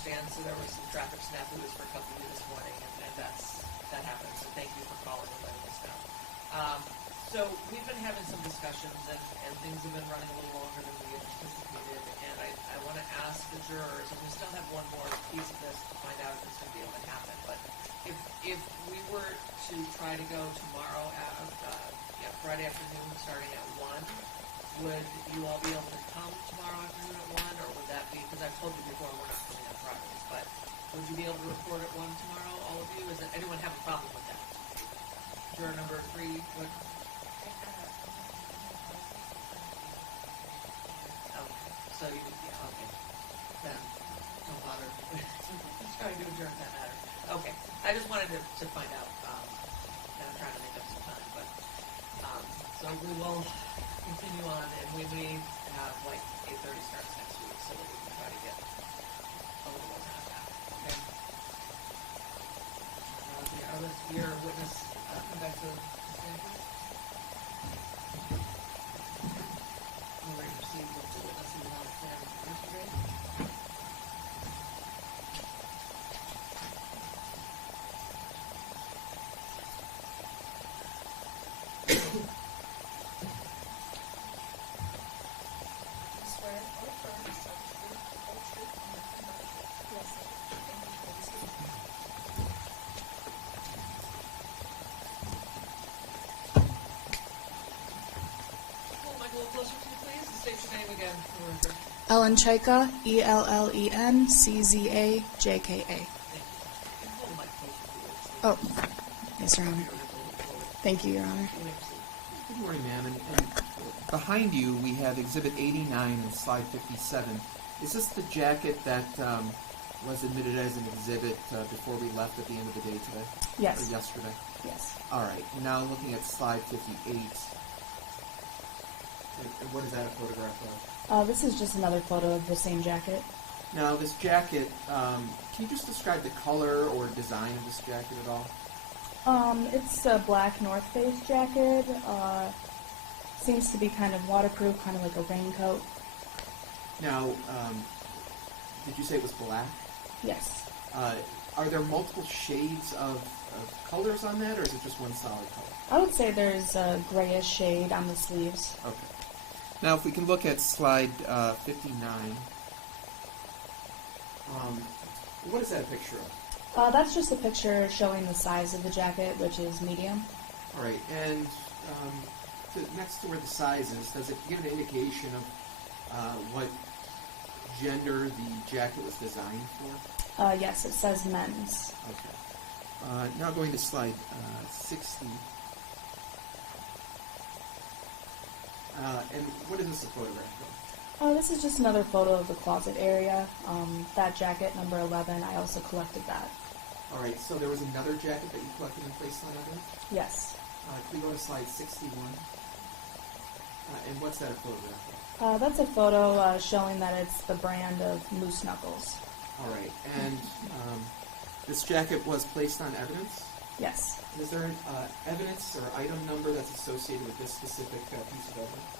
understand, so there was some traffic snafus for a couple of you this morning, and that happened, so thank you for calling and letting us know. So we've been having some discussions, and things have been running a little longer than we had anticipated, and I want to ask the jurors, and we still have one more piece of this to find out if it's going to be able to happen, but if we were to try to go tomorrow Friday afternoon starting at 1, would you all be able to come tomorrow afternoon at 1, or would that be, because I've told you before we're not coming on Fridays, but would you be able to report at 1 tomorrow, all of you? Does anyone have a problem with that? Juror number 3, what? So you would, okay. Then don't bother trying to adjourn that matter. Okay. I just wanted to find out, and I'm trying to make up some time, but so we will continue on, and we may have like 8:30 starts next week, so that we can try to get a little more time back. Okay. Your witness come back to the stand, please. We're ready to proceed with the witness who was on the stand yesterday. Ellen Chayka, ELLENCZAJKA. Oh, yes, Your Honor. Thank you, Your Honor. Good morning, ma'am. And behind you, we have Exhibit 89 and Slide 57. Is this the jacket that was admitted as an exhibit before we left at the end of the day today? Yes. Or yesterday? Yes. All right. Now looking at Slide 58. And what is that a photograph of? This is just another photo of the same jacket. Now, this jacket, can you just describe the color or design of this jacket at all? It's a black North Face jacket. Seems to be kind of waterproof, kind of like a raincoat. Now, did you say it was black? Yes. Are there multiple shades of colors on that, or is it just one solid color? I would say there's a grayish shade on the sleeves. Okay. Now, if we can look at Slide 59, what is that a picture of? That's just a picture showing the size of the jacket, which is medium. All right, and next to where the size is, does it give an indication of what gender the jacket was designed for? Yes, it says men's. Okay. Now going to Slide 60. And what is this a photograph of? This is just another photo of the closet area. That jacket, number 11, I also collected that. All right, so there was another jacket that you collected and placed on evidence? Yes. Can we go to Slide 61? And what's that a photograph of? That's a photo showing that it's the brand of Moose Knuckles. All right, and this jacket was placed on evidence? Yes. Is there an evidence or item number that's associated with this specific piece of evidence?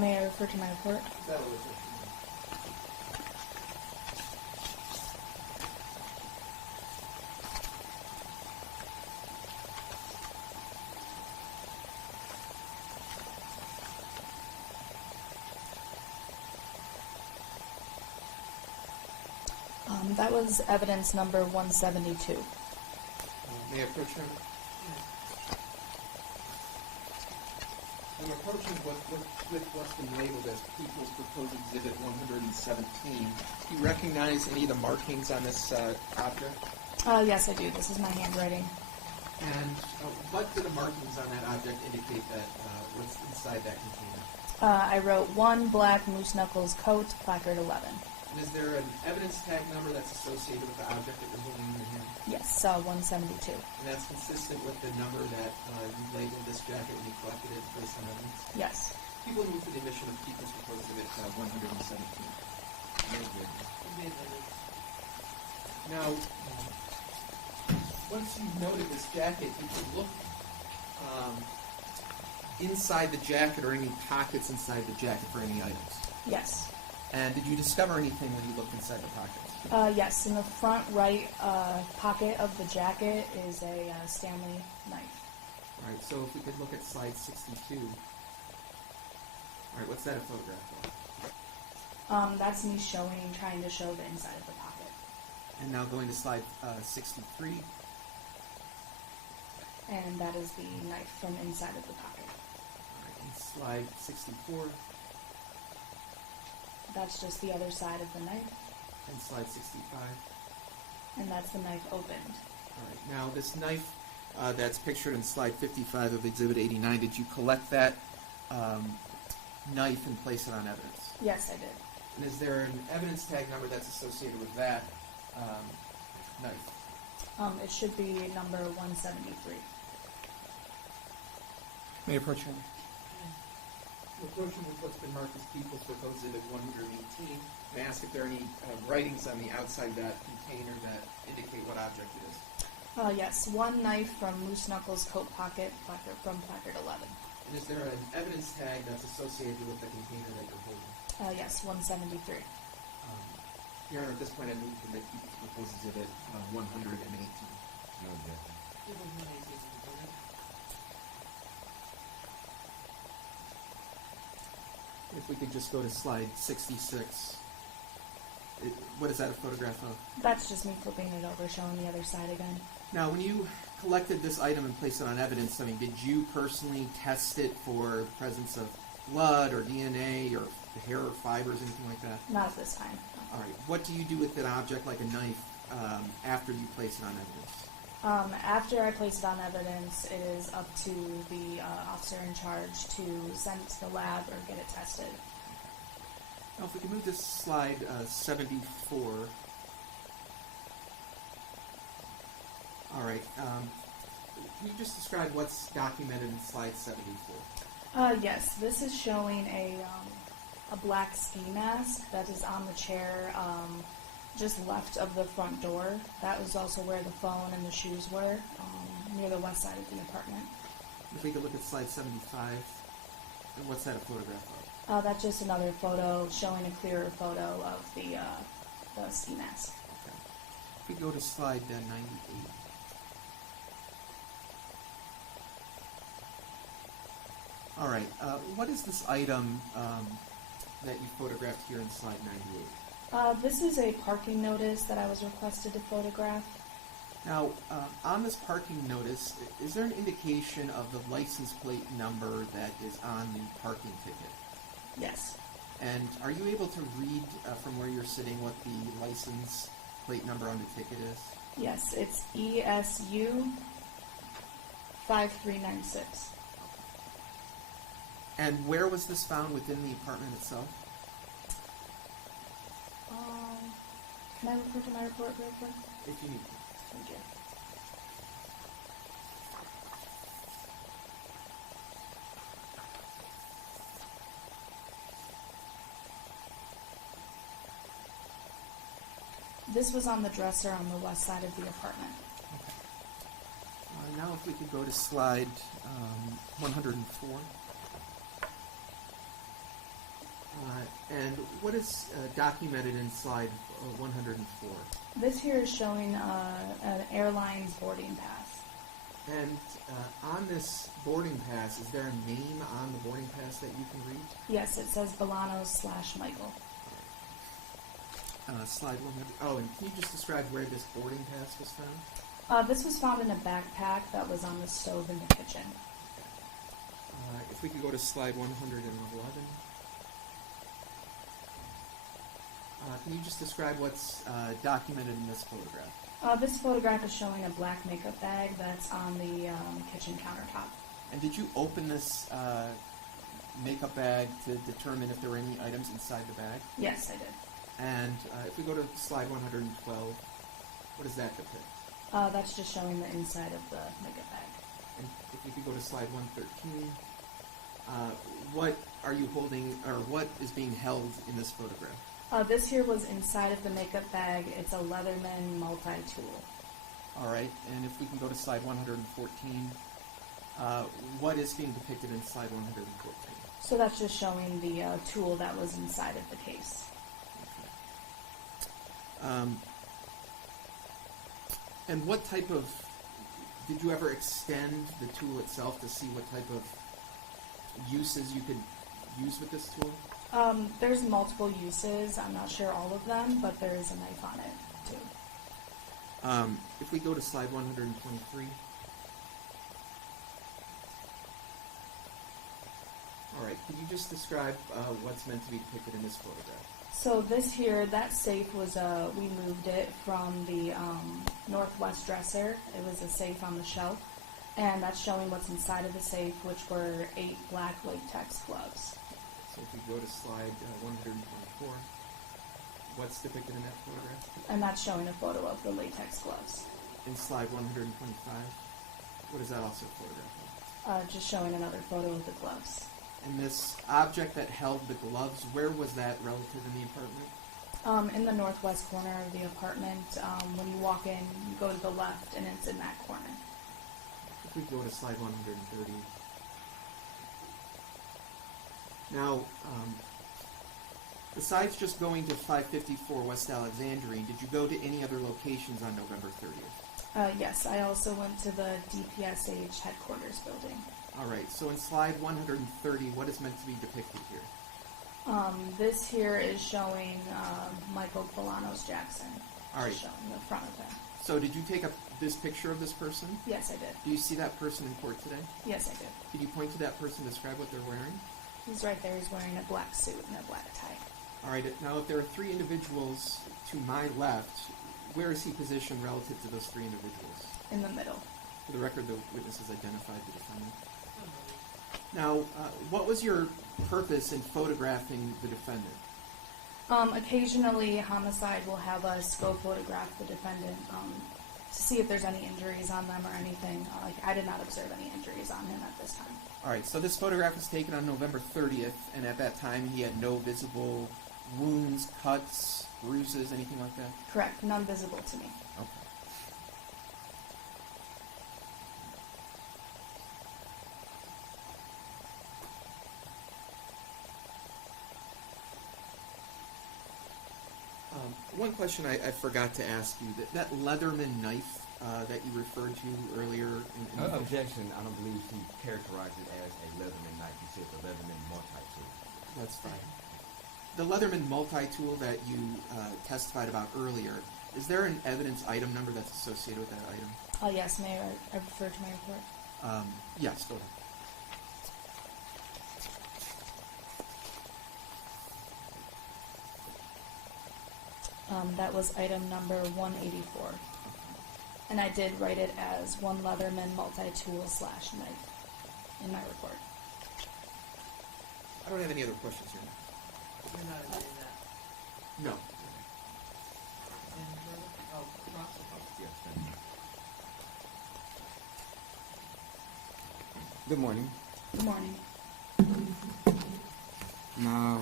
May I refer to my report? That will refer to me. That was evidence number 172. May I approach him? I'm approaching what's been labeled as People's Proposed Exhibit 117. Do you recognize any of the markings on this object? Yes, I do. This is my handwriting. And what do the markings on that object indicate that what's inside that container? I wrote 1 black Moose Knuckles coat, placard 11. And is there an evidence tag number that's associated with the object that you're holding in your hand? Yes, 172. And that's consistent with the number that you labeled this jacket when you collected it based on evidence? Yes. People move for the admission of People's Proposed Exhibit 117. Now, once you've noted this jacket, you can look inside the jacket or any pockets inside the jacket for any items. Yes. And did you discover anything when you looked inside the pockets? Yes, in the front right pocket of the jacket is a Stanley knife. All right, so if we could look at slide 62. All right, what's that a photograph of? That's me trying to show the inside of the pocket. And now going to slide 63. And that is the knife from inside of the pocket. All right, and slide 64. That's just the other side of the knife. And slide 65. And that's the knife opened. All right, now this knife that's pictured in slide 55 of Exhibit 89, did you collect that knife and place it on evidence? Yes, I did. And is there an evidence tag number that's associated with that knife? It should be number 173. May I approach you? Approaching with what's been marked as People's Work Exhibit 118. May I ask if there are any writings on the outside of that container that indicate what object it is? Yes, one knife from Moose Knuckles' coat pocket from placard 11. And is there an evidence tag that's associated with the container that you're holding? Yes, 173. Your Honor, at this point I move to make People's Proposed Exhibit 118. No objection. If we could just go to slide 66. What is that a photograph of? That's just me flipping it over, showing the other side again. Now, when you collected this item and placed it on evidence, I mean, did you personally test it for the presence of blood or DNA or hair or fibers, anything like that? Not at this time. No. All right. What do you do with an object like a knife after you place it on evidence? After I place it on evidence, it is up to the officer in charge to send it to the lab or get it tested. Now, if we can move to slide 74. All right. Can you just describe what's documented in slide 74? Yes, this is showing a black ski mask that is on the chair just left of the front door. That was also where the phone and the shoes were, near the west side of the apartment. If we could look at slide 75, and what's that a photograph of? That's just another photo showing a clearer photo of the ski mask. Okay. If we go to slide 98. All right. What is this item that you photographed here in slide 98? This is a parking notice that I was requested to photograph. Now, on this parking notice, is there an indication of the license plate number that is on the parking ticket? Yes. And are you able to read from where you're sitting what the license plate number on the ticket is? Yes, it's ESU 5396. And where was this found within the apartment itself? Can I refer to my report real quick? If you need. Thank you. This was on the dresser on the west side of the apartment. Okay. Now if we could go to slide 104. And what is documented in slide 104? This here is showing an airline's boarding pass. And on this boarding pass, is there a name on the boarding pass that you can read? Yes, it says Bolanos/Michael. Slide 100. Oh, and can you just describe where this boarding pass was found? This was found in a backpack that was on the stove in the kitchen. If we could go to slide 111. Can you just describe what's documented in this photograph? This photograph is showing a black makeup bag that's on the kitchen countertop. And did you open this makeup bag to determine if there were any items inside the bag? Yes, I did. And if we go to slide 112, what does that depict? That's just showing the inside of the makeup bag. And if we could go to slide 113, what are you holding, or what is being held in this photograph? This here was inside of the makeup bag. It's a Leatherman multi-tool. All right, and if we can go to slide 114, what is being depicted in slide 114? So that's just showing the tool that was inside of the case. And what type of, did you ever extend the tool itself to see what type of uses you could use with this tool? There's multiple uses. I'm not sure all of them, but there is a knife on it too. If we go to slide 123. All right, could you just describe what's meant to be depicted in this photograph? So this here, that safe was, we moved it from the northwest dresser. It was a safe on the shelf, and that's showing what's inside of the safe, which were 8 black latex gloves. So if we go to slide 124, what's depicted in that photograph? And that's showing a photo of the latex gloves. In slide 125, what is that also a photograph of? Just showing another photo of the gloves. And this object that held the gloves, where was that relative in the apartment? In the northwest corner of the apartment. When you walk in, you go to the left, and it's in that corner. If we go to slide 130. Now, besides just going to 554 West Alexandrine, did you go to any other locations on November 30th? Yes, I also went to the DPSH headquarters building. All right, so in slide 130, what is meant to be depicted here? This here is showing Michael-Bolanos Jackson. All right. Showing the front of him. So did you take this picture of this person? Yes, I did. Do you see that person in court today? Yes, I did. Could you point to that person and describe what they're wearing? He's right there. He's wearing a black suit and a black tie. All right, now if there are 3 individuals to my left, where is he positioned relative to those 3 individuals? In the middle. For the record, the witnesses identified the defendant. Now, what was your purpose in photographing the defendant? Occasionally, homicide will have us go photograph the defendant to see if there's any injuries on them or anything. I did not observe any injuries on him at this time. All right, so this photograph was taken on November 30th, and at that time he had no visible wounds, cuts, bruises, anything like that? Correct. None visible to me. Okay. One question I forgot to ask you, that Leatherman knife that you referred to earlier. Objection, I don't believe he characterized it as a Leatherman knife. He said the Leatherman multi-tool. That's fine. The Leatherman multi-tool that you testified about earlier, is there an evidence item number that's associated with that item? Yes, Mayor, I refer to my report. Yes, go ahead. That was item number 184. And I did write it as one Leatherman multi-tool / knife in my report. I don't have any other questions here. You're not admitting that. No. And Ross? Yes, thank you. Good morning. Good morning. Now,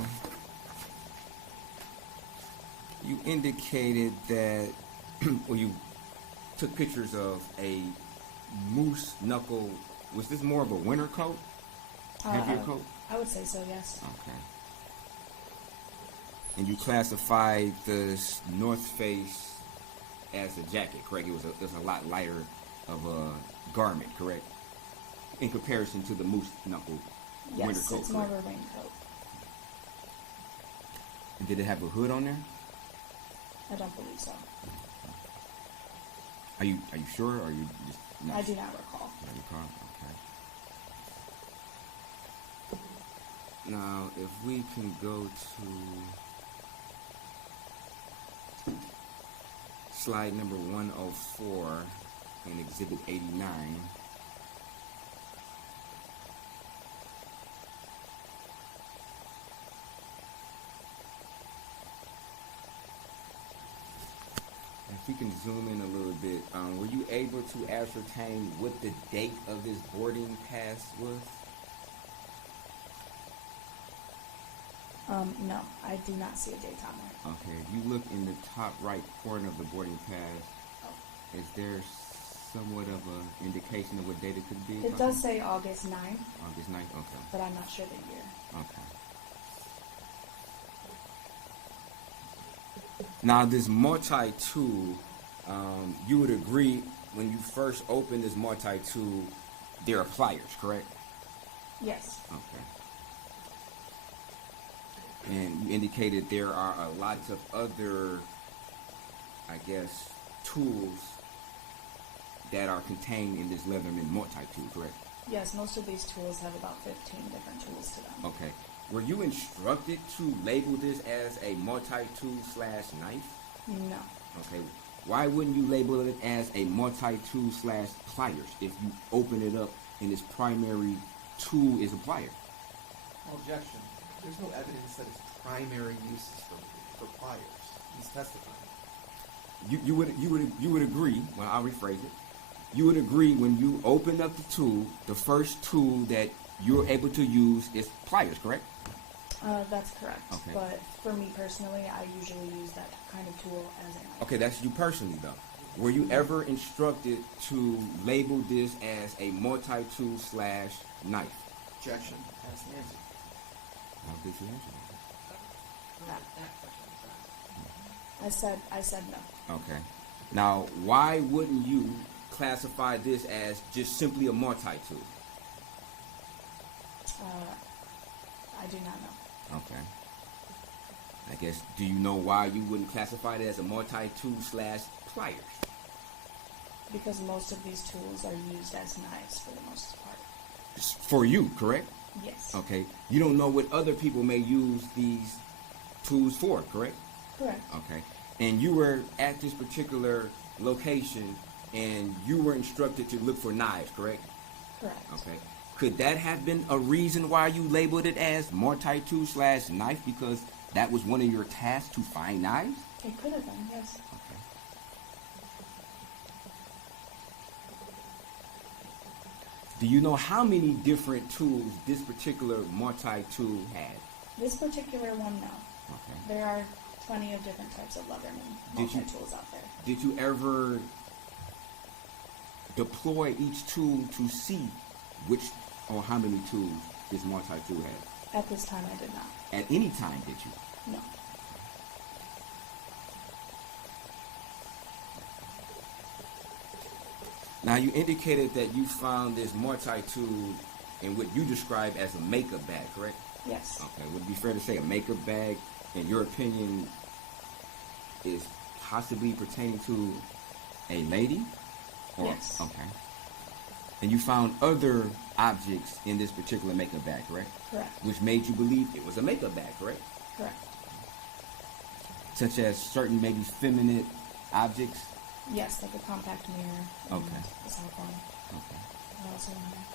you indicated that, well, you took pictures of a moose knuckle. Was this more of a winter coat? Heavier coat? I would say so, yes. Okay. And you classified the North Face as a jacket, correct? It was a lot lighter of a garment, correct? In comparison to the moose knuckle winter Yes, coat, it's more of correct? a raincoat. And did it have a hood on there? I don't believe so. Are you sure, or are you just not I do sure? not recall. You don't recall? Okay. Now, if we can go to slide number 104 in Exhibit 89. If we can zoom in a little bit, were you able to ascertain what the date of his boarding pass was? No, I do not see a date on there. Okay, if you look in the top right corner of the boarding pass, is there somewhat of an indication of what date it could be? It does say August 9th, August 9th, okay. but I'm not sure the year. Okay. Now, this multi-tool, you would agree when you first open this multi-tool, there are pliers, correct? Yes. Okay. And you indicated there are a lot of other, I guess, tools that are contained in this Leatherman multi-tool, correct? Yes, most of these tools have about 15 different tools to them. Okay. Were you instructed to label this as a multi-tool / knife? No. Okay. Why wouldn't you label it as a multi-tool / pliers if you open it up and its primary tool is a plier? Objection. There's no evidence that its primary use is for pliers. He's testifying. You would agree. Well, I'll rephrase it. You would agree when you open up the tool, the first tool that you're able to use is pliers, correct? That's correct. Okay. But for me personally, I usually use that kind of tool as a knife. Okay, that's you personally, though. Were you ever instructed to label this as a multi-tool / knife? Objection. Ask Nancy. How did you answer That question. I said no. Okay. Now, why wouldn't you classify this as just simply a multi-tool? I do not know. Okay. I guess, do you know why you wouldn't classify it as a multi-tool / pliers? Because most of these tools are used as knives for the most part. For you, correct? Yes. Okay. You don't know what other people may use these tools for, correct? Correct. Okay. And you were at this particular location and you were instructed to look for knives, correct? Correct. Okay. Could that have been a reason why you labeled it as multi-tool / knife, because that was one of your tasks to find knives? It could have been, yes. Okay. Do you know how many different tools this particular multi-tool had? This particular one, no. Okay. There are plenty of different types of Leatherman Did you- multi-tools out there. Did you ever deploy each tool to see which or how many tools this multi-tool had? At this time, I did not. At any time, did you? No. Now, you indicated that you found this multi-tool in what you describe as a makeup bag, correct? Yes. Okay. Would it be fair to say a makeup bag, in your opinion, is possibly pertaining to a lady? Yes. Okay. And you found other objects in this particular makeup bag, correct? Correct. Which made you believe it was a makeup bag, correct? Correct. Such as certain maybe feminine objects? Yes, like a compact mirror. and Okay. a cell phone. Okay. Are also in there.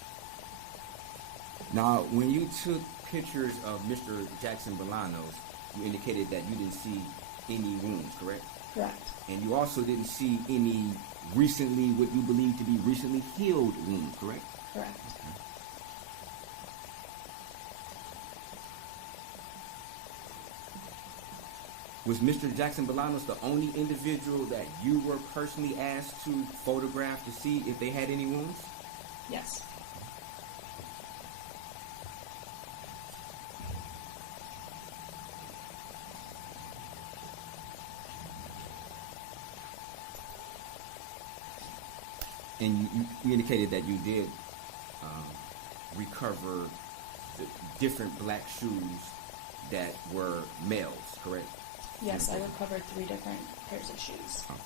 Now, when you took pictures of Mr. Jackson-Bolanos, you indicated that you didn't see any wounds, correct? Correct. And you also didn't see any recently, what you believe to be recently healed wounds, correct? Correct. Was Mr. Jackson-Bolanos the only individual that you were personally asked to photograph to see if they had any wounds? Yes. And you indicated that you did recover the different black shoes that were males, correct? Yes, I recovered 3 different pairs of shoes. Okay.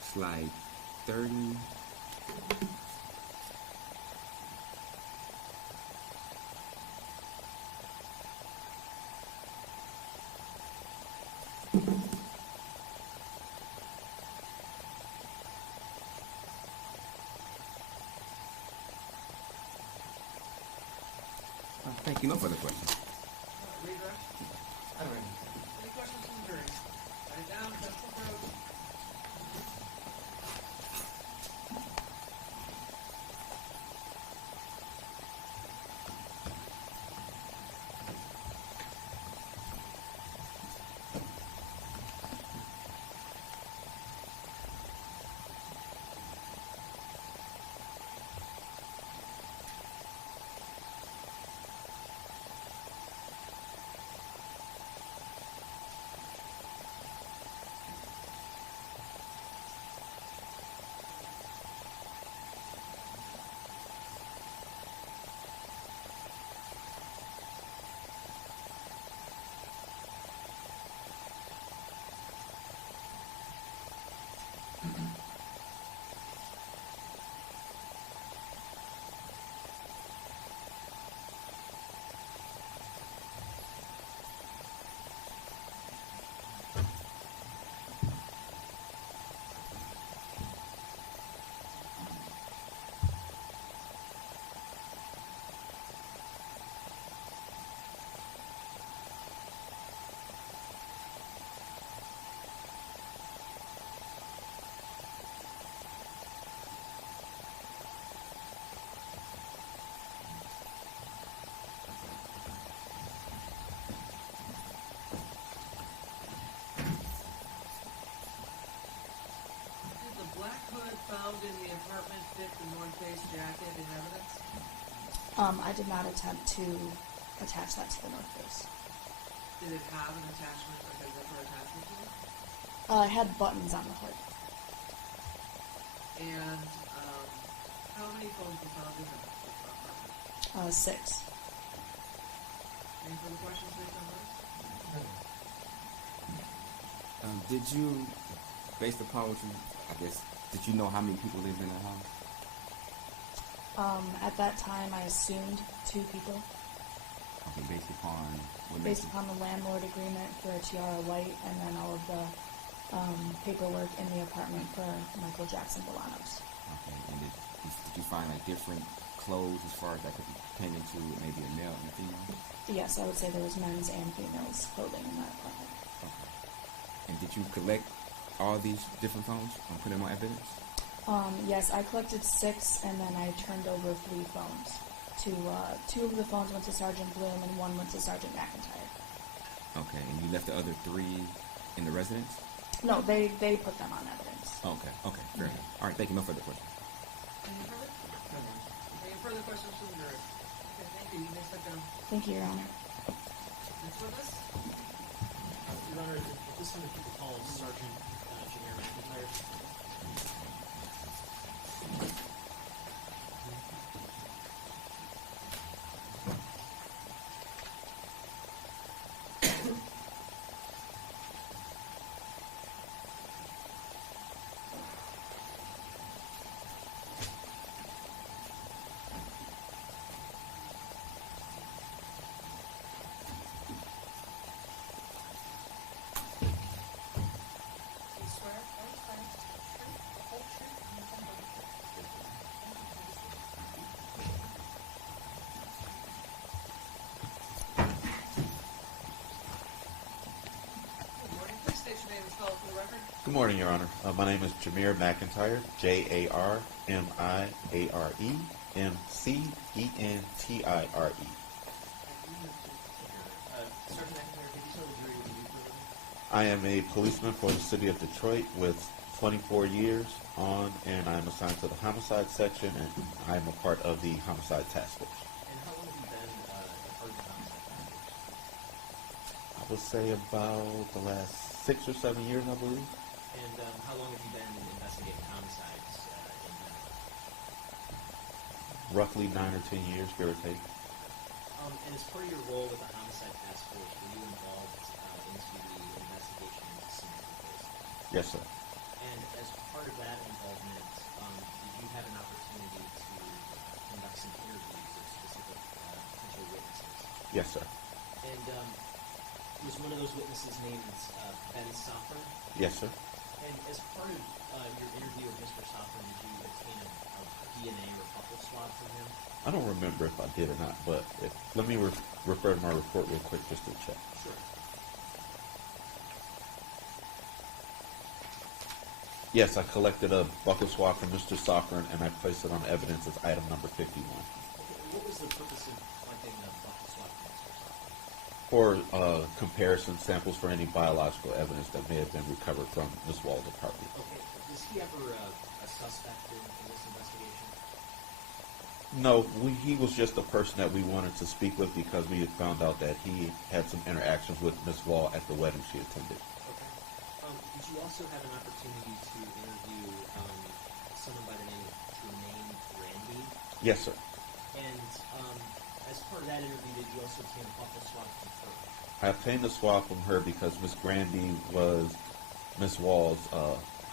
Slide 30. Thank you. No further questions. Redirect. I don't know. Any questions from the jury? Write it down. That's the approach. in the apartment fit the North Face jacket in evidence? I did not attempt to attach that to the North Face. Did it have an attachment, like a zipper attachment to it? It had buttons on the hood. And how many phones were found in the apartment? 6. Any further questions based on those? Did you, based upon what you, I guess, did you know how many people lived in the house? At that time, I assumed 2 people. Okay, based upon what Based upon the landlord agreement for Tiara White, and then all of the paperwork in the apartment for Michael Jackson-Bolanos. Okay, and did you find like different clothes as far as that could be pertaining to maybe a male and a female? Yes, I would say there was men's and females clothing in that apartment. Okay. And did you collect all these different phones and put them on evidence? Yes, I collected 6, and then I turned over 3 phones. 2 of the phones went to Sergeant Bloom, and 1 went to Sergeant McIntyre. Okay, and you left the other 3 in the residence? No, they put them on evidence. Okay, fair enough. All right, thank you. No further questions. Any further? Any further questions from the jury? Okay, thank you. You may step down. Thank you, Your Honor. Next witness? Your Honor, at this time, if you could call Sergeant Junior McIntyre. Please swear. Good morning. Please state your name and spell it for the record. Good morning, Your Honor. My name is Jameer McIntyre, Jarmiare, Mcentire. Sergeant McIntyre, could you tell the jury what you do for a living? I am a policeman for the city of Detroit with 24 years on, and I'm assigned to the homicide section, and I'm a part of the homicide task force. And how long have you been a part of the homicide task force? I would say about the last 6 or 7 years, I believe. And how long have you been investigating homicides in general? Roughly 9 or 10 years, give or take. And as part of your role with the homicide task force, were you involved into the investigation into Samantha case? Yes, sir. And as part of that involvement, did you have an opportunity to conduct some interviews of specific potential witnesses? Yes, sir. And was one of those witnesses named Ben Soffer? Yes, sir. And as part of your interview with Mr. Soffer, did you obtain a DNA or buccal swab from him? I don't remember if I did or not, but let me refer to my report real quick just to check. Sure. Yes, I collected a buccal swab from Mr. Soffer, and I placed it on evidence as item number 51. Okay. What was the purpose of collecting the buccal swab from Mr. Soffer? For comparison samples for any biological evidence that may have been recovered from Ms. Wall's apartment. Okay. Was he ever a suspect in this investigation? No, he was just a person that we wanted to speak with because we had found out that he had some interactions with Ms. Wall at the wedding she attended. Okay. Did you also have an opportunity to interview someone by the name of Jermaine Randy? Yes, sir. And as part of that interview, did you also obtain a buccal swab from her? I obtained the swab from her because Ms. Grandy was Ms. Wall's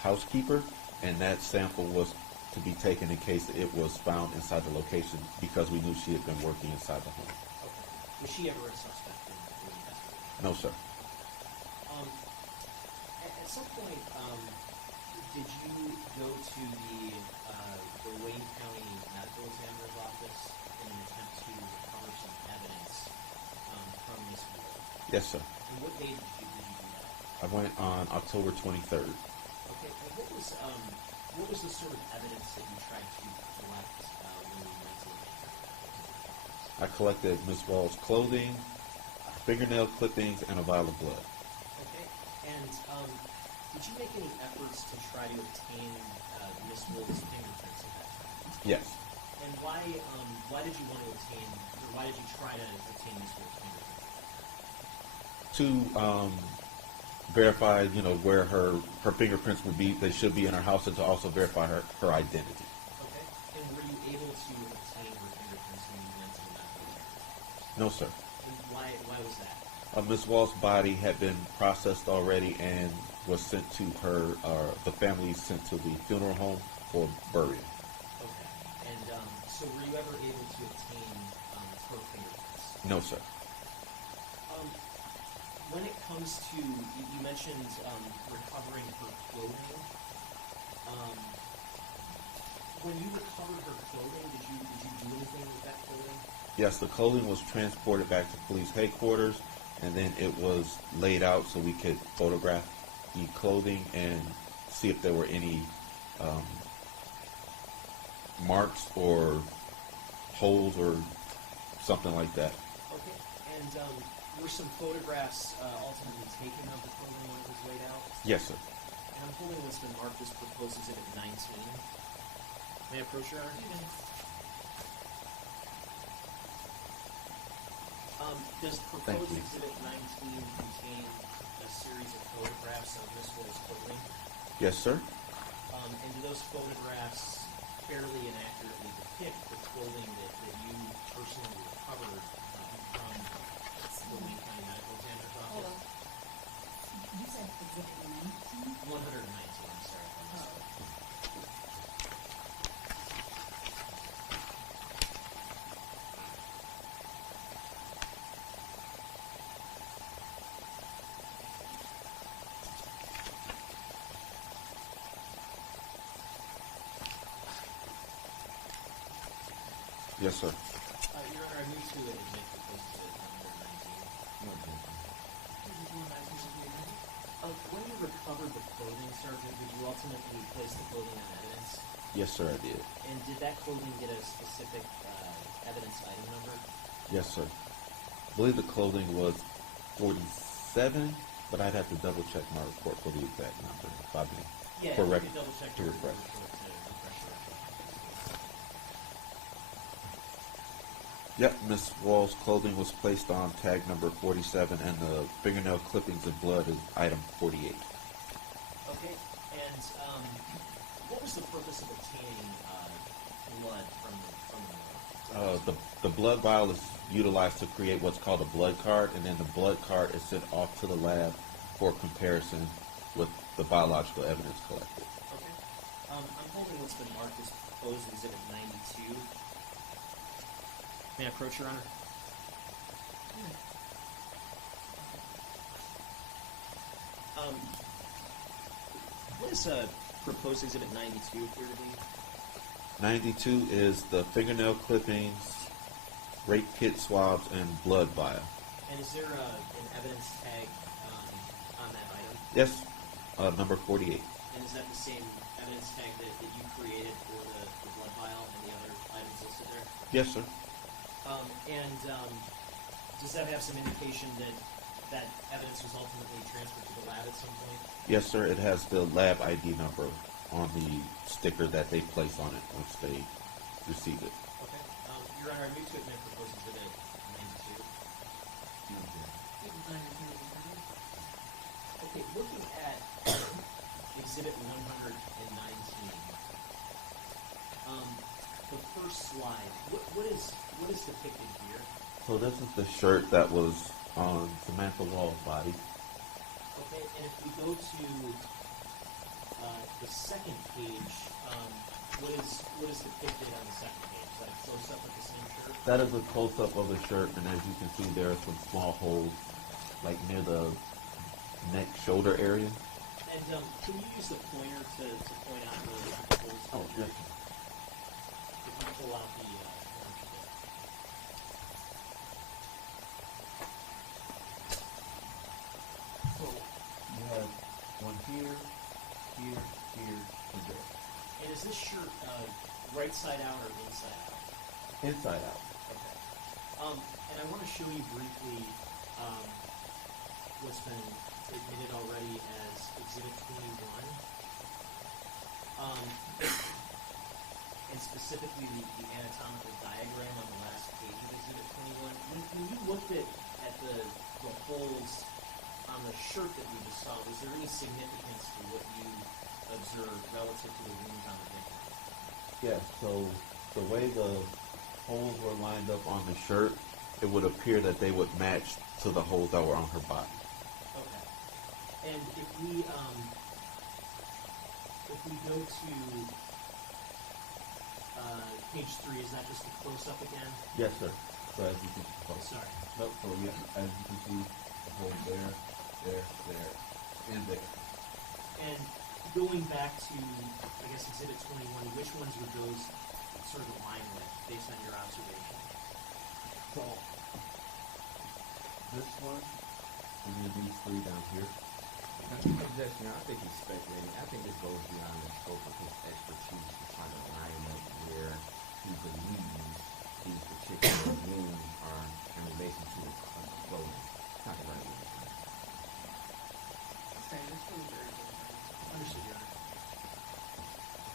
housekeeper, and that sample was to be taken in case it was found inside the location because we knew she had been working inside the home. Okay. Was she ever a suspect in the investigation? No, sir. At some point, did you go to the Wayne County Medical Examiner's office in an attempt to recover some evidence from Ms. Wall? Yes, sir. And what day did you do that? I went on October 23rd. Okay. And what was the sort of evidence that you tried to collect when you went to the office? I collected Ms. Wall's clothing, fingernail clippings, and a vial of blood. Okay. And Did you make any efforts to try to obtain Miss Woll's fingerprints at that time? Yes. And why did you want to obtain, or why did you try to obtain Miss Woll's fingerprints? To verify, where her fingerprints would be. They should be in her house, and to also verify her identity. Okay. And were you able to obtain her fingerprints when you went to the medical center? No, sir. And why was that? Ms. Wall's body had been processed already and was sent to her, the family sent to the funeral home for burial. Okay. And so were you ever able to obtain her fingerprints? No, sir. When it comes to, you mentioned recovering her clothing. When you recovered her clothing, did you do anything with that clothing? Yes, the clothing was transported back to police headquarters, and then it was laid out so we could photograph the clothing and see if there were any marks or holes or something like that. Okay. And were some photographs ultimately taken of the clothing when it was laid out? Yes, sir. And I'm holding what's been marked as proposed exhibit 19. May I approach your honor? Does proposed exhibit 19 contain a series of photographs of Miss Woll's clothing? Yes, sir. And do those photographs fairly and accurately depict the clothing that you personally recovered from the Wayne County Medical Examiner's Office? You said exhibit 19? 119, I'm sorry. Yes, sir. Your Honor, I move to admit proposed exhibit 119. When you recovered the clothing, Sergeant, did you ultimately place the clothing on evidence? Yes, sir, I did. And did that clothing get a specific evidence item number? Yes, sir. I believe the clothing was 47, but I'd have to double check my report for the exact number. If I may. Yeah, For you rec- could double check to your refresh. report to refresh your record. Yep, Miss Wall's clothing was placed on tag number 47, and the fingernail clippings and blood is item 48. Okay, and what was the purpose of obtaining blood from the The blood vial is utilized to create what's called a blood card, and then the blood card is sent off to the lab for comparison with the biological evidence collected. Okay. I'm holding what's been marked as proposed exhibit 92. May I approach, Your Honor? What is proposed exhibit 92 appear to be? 92 is the fingernail clippings, rape kit swabs, and blood vial. And is there an evidence tag on that item? Yes, number 48. And is that the same evidence tag that you created for the blood vial and the other items listed there? Yes, sir. Does that have some indication that evidence was ultimately transferred to the lab at some point? Yes, sir. It has the lab ID number on the sticker that they place on it once they receive it. Okay. Your Honor, I move to admit proposed exhibit 92. Okay, looking at exhibit 119, the first slide, what is depicted here? So this is the shirt that was on Samantha Woll's body. Okay, and if we go to the second page, what is depicted on the second page? Is that a close-up of the same shirt? That is a close-up of the shirt, and as you can see, there are some small holes, like near the neck, shoulder area. And can you use the pointer to point out the holes? Oh, yes. If you pull out the So you have one here, here, and there. and is this shirt right side out or inside out? Inside out. Okay. And I want to show you briefly what's been admitted already as Exhibit 28. specifically the anatomical diagram on the last page of Exhibit 21. When you looked at the holes on the shirt that we just saw, was there any significance to what you observed relative to the wounds on the victim? Yeah, so the way the holes were lined up on the shirt, it would appear that they would match to the holes that were on her body. Okay. And if we go to page 3, is that just a close-up again? Yes, sir. So as you can Sorry. no, so yeah, as you can see, the hole there, and there. And going back to, I guess, Exhibit 21, which ones would those sort of align with, based on your observation? So this one, and then these three down here. Objection, I think he's speculating. I think this goes beyond the scope of his expertise to try to line up where he believes these particular wounds are in relation to the clothing. It's not the right way. Okay, this was very good. Understood, Your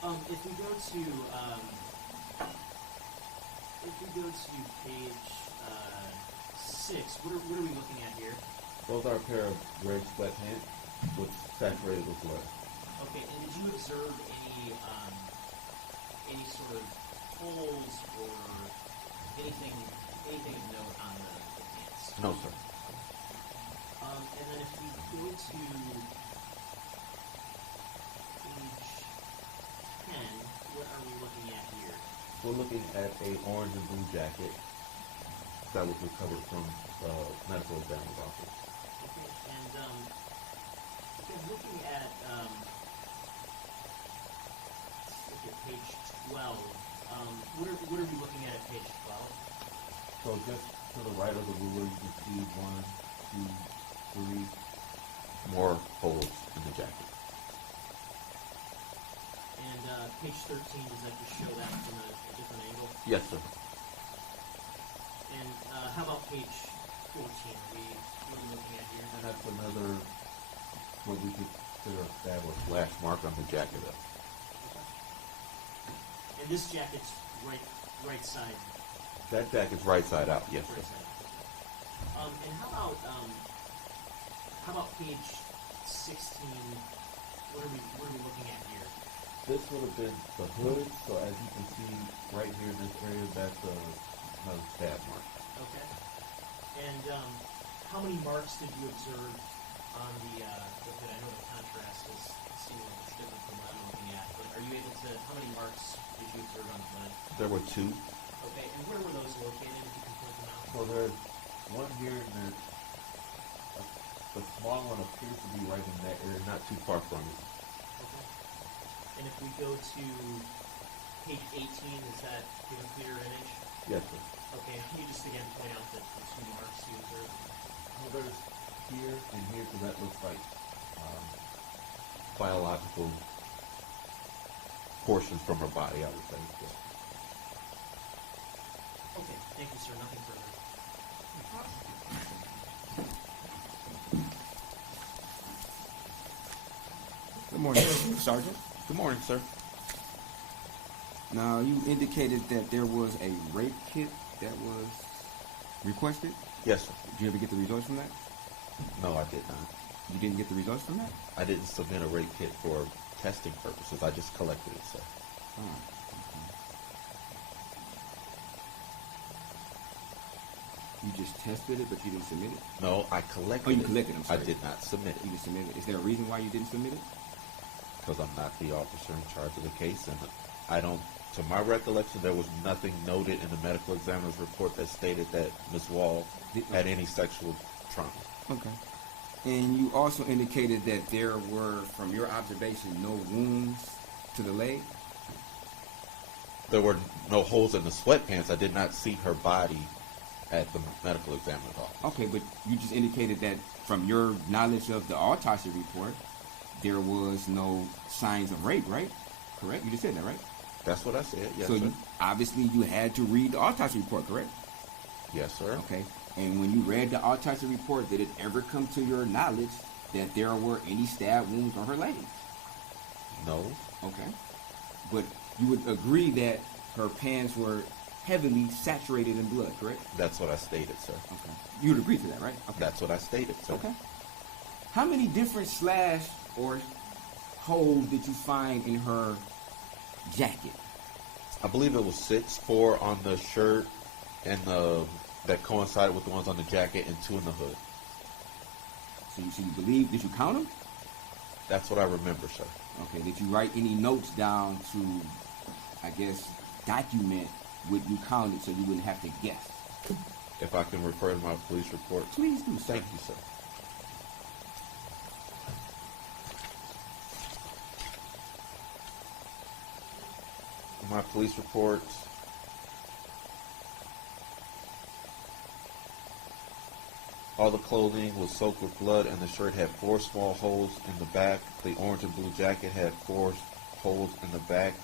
Honor. If we go to page 6, what are we looking at here? Those are a pair of red sweatpants with saturated with blood. Okay, and did you observe any sort of holes or anything of note on the pants? No, sir. And then if we go to page 10, what are we looking at here? We're looking at a orange and blue jacket that was recovered from the medical examiner's office. Okay, and again, looking at let's look at page 12. What are we looking at page 12? So just to the right of the ruler, you can see 1, 2, 3 more holes in the jacket. And page 13, does that just show that from a different angle? Yes, sir. And how about page 14? What are we looking at here? And that's another, what we could consider a stab or slash mark on the jacket. And this jacket's right side. That jacket's right side out, yes, sir. Right side. And how about page 16? What are we looking at here? This would have been the hood, so as you can see right here in this area, that's another stab mark. Okay. And how many marks did you observe on the hood? I know the contrast is seeming a little different from what I'm looking at, but are you able to, how many marks did you observe on the hood? There were 2. Okay, and where were those located, if you can point them out? So there's one here, and there's the small one appears to be right in that area, not too far from it. Okay. And if we go to page 18, does that give a clearer image? Yes, sir. Okay, and can you just again point out the 2 marks you observed? So there's here and here, so that looks like biological portions from her body, I would say. So. Okay, thank you, sir. Nothing further. Good morning, Sergeant. Good morning, sir. Now, you indicated that there was a rape kit that was requested. Yes, sir. Did you ever get the results from that? No, I did not. You didn't get the results from that? I didn't submit a rape kit for testing purposes. I just collected it, sir. Oh, okay. You just tested it, but you didn't submit it? No, I collected it. Oh, you collected it, I'm sorry. I did not submit it You didn't submit it. Is there a reason why you didn't submit it? because I'm not the officer in charge of the case, and I don't, to my recollection, there was nothing noted in the medical examiner's report that stated that Ms. Wall had any sexual trauma. Okay. And you also indicated that there were, from your observation, no wounds to the leg? There were no holes in the sweatpants. I did not see her body at the medical examiner's office. Okay, but you just indicated that from your knowledge of the autopsy report, there was no signs of rape, right? Correct? You just said that, right? That's what I said, yes, so sir. you, obviously you had to read the autopsy report, correct? Yes, sir. Okay. And when you read the autopsy report, did it ever come to your knowledge that there were any stab wounds on her leg? No. Okay. But you would agree that her pants were heavily saturated in blood, correct? That's what I stated, sir. Okay. You would agree to that, right? Okay. That's what I stated, sir. Okay. How many different slash or holes did you find in her jacket? I believe it was 6, 4 on the shirt, and that coincided with the ones on the jacket, and 2 in the hood. So you believe, did you count them? That's what I remember, sir. Okay, did you write any notes down to, I guess, document what you counted so you wouldn't have to guess? If I can refer to my police report. Please do, sir. Thank you, sir. My police reports. All the clothing was soaked with blood, and the shirt had 4 small holes in the back. The orange and blue jacket had 4 holes in the back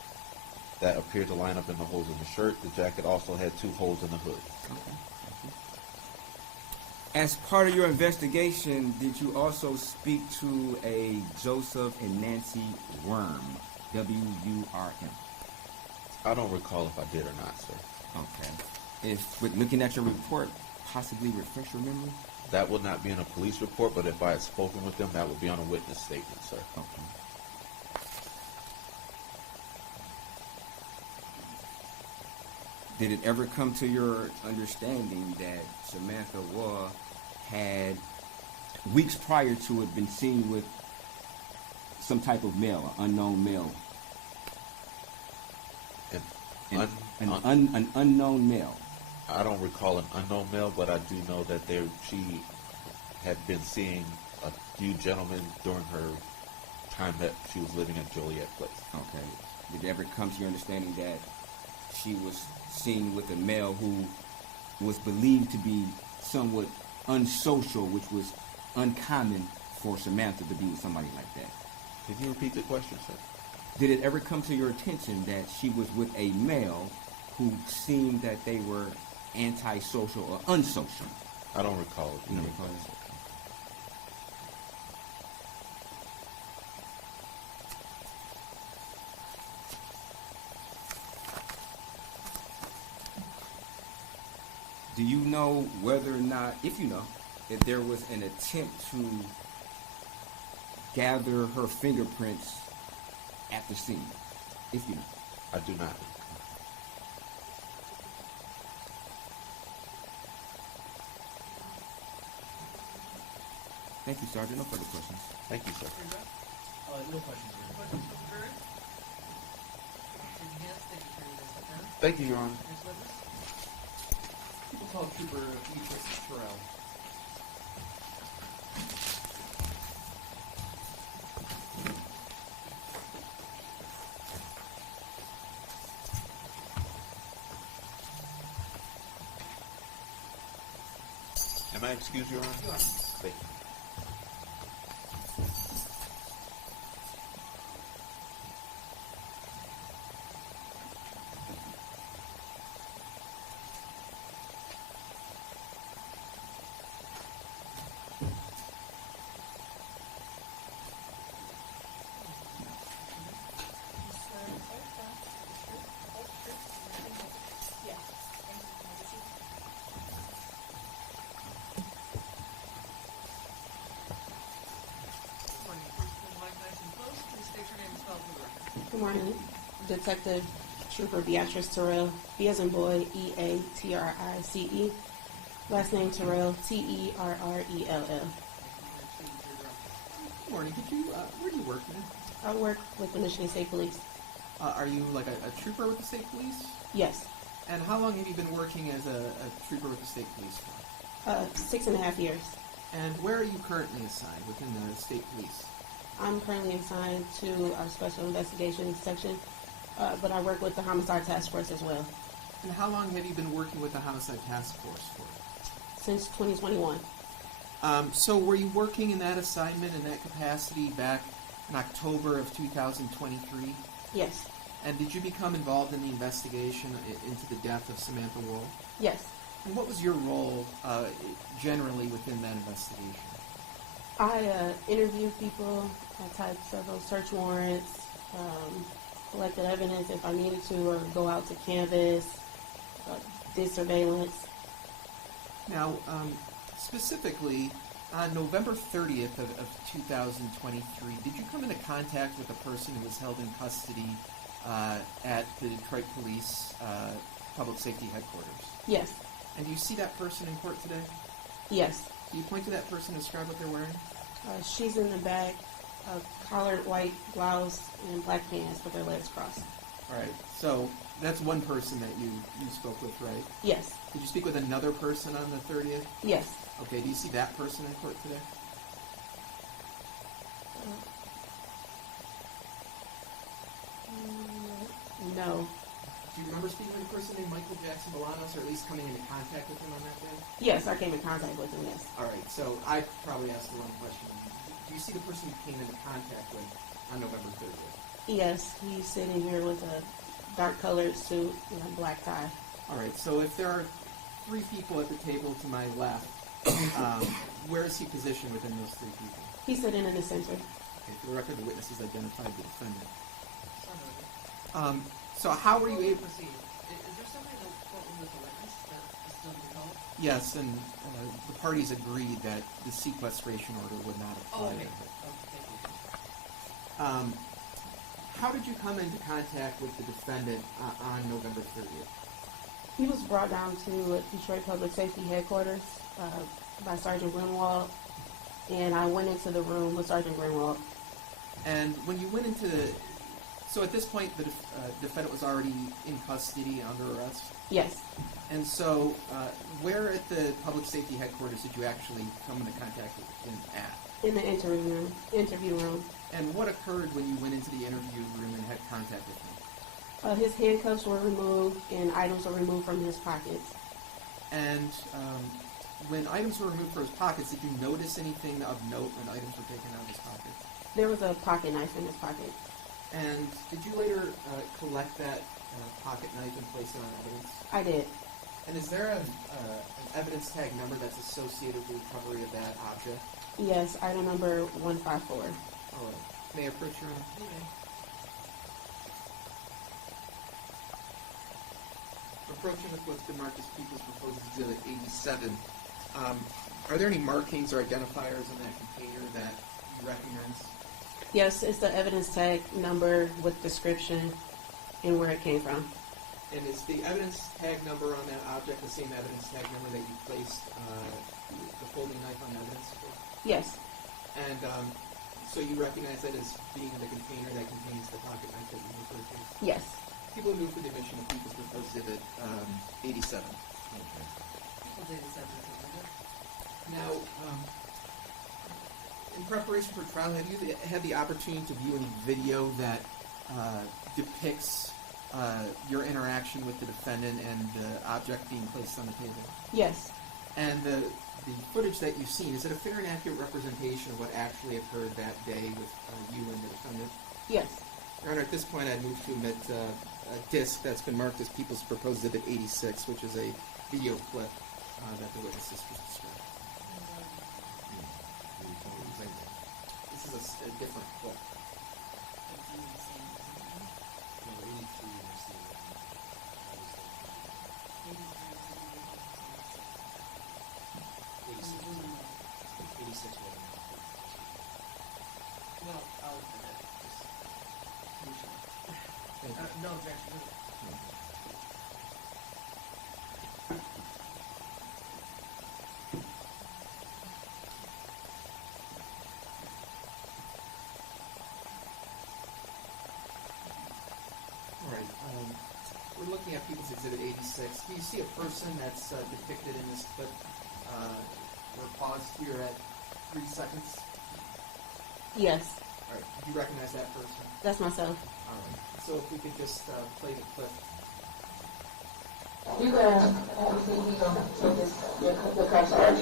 that appeared to line up in the holes in the shirt. The jacket also had 2 holes in the hood. Okay. As part of your investigation, did you also speak to a Joseph and Nancy Worm, W-U-R-M? I don't recall if I did or not, sir. Okay. If, with looking at your report, possibly refresh your memory? That would not be in a police report, but if I had spoken with them, that would be on a witness statement, sir. Okay. Did it ever come to your understanding that Samantha Woll had, weeks prior to it, been seen with some type of male, an unknown male? An unknown male. I don't recall an unknown male, but I do know that she had been seeing a few gentlemen during her time that she was living at Joliet Place. Okay. Did it ever come to your understanding that she was seen with a male who was believed to be somewhat unsocial, which was uncommon for Samantha to be with somebody like that? Can you repeat the question, sir? Did it ever come to your attention that she was with a male who seemed that they were antisocial or unsocial? I don't recall it. You don't recall it? Do you know whether or not, if you know, if there was an attempt to gather her fingerprints at the scene? If you know. I do not. Thank you, Sergeant. No further questions. Thank you, sir. No questions. Questions from the jury? Yes, thank you for your testimony. Thank you, Your Honor. Next witness? We'll call Trooper Terrell. Am I excused, Your Honor? You are. Thank you. Good morning, Detective Trooper Beatrice Terrell, B as in boy, E-A-T-R-I-C-E. Last name Terrell, T-E-R-R-E-L-L. Good morning. Where do you work, man? I work with the Michigan State Police. Are you like a trooper with the state police? Yes, And how long have you been working as a trooper with the state police for? 6.5 years. And where are you currently assigned within the state police? I'm currently assigned to our Special Investigations section, but I work with the Homicide Task Force as well. And how long have you been working with the Homicide Task Force for? Since 2021. So were you working in that assignment, in that capacity, back in October of 2023? Yes, And did you become involved in the investigation into the death of Samantha Woll? yes. And what was your role generally within that investigation? I interviewed people. I typed several search warrants, collected evidence if I needed to, or go out to canvas, did surveillance. Now, specifically, on November 30th of 2023, did you come into contact with a person who was held in custody at the Detroit Police Public Safety Headquarters? Yes. And do you see that person in court today? Yes. Do you point to that person and describe what they're wearing? She's in the back, collared white blouse and black pants with her legs crossed. All right, so that's one person that you spoke with, right? Yes. Did you speak with another person on the 30th? Yes. Okay, do you see that person in court today? No. Do you remember speaking with a person named Michael Jackson-Bolanos, or at least coming into contact with him on that day? Yes, I came in contact with him, yes. All right, so I probably asked the wrong question. Do you see the person you came into contact with on November 30th? Yes, he's sitting here with a dark-colored suit and a black tie. All right, so if there are three people at the table to my left, where is he positioned within those three people? He's sitting in the center. Okay, for the record, the witnesses identified the defendant. So how were you able? Proceed. Is there something in the courtroom with the witness that is still developed? Yes, and the parties agreed that the sequestration order would not apply. Okay. Thank you. How did you come into contact with the defendant on November 30th? He was brought down to Detroit Public Safety Headquarters by Sergeant Greenwald, and I went into the room with Sergeant Greenwald. And when you went into so at this point, the defendant was already in custody under arrest? Yes. And so where at the public safety headquarters did you actually come into contact with him at? In the interview room. And what occurred when you went into the interview room and had contact with him? His handcuffs were removed and items were removed from his pockets. And when items were removed from his pockets, did you notice anything of note when items were taken out of his pockets? There was a pocket knife in his pocket. And did you later collect that pocket knife and place it on evidence? I did. And is there an evidence tag number that's associated with the recovery of that object? Yes, item number 154. All right. May I approach your honor? You may. Approaching with what's been marked as People's Proposed Exhibit 87, are there any markings or identifiers on that container that you recognize? Yes, it's the evidence tag number with description and where it came from. And is the evidence tag number on that object the same evidence tag number that you placed the folding knife on evidence for? Yes. And so you recognize that as being in the container that contains the pocket knife that you referred to? Yes. People move for the admission of People's Proposed Exhibit 87. People's 87 is it? Now, in preparation for trial, have you had the opportunity to view any video that depicts your interaction with the defendant and the object being placed on the table? Yes. And the footage that you've seen, is it a fair and accurate representation of what actually occurred that day with you and the defendant? Yes. Your Honor, at this point I'd move to admit a disc that's been marked as People's Proposed Exhibit 86, which is a video clip that the witnesses was described. This is a different clip. Well, I'll admit. No objection. All right. We're looking at People's Exhibit 86. Do you see a person that's depicted in this clip? We're paused here at 3 seconds. Yes. All right. Do you recognize that person? That's myself. All right. So if we could just play the clip. You can take this, the cuffs out.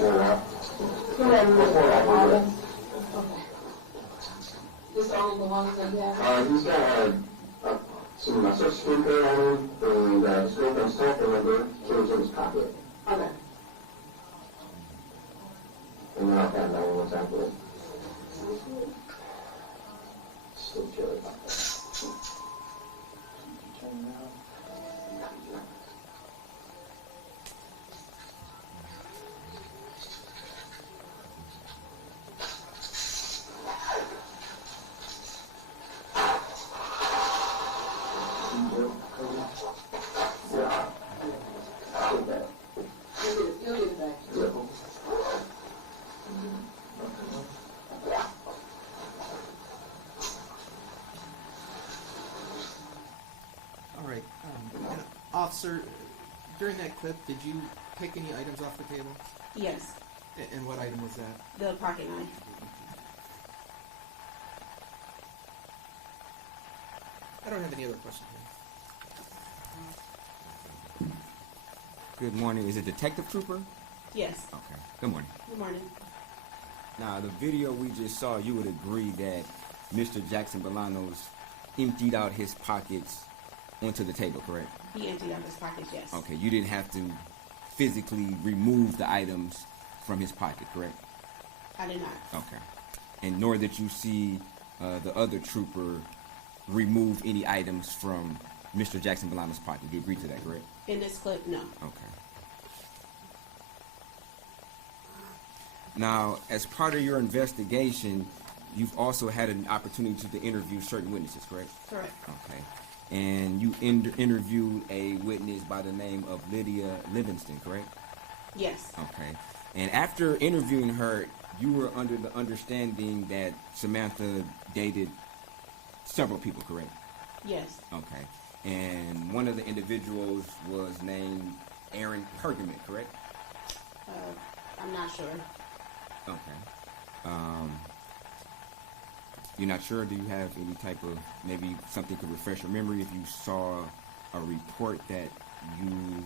Come ahead and look at it. Okay. This only the ones that you have? He's got some Social Security on him, and scope and stamp number came in his pocket. Okay. And then I'll have that one more time for it. Still chilly. You'll get it back. All right. And officer, during that clip, did you pick any items off the table? Yes, And what item was that? the pocket knife. I don't have any other questions. Good morning. Is it Detective Trooper? Yes. Okay. Good morning. Good morning. Now, the video we just saw, you would agree that Mr. Jackson-Bolanos emptied out his pockets onto the table, correct? He emptied out his pockets, yes. Okay. You didn't have to physically remove the items from his pocket, correct? I did not. Okay. And nor did you see the other trooper remove any items from Mr. Jackson-Bolanos' pocket. Do you agree to that, correct? In this clip, no. Okay. Now, as part of your investigation, you've also had an opportunity to interview certain witnesses, correct? Correct. Okay. And you interviewed a witness by the name of Lydia Livingston, correct? Yes. Okay. And after interviewing her, you were under the understanding that Samantha dated several people, correct? Yes. Okay. And one of the individuals was named Aaron Pergament, correct? I'm not sure. Okay. You're not sure? Do you have any type of, maybe something could refresh your memory if you saw a report that you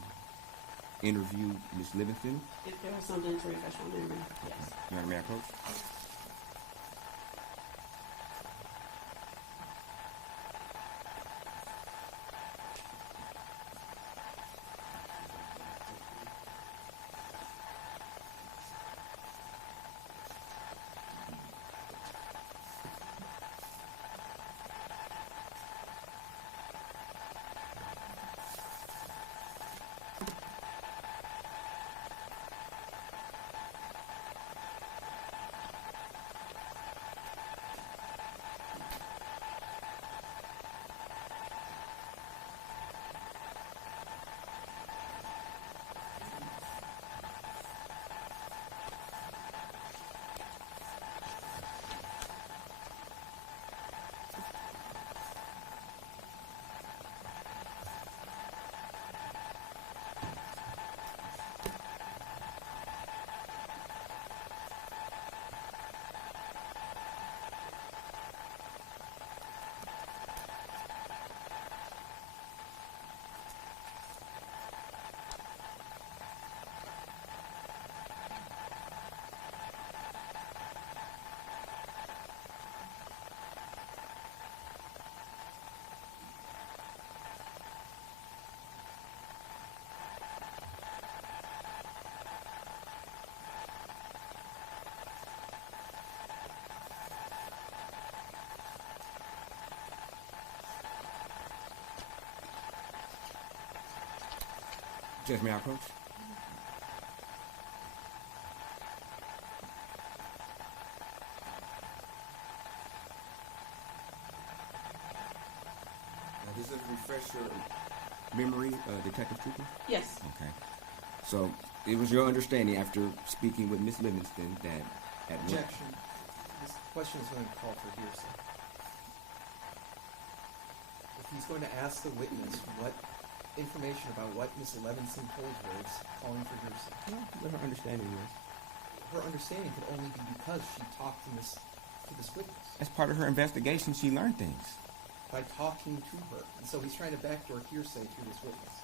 interviewed Ms. Livingston? If there was something to refresh my memory, yes. You want to make a coach? Yes, may I approach? Does this refresh your memory, Detective Trooper? Yes. Okay. So it was your understanding after speaking with Miss Livingston that at one... Objection. This question is going to call for hearsay. If he's going to ask the witness what information about what Miss Livingston told her, it's calling for hearsay. No, what her understanding was. Her understanding could only be because she talked to this witness. As part of her investigation, she learned things. By talking to her. And so he's trying to backdoor hearsay through this witness.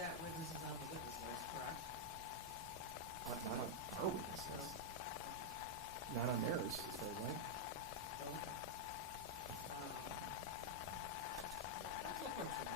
That witness is on the witness list, correct? Not on our witness list. Not on theirs, is that right? Okay. That's what works for me.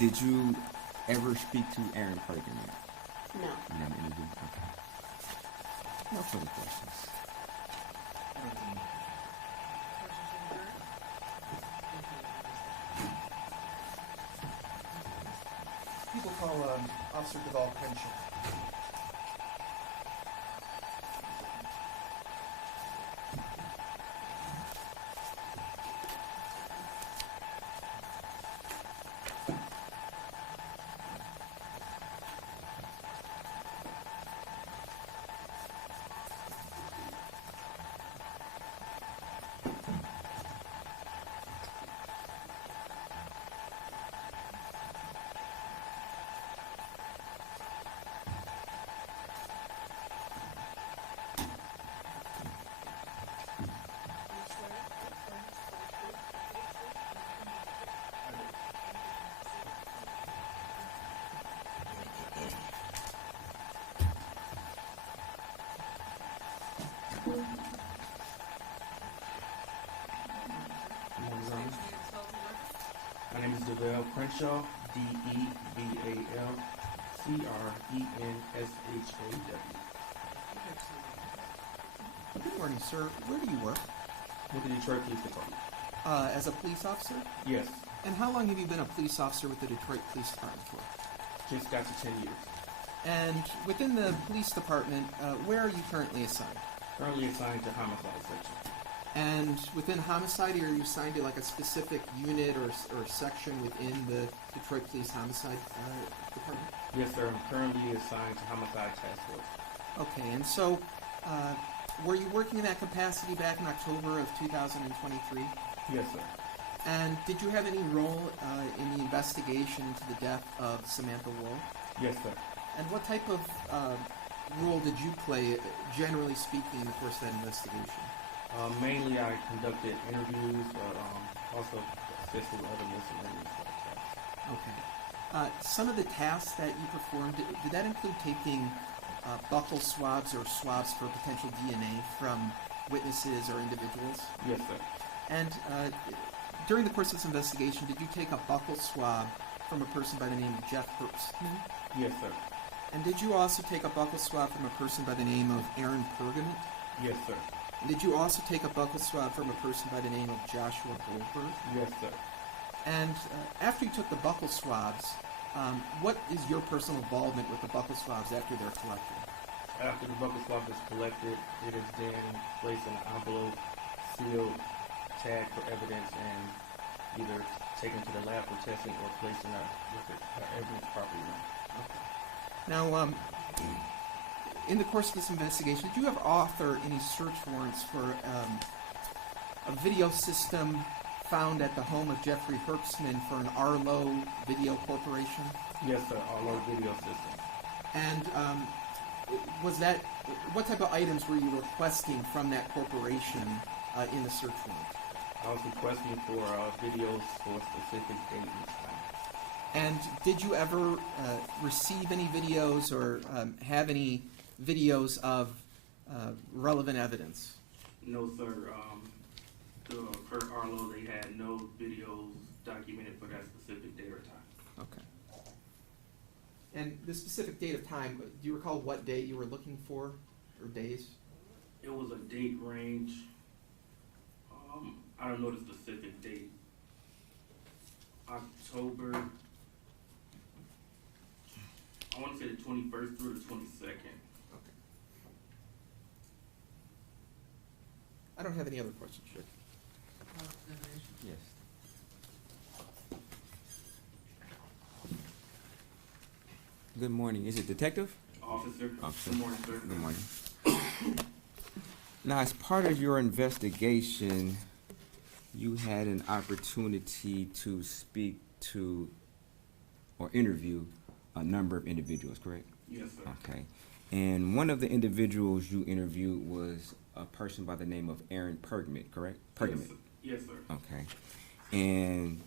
Did you ever speak to Aaron Perkins? No. You had an interview? Okay. No further questions. People call Officer Devolve Crenshaw. My name is Devolve Crenshaw, DevelCrenshaw. Good morning, sir. Where do you work? With the Detroit Police Department. As a police officer? Yes, And how long have you been a police officer with the Detroit Police Department for? just got to 10 years. And within the police department, where are you currently assigned? Currently assigned to homicide section. And within homicide, are you assigned to like a specific unit or section within the Detroit Police Homicide Department? Yes, sir. I'm currently assigned to homicide task force. Okay, and so were you working in that capacity back in October of 2023? Yes, sir. And did you have any role in the investigation into the death of Samantha Woll? Yes, sir. And what type of role did you play, generally speaking, in the course of that investigation? Mainly, I conducted interviews, but also assisted with other miscellaneous tasks. Okay. Some of the tasks that you performed, did that include taking buccal swabs or swabs for potential DNA from witnesses or individuals? Yes, sir. And during the course of this investigation, did you take a buccal swab from a person by the name of Jeff Herbstman? Yes, sir. And did you also take a buccal swab from a person by the name of Aaron Pergament? Yes, sir. And did you also take a buccal swab from a person by the name of Joshua Goldberg? Yes, sir. And after you took the buccal swabs, what is your personal involvement with the buccal swabs after they're collected? After the bucket swab is collected, it is then placed in an envelope, sealed, tagged for evidence, and either taken to the lab for testing or placed in a evidence property room. Now, in the course of this investigation, did you ever author any search warrants for a video system found at the home of Jeffrey Herbstman for an Arlo Video Corporation? Yes, sir. Arlo video system. And was that, what type of items were you requesting from that corporation in the search warrant? I was requesting for videos for a specific date and time. And did you ever receive any videos or have any videos of relevant evidence? No, sir. The Kurt Arlo, they had no videos documented for that specific day or time. Okay. And the specific date of time, do you recall what date you were looking for, or days? It was a date range. I don't know the specific date. October, I want to say the 21st through the 22nd. Okay. I don't have any other questions, Rick. Yes. Good morning. Is it Detective? Officer. Officer. Good morning, sir. Good morning. Now, as part of your investigation, you had an opportunity to speak to or interview a number of individuals, correct? Yes, sir. Okay. And one of the individuals you interviewed was a person by the name of Aaron Pergament, correct? Pergament. Yes, sir. Okay. And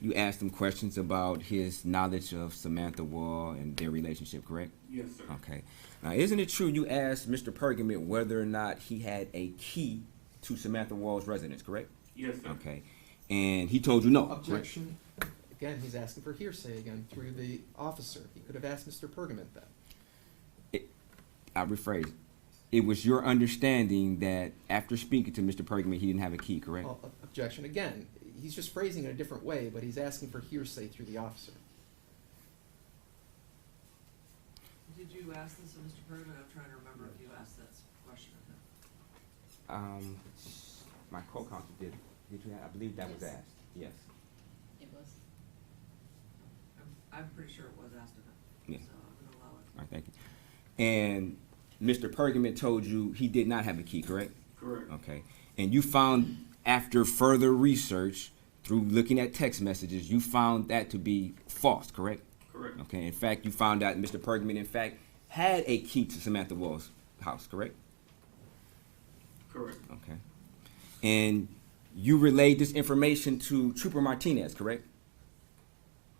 you asked him questions about his knowledge of Samantha Woll and their relationship, correct? Yes, sir. Okay. Now, isn't it true you asked Mr. Pergament whether or not he had a key to Samantha Woll's residence, correct? Yes, sir. Okay. And he told you no. Objection. Again, he's asking for hearsay again through the officer. He could have asked Mr. Pergament that. I'll rephrase. It was your understanding that after speaking to Mr. Pergament, he didn't have a key, correct? Well, objection again. He's just phrasing it a different way, but he's asking for hearsay through the officer. Did you ask this of Mr. Pergament? I'm trying to remember if you asked that question of him. My co-counsel did. Did you? I believe that was Yes. asked. Yes. It was. I'm pretty sure it was asked of him. Yeah. So I'm going to allow it. All right. Thank you. And Mr. Pergament told you he did not have a key, correct? Correct. Okay. And you found, after further research, through looking at text messages, you found that to be false, correct? Correct. Okay. In fact, you found out Mr. Pergament, in fact, had a key to Samantha Woll's house, correct? Correct. Okay. And you relayed this information to Trooper Martinez, correct?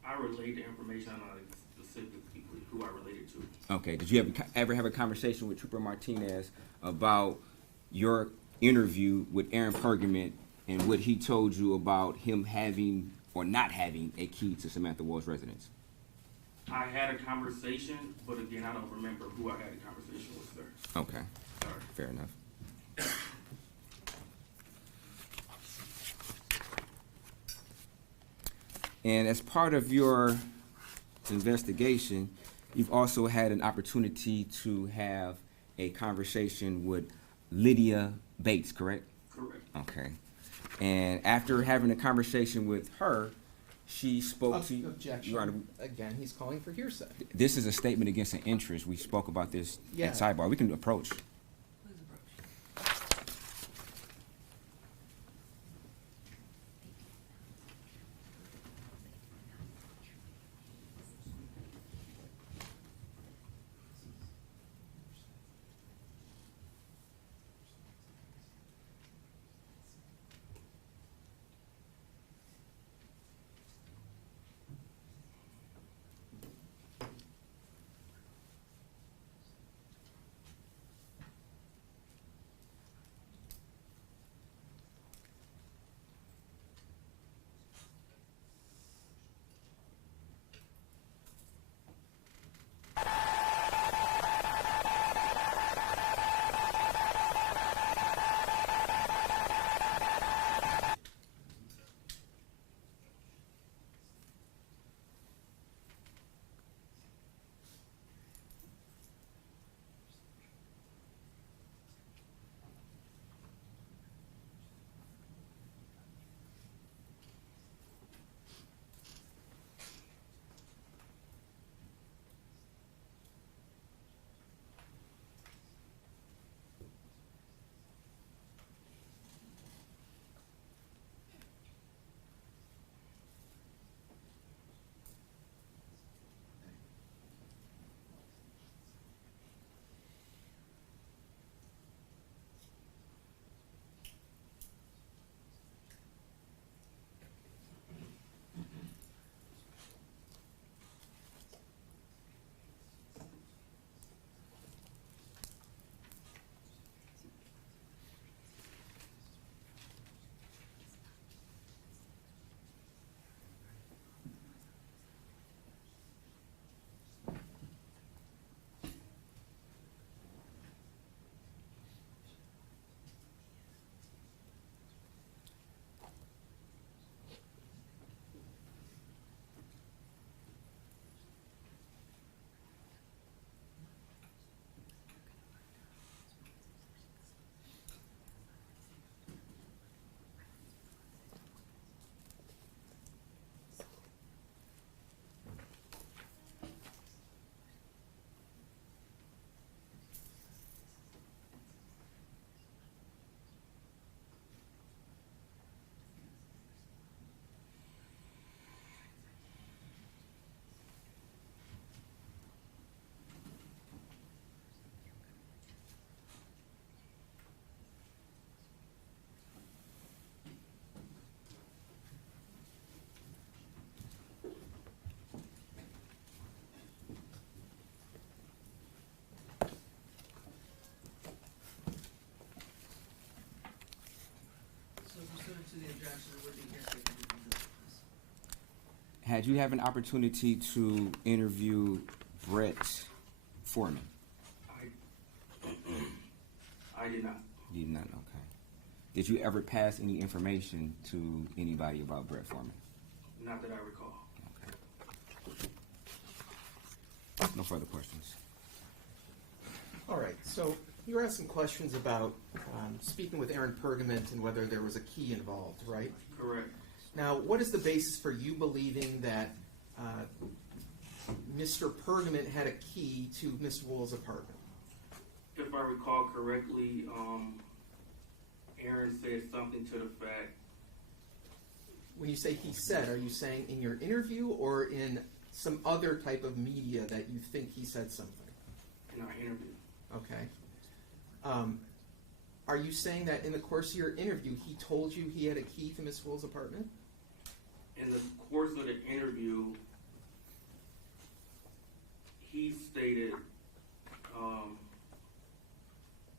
I relayed the information. I'm not specifically who I related to. Okay. Did you ever have a conversation with Trooper Martinez about your interview with Aaron Pergament and what he told you about him having or not having a key to Samantha Woll's residence? I had a conversation, but again, I don't remember who I had a conversation with, sir. Okay. Sorry. Fair enough. And as part of your investigation, you've also had an opportunity to have a conversation with Lydia Bates, correct? Correct. Okay. And after having a conversation with her, she spoke to you. Objection. Your Honor, Again, he's calling for hearsay. this is a statement against an interest. We spoke about this Yeah. at sidebar. We can approach. Please approach. Had you have an opportunity to interview Brett Foreman? I did not. You did not, okay. Did you ever pass any information to anybody about Brett Foreman? Not that I recall. Okay. No further questions. All right, so you were asking questions about speaking with Aaron Pergament and whether there was a key involved, right? Correct. Now, what is the basis for you believing that Mr. Pergament had a key to Ms. Woll's apartment? If I recall correctly, Aaron said something to the fact. When you say he said, are you saying in your interview or in some other type of media that you think he said something? In our interview. Okay. Are you saying that in the course of your interview, he told you he had a key to Ms. Woll's apartment? In the course of the interview, he stated,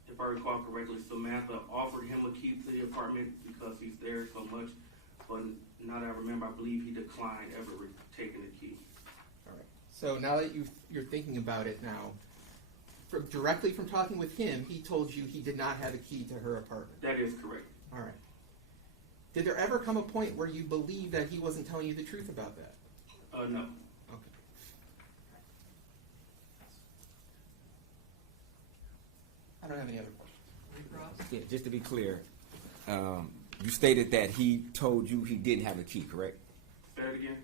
if I recall correctly, Samantha offered him a key to the apartment because he's there so much, but now that I remember, I believe he declined ever taking the key. All right. So now that you're thinking about it now, directly from talking with him, he told you he did not have a key to her apartment. That is correct. All right. Did there ever come a point where you believe that he wasn't telling you the truth about that? No. Okay. I don't have any other questions. Yeah, just to be clear, you stated that he told you he didn't have a key, correct? Say it again.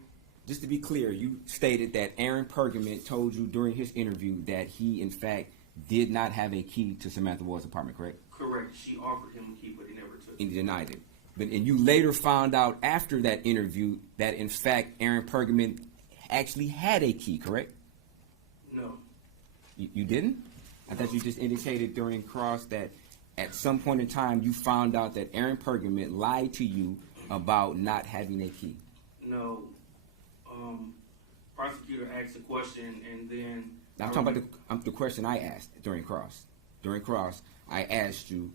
Just to be clear, you stated that Aaron Pergament told you during his interview that he, in fact, did not have a key to Samantha Woll's apartment, correct? Correct. She offered him a key, but he never took it. And he denied it. And you later found out after that interview that, in fact, Aaron Pergament actually had a key, correct? No. You didn't? I thought you just indicated during cross that at some point in time you found out that Aaron Pergament lied to you about not having a key. No. Prosecutor asked a question, and then... Now, I'm talking about the question I asked during cross. During cross, I asked you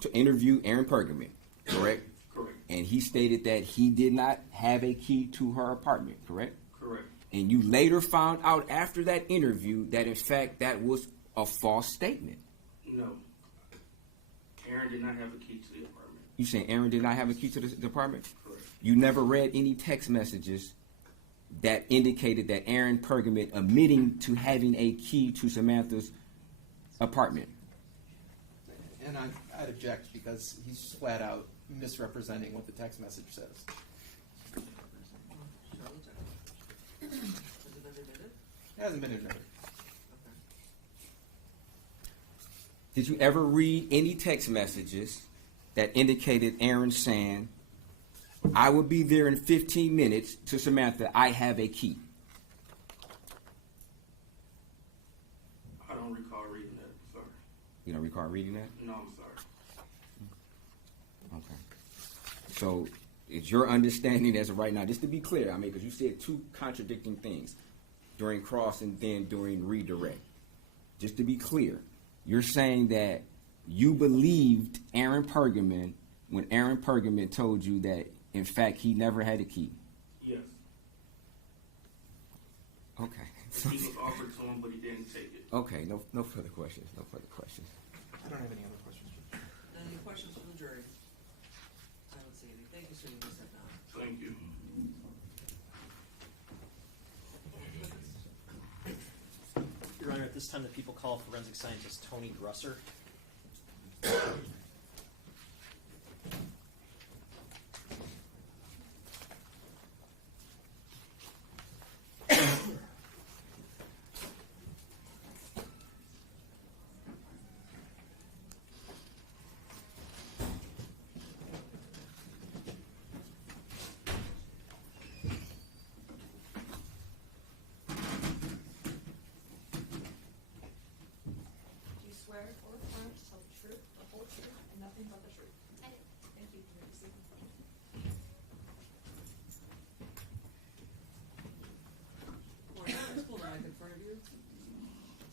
to interview Aaron Pergament, correct? Correct. And he stated that he did not have a key to her apartment, correct? Correct. And you later found out after that interview that, in fact, that was a false statement. No. Aaron did not have a key to the apartment. You saying Aaron did not have a key to the apartment? Correct. You never read any text messages that indicated that Aaron Pergament admitting to having a key to Samantha's apartment. And I'd object because he's flat out misrepresenting what the text message says. Has it been admitted? It hasn't been admitted. Did you ever read any text messages that indicated Aaron saying, I will be there in 15 minutes to Samantha, I have a key? I don't recall reading that. Sorry. You don't recall reading that? No, I'm sorry. Okay. So it's your understanding as of right now, just to be clear, I mean, because you said two contradicting things during cross and then during redirect. Just to be clear, you're saying that you believed Aaron Pergament when Aaron Pergament told you that, in fact, he never had a key? Yes. Okay. He was offered to him, but he didn't take it. Okay, no further questions. No further questions. I don't have any other questions. Any questions from the jury? I don't see any. Thank you, sir. You can sit down. Thank you. Your Honor, at this time, the people call forensic scientist Tony Grusser.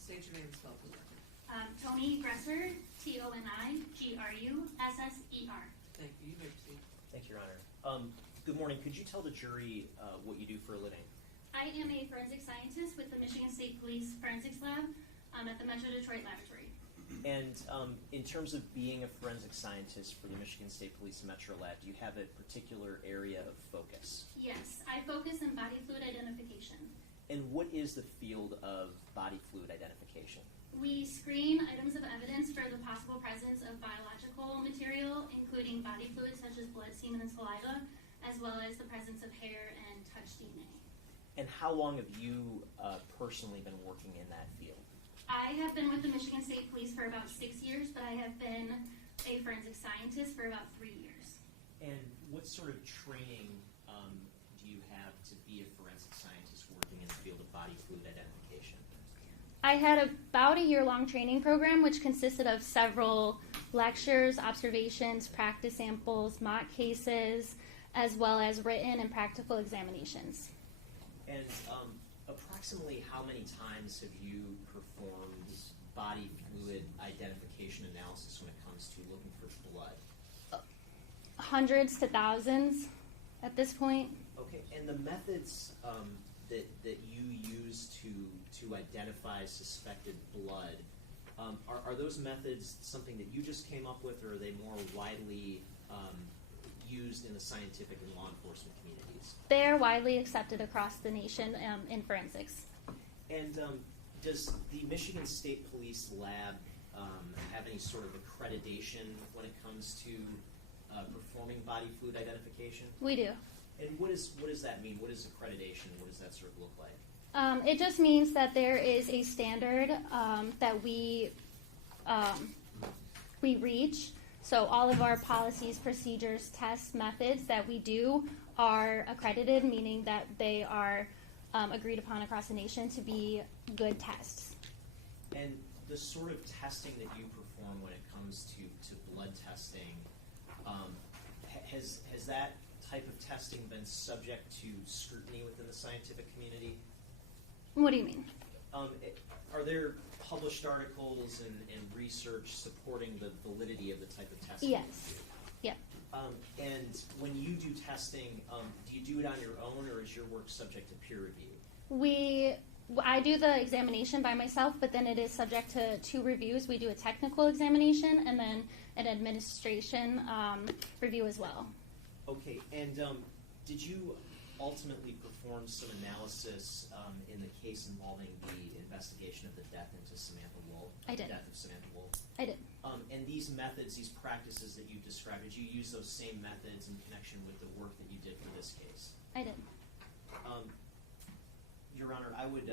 State your name and spell for the record. Tony Gresser, Tonigresser. Thank Thank you. you. You may proceed. Thank you, Your Honor. Good morning. Could you tell the jury what you do for a living? I am a forensic scientist with the Michigan State Police Forensics Lab at the Metro Detroit Laboratory. And in terms of being a forensic scientist for the Michigan State Police Metro Lab, do you have a particular area of focus? Yes, I focus in body fluid identification. And what is the field of body fluid identification? We screen items of evidence for the possible presence of biological material, including body fluids such as blood, semen, and saliva, as well as the presence of hair and touch DNA. And how long have you personally been working in that field? I have been with the Michigan State Police for about 6 years, but I have been a forensic scientist for about 3 years. And what sort of training do you have to be a forensic scientist working in the field of body fluid identification? I had about a year-long training program, which consisted of several lectures, observations, practice samples, mock cases, as well as written and practical examinations. And approximately how many times have you performed body fluid identification analysis when it comes to looking for blood? Hundreds to thousands at this point. Okay, and the methods that you use to identify suspected blood, are those methods something that you just came up with, or are they more widely used in the scientific and law enforcement communities? They are widely accepted across the nation in forensics. And does the Michigan State Police Lab have any sort of accreditation when it comes to performing body fluid identification? We do. And what does that mean? What is accreditation? What does that sort of look like? It just means that there is a standard that we reach. So all of our policies, procedures, tests, methods that we do are accredited, meaning that they are agreed upon across the nation to be good tests. And the sort of testing that you perform when it comes to blood testing, has that type of testing been subject to scrutiny within the scientific community? What do you mean? Are there published articles and research supporting the validity of the type of testing? Yes. Yep. And when you do testing, do you do it on your own, or is your work subject to peer review? I do the examination by myself, but then it is subject to 2 reviews. We do a technical examination and then an administration review as well. Okay, and did you ultimately perform some analysis in the case involving the investigation of the death into Samantha Woll? I did. The death of Samantha Woll? I did. And these methods, these practices that you described, did you use those same methods in connection with the work that you did for this case? I did. Your Honor, I would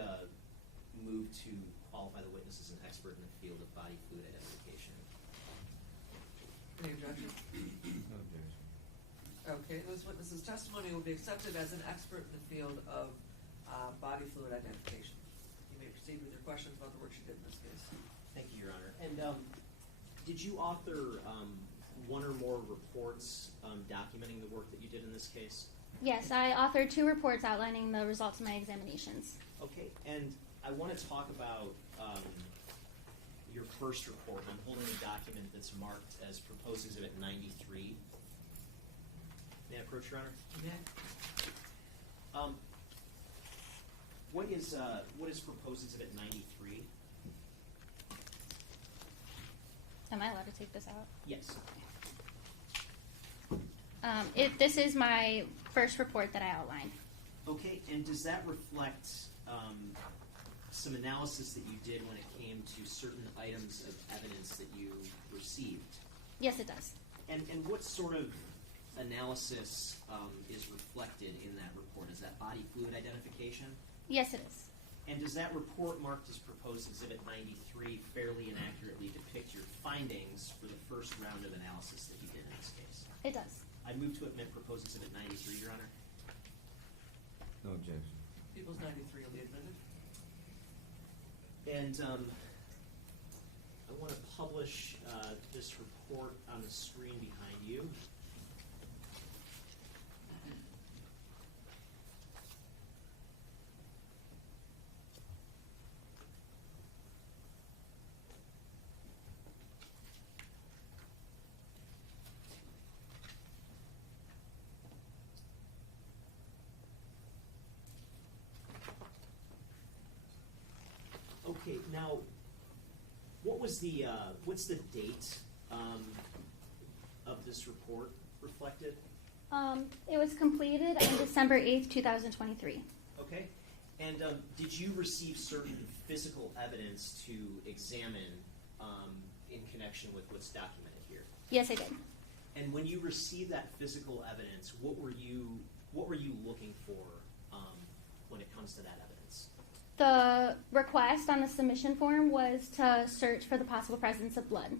move to qualify the witness as an expert in the field of body fluid identification. Any objection? No objection. Okay, this witness's testimony will be accepted as an expert in the field of body fluid identification. You may proceed with your questions about the work she did in this case. Thank you, Your Honor. And did you author one or more reports documenting the work that you did in this case? Yes, I authored 2 reports outlining the results of my examinations. Okay, and I want to talk about your first report. I'm holding a document that's marked as Proposed Exhibit 93. May I approach, Your Honor? Yeah. What is Proposed Exhibit 93? Am I allowed to take this out? Yes. This is my first report that I outlined. Okay, and does that reflect some analysis that you did when it came to certain items of evidence that you received? Yes, it does. And what sort of analysis is reflected in that report? Is that body fluid identification? Yes, it is. And does that report marked as Proposed Exhibit 93 fairly and accurately depict your findings for the first round of analysis that you did in this case? It does. I move to admit Proposed Exhibit 93, Your Honor. No objection. People's 93 will be admitted. And I want to publish this report on the screen behind you. Okay, now, what's the date of this report reflected? It was completed on December 8th, 2023. Okay, and did you receive certain physical evidence to examine in connection with what's documented here? Yes, I did. And when you received that physical evidence, what were you looking for when it comes to that evidence? The request on the submission form was to search for the possible presence of blood.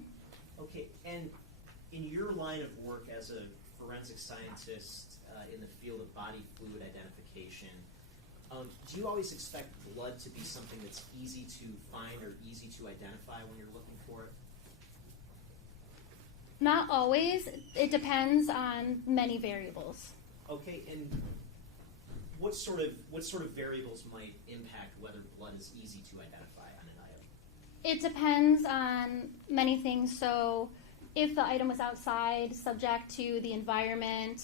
Okay, and in your line of work as a forensic scientist in the field of body fluid identification, do you always expect blood to be something that's easy to find or easy to identify when you're looking for it? Not always. It depends on many variables. Okay, and what sort of variables might impact whether blood is easy to identify on an item? It depends on many things. So if the item was outside, subject to the environment,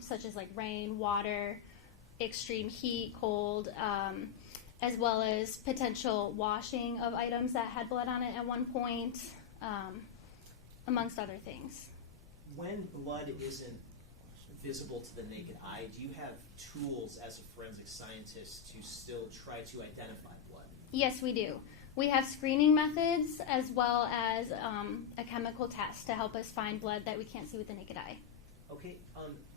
such as like rain, water, extreme heat, cold, as well as potential washing of items that had blood on it at one point, amongst other things. When blood isn't visible to the naked eye, do you have tools as a forensic scientist to still try to identify blood? Yes, we do. We have screening methods as well as a chemical test to help us find blood that we can't see with the naked eye. Okay,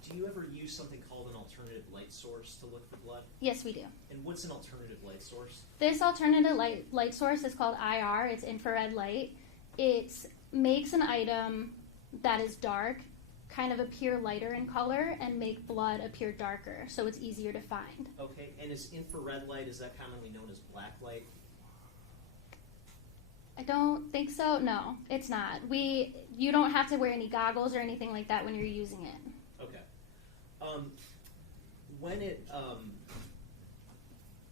do you ever use something called an alternative light source to look for blood? Yes, we do. And what's an alternative light source? This alternative light source is called IR. It's infrared light. It makes an item that is dark kind of appear lighter in color and make blood appear darker, so it's easier to find. Okay, and is infrared light, is that commonly known as black light? I don't think so. No, it's not. You don't have to wear any goggles or anything like that when you're using it. Okay.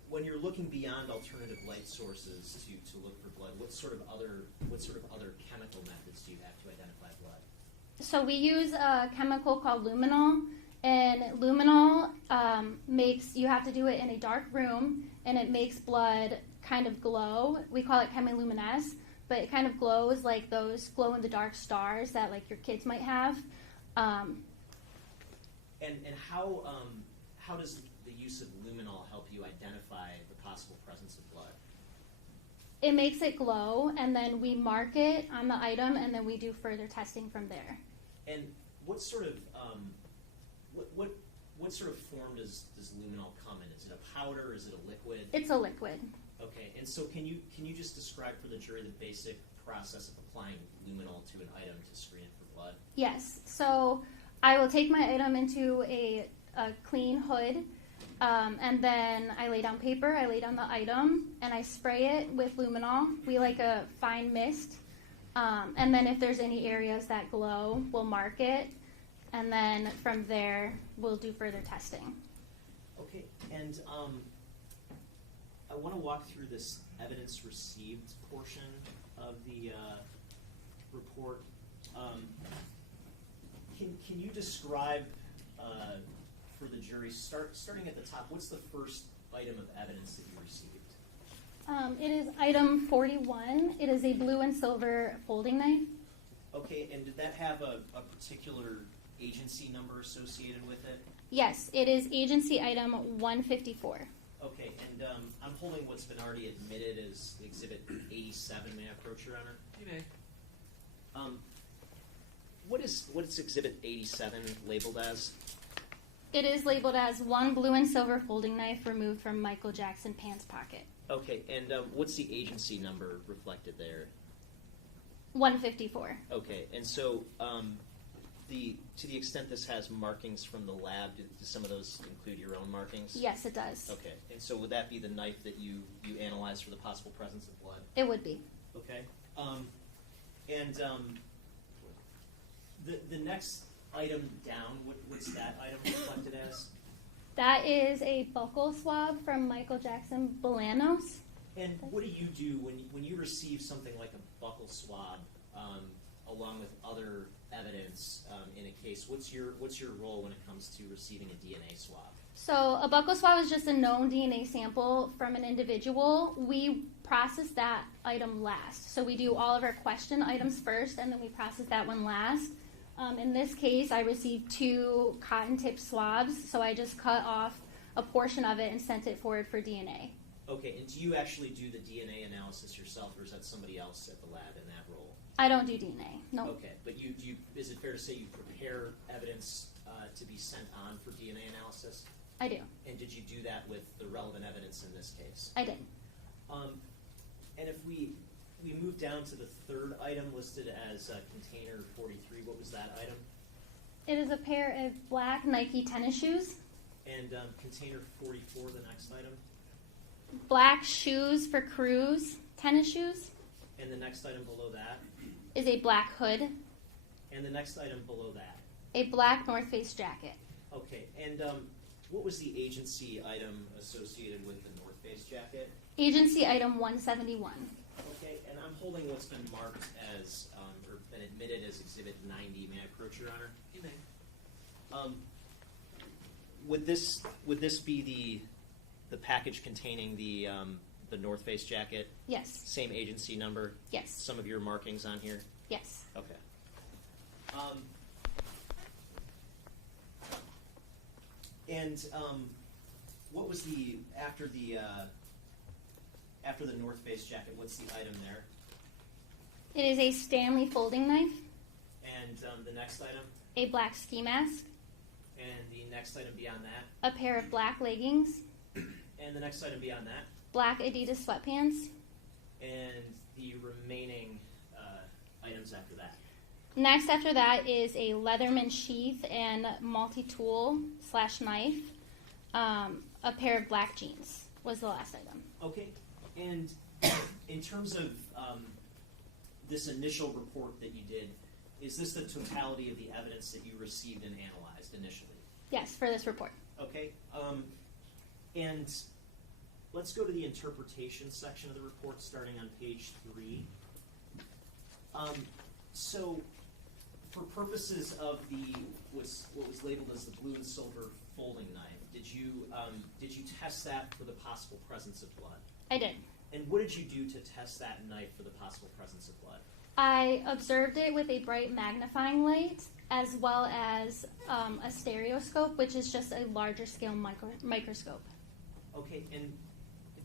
When you're looking beyond alternative light sources to look for blood, what sort of other chemical methods do you have to identify blood? So we use a chemical called luminol, and luminol you have to do it in a dark room, and it makes blood kind of glow. We call it chemiluminesce, but it kind of glows like those glow-in-the-dark stars that like your kids might have. And how does the use of luminol help you identify the possible presence of blood? It makes it glow, and then we mark it on the item, and then we do further testing from there. And what sort of what sort of form does luminol come in? Is it a powder? Is it a liquid? It's a liquid. Okay, and so can you just describe for the jury the basic process of applying luminol to an item to screen it for blood? Yes. So I will take my item into a clean hood, and then I lay down paper, I lay down the item, and I spray it with luminol. We like a fine mist. And then if there's any areas that glow, we'll mark it. And then from there, we'll do further testing. Okay, and I want to walk through this evidence received portion of the report. Can you describe for the jury, starting at the top, what's the first item of evidence that you received? It is item 41. It is a blue and silver folding knife. Okay, and did that have a particular agency number associated with it? Yes, it is agency item 154. Okay, and I'm holding what's been already admitted as Exhibit 87. May I approach, Your Honor? You may. What is Exhibit 87 labeled as? It is labeled as one blue and silver folding knife removed from Michael Jackson pants pocket. Okay, and what's the agency number reflected there? 154. Okay, and so to the extent this has markings from the lab, do some of those include your own markings? Yes, it does. Okay, and so would that be the knife that you analyzed for the possible presence of blood? It would be. Okay, the next item down, what's that item reflected as? That is a buccal swab from Michael Jackson-Bolanos. And what do you do when you receive something like a buccal swab, along with other evidence in a case? What's your role when it comes to receiving a DNA swab? So a buccal swab is just a known DNA sample from an individual. We process that item last. So we do all of our question items first, and then we process that one last. In this case, I received 2 cotton-tip swabs, so I just cut off a portion of it and sent it forward for DNA. Okay, and do you actually do the DNA analysis yourself, or is that somebody else at the lab in that role? I don't do DNA, no. Okay, but is it fair to say you prepare evidence to be sent on for DNA analysis? I do. And did you do that with the relevant evidence in this case? I did. And if we move down to the third item listed as container 43, what was that item? It is a pair of black Nike tennis shoes. And container 44, the next item? Black shoes for crews, tennis shoes. And the next item below that? Is a black hood. And the next item below that? A black North Face jacket. Okay, and what was the agency item associated with the North Face jacket? Agency item 171. Okay, and I'm holding what's been marked as, or been admitted as Exhibit 90. May I approach, Your Honor? You may. Would this be the package containing the North Face jacket? Yes. Same agency number? Yes. Some of your markings on here? Yes. Okay. And what was after the North Face jacket? What's the item there? It is a Stanley folding knife. And the next item? A black ski mask. And the next item beyond that? A pair of black leggings. And the next item beyond that? Black Adidas sweatpants. And the remaining items after that? Next after that is a Leatherman sheath and multi-tool / knife. A pair of black jeans was the last item. Okay. And in terms of this initial report that you did, is this the totality of the evidence that you received and analyzed initially? Yes, for this report. Okay. And let's go to the interpretation section of the report, starting on page 3. So, for purposes of what was labeled as the blue and silver folding knife, did you test that for the possible presence of blood? I did. And what did you do to test that knife for the possible presence of blood? I observed it with a bright magnifying light, as well as a stereoscope, which is just a larger scale microscope. Okay, and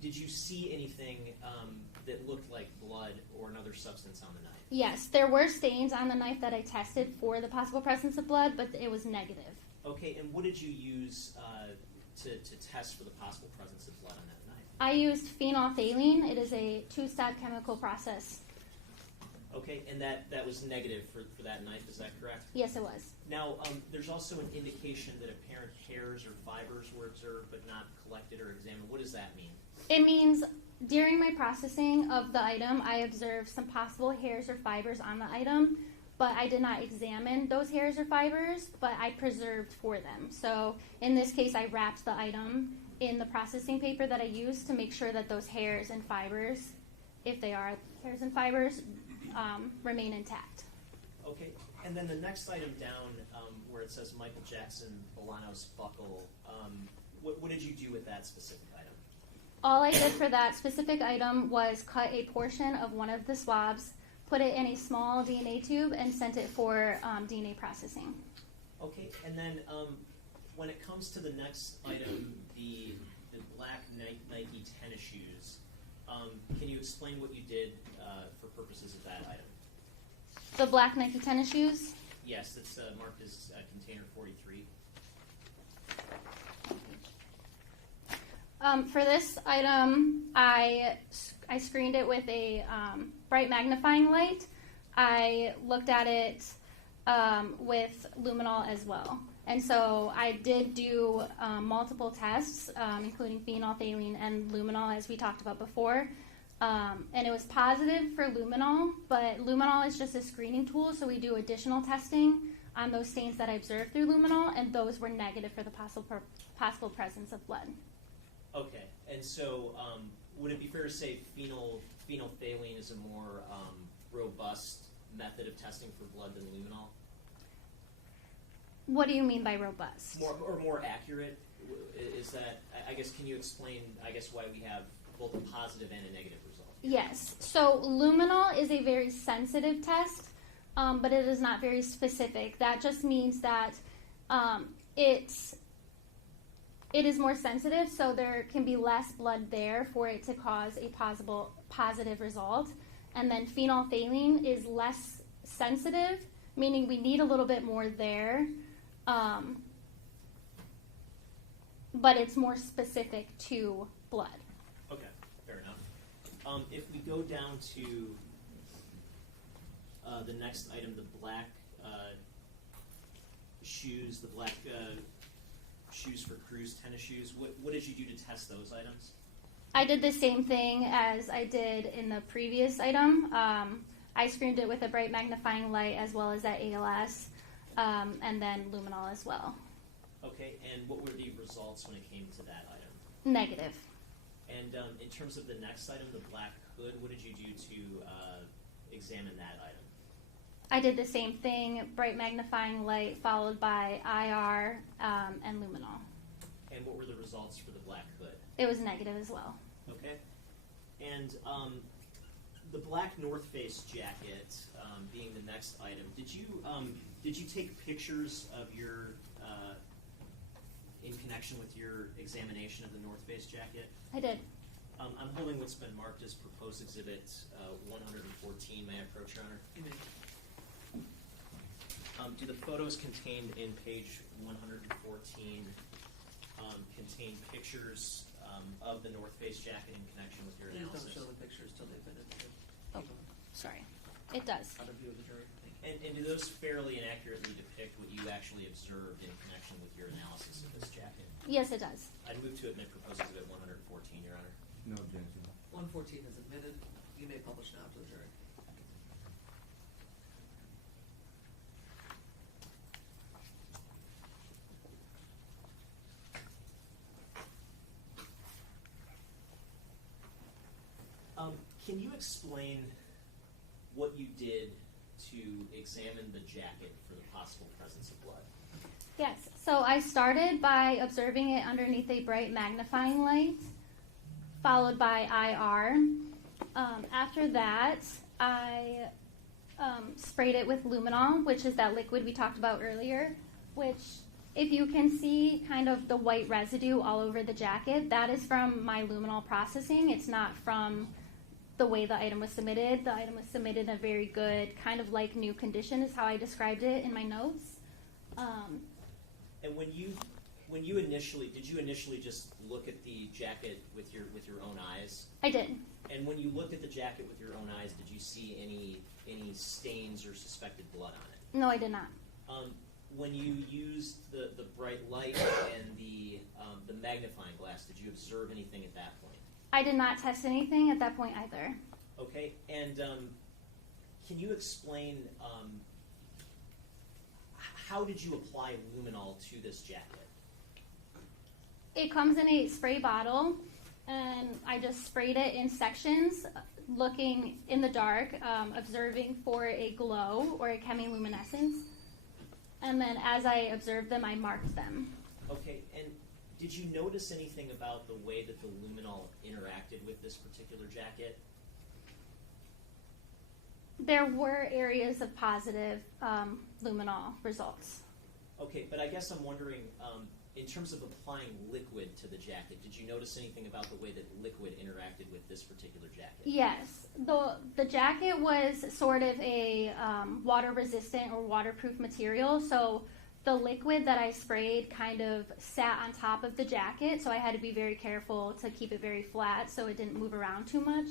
did you see anything that looked like blood or another substance on the knife? Yes, there were stains on the knife that I tested for the possible presence of blood, but it was negative. Okay, and what did you use to test for the possible presence of blood on that knife? I used phenolphthalein. It is a 2-step chemical process. Okay, and that was negative for that knife, is that correct? Yes, it was. Now, there's also an indication that apparent hairs or fibers were observed but not collected or examined. What does that mean? It means during my processing of the item, I observed some possible hairs or fibers on the item, but I did not examine those hairs or fibers, but I preserved for them. So in this case, I wrapped the item in the processing paper that I used to make sure that those hairs and fibers, if they are hairs and fibers, remain intact. Okay, and then the next item down where it says Michael Jackson-Bolanos buckle, what did you do with that specific item? All I did for that specific item was cut a portion of one of the swabs, put it in a small DNA tube, and sent it for DNA processing. Okay, and then when it comes to the next item, the black Nike tennis shoes, can you explain what you did for purposes of that item? The black Nike tennis shoes? Yes, it's marked as container 43. For this item, I screened it with a bright magnifying light. I looked at it with luminol as well. And so I did do multiple tests, including phenolphthalein and luminol, as we talked about before. And it was positive for luminol, but luminol is just a screening tool, so we do additional testing on those stains that I observed through luminol, and those were negative for the possible presence of blood. Okay, and so would it be fair to say phenolphthalein is a more robust method of testing for blood than luminol? What do you mean by robust? More accurate? Is that, I guess, can you explain, why we have both a positive and a negative result. Yes. So luminol is a very sensitive test, but it is not very specific. That just means that it is more sensitive, so there can be less blood there for it to cause a positive result. And then phenolphthalein is less sensitive, meaning we need a little bit more there, but it's more specific to blood. Okay, fair enough. If we go down to the next item, the black shoes, the black shoes for crews, tennis shoes, what did you do to test those items? I did the same thing as I did in the previous item. I screened it with a bright magnifying light as well as that ALS, and then luminol as well. Okay, and what were the results when it came to that item? Negative. And in terms of the next item, the black hood, what did you do to examine that item? I did the same thing, bright magnifying light followed by IR and luminol. And what were the results for the black hood? It was negative as well. Okay. And the black North Face jacket being the next item, did you take pictures of your in connection with your examination of the North Face jacket? I did. I'm holding what's been marked as proposed exhibit 114. May I approach, Your Honor? Do the photos contained in page 114 contain pictures of the North Face jacket in connection with your Please analysis? don't show the pictures till they've been Oh, sorry. It does. out of view of the jury. And do those fairly and accurately depict what you actually observed in connection with your analysis of this jacket? Yes, it does. I'd move to admit proposed exhibit 114, Your Honor. No objection. 114 is admitted. You may publish now to the jury. Can you explain what you did to examine the jacket for the possible presence of blood? Yes. So I started by observing it underneath a bright magnifying light, followed by IR. After that, I sprayed it with luminol, which is that liquid we talked about earlier, which, if you can see kind of the white residue all over the jacket, that is from my luminol processing. It's not from the way the item was submitted. The item was submitted in a very good, kind of like new condition is how I described it in my notes. And did you initially just look at the jacket with your own eyes? I did. And when you looked at the jacket with your own eyes, did you see any stains or suspected blood on it? No, I did not. When you used the bright light and the magnifying glass, did you observe anything at that point? I did not test anything at that point either. Okay, and can you explain how did you apply luminol to this jacket? It comes in a spray bottle, and I just sprayed it in sections, looking in the dark, observing for a glow or a chemiluminescence. And then as I observed them, I marked them. Okay, and did you notice anything about the way that the luminol interacted with this particular jacket? There were areas of positive luminol results. Okay, but I guess I'm wondering, in terms of applying liquid to the jacket, did you notice anything about the way that liquid interacted with this particular jacket? Yes. The jacket was sort of a water-resistant or waterproof material, so the liquid that I sprayed kind of sat on top of the jacket, so I had to be very careful to keep it very flat so it didn't move around too much.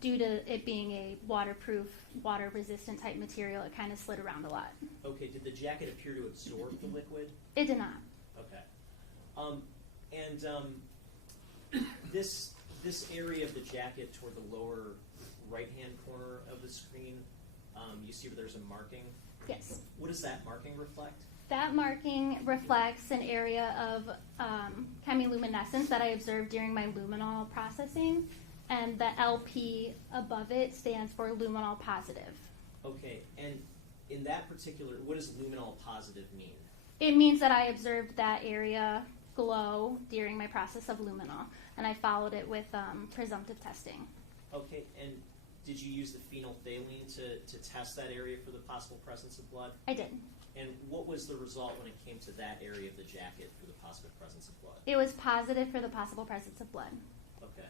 Due to it being a waterproof, water-resistant type material, it kind of slid around a lot. Okay, did the jacket appear to absorb the liquid? It did not. Okay. This area of the jacket toward the lower right-hand corner of the screen, you see where there's a marking? Yes. What does that marking reflect? That marking reflects an area of chemiluminescence that I observed during my luminol processing, and the LP above it stands for luminol positive. Okay, and in that particular, what does luminol positive mean? It means that I observed that area glow during my process of luminol, and I followed it with presumptive testing. Okay, and did you use the phenolphthalein to test that area for the possible presence of blood? I did. And what was the result when it came to that area of the jacket for the possible presence of blood? It was positive for the possible presence of blood. Okay.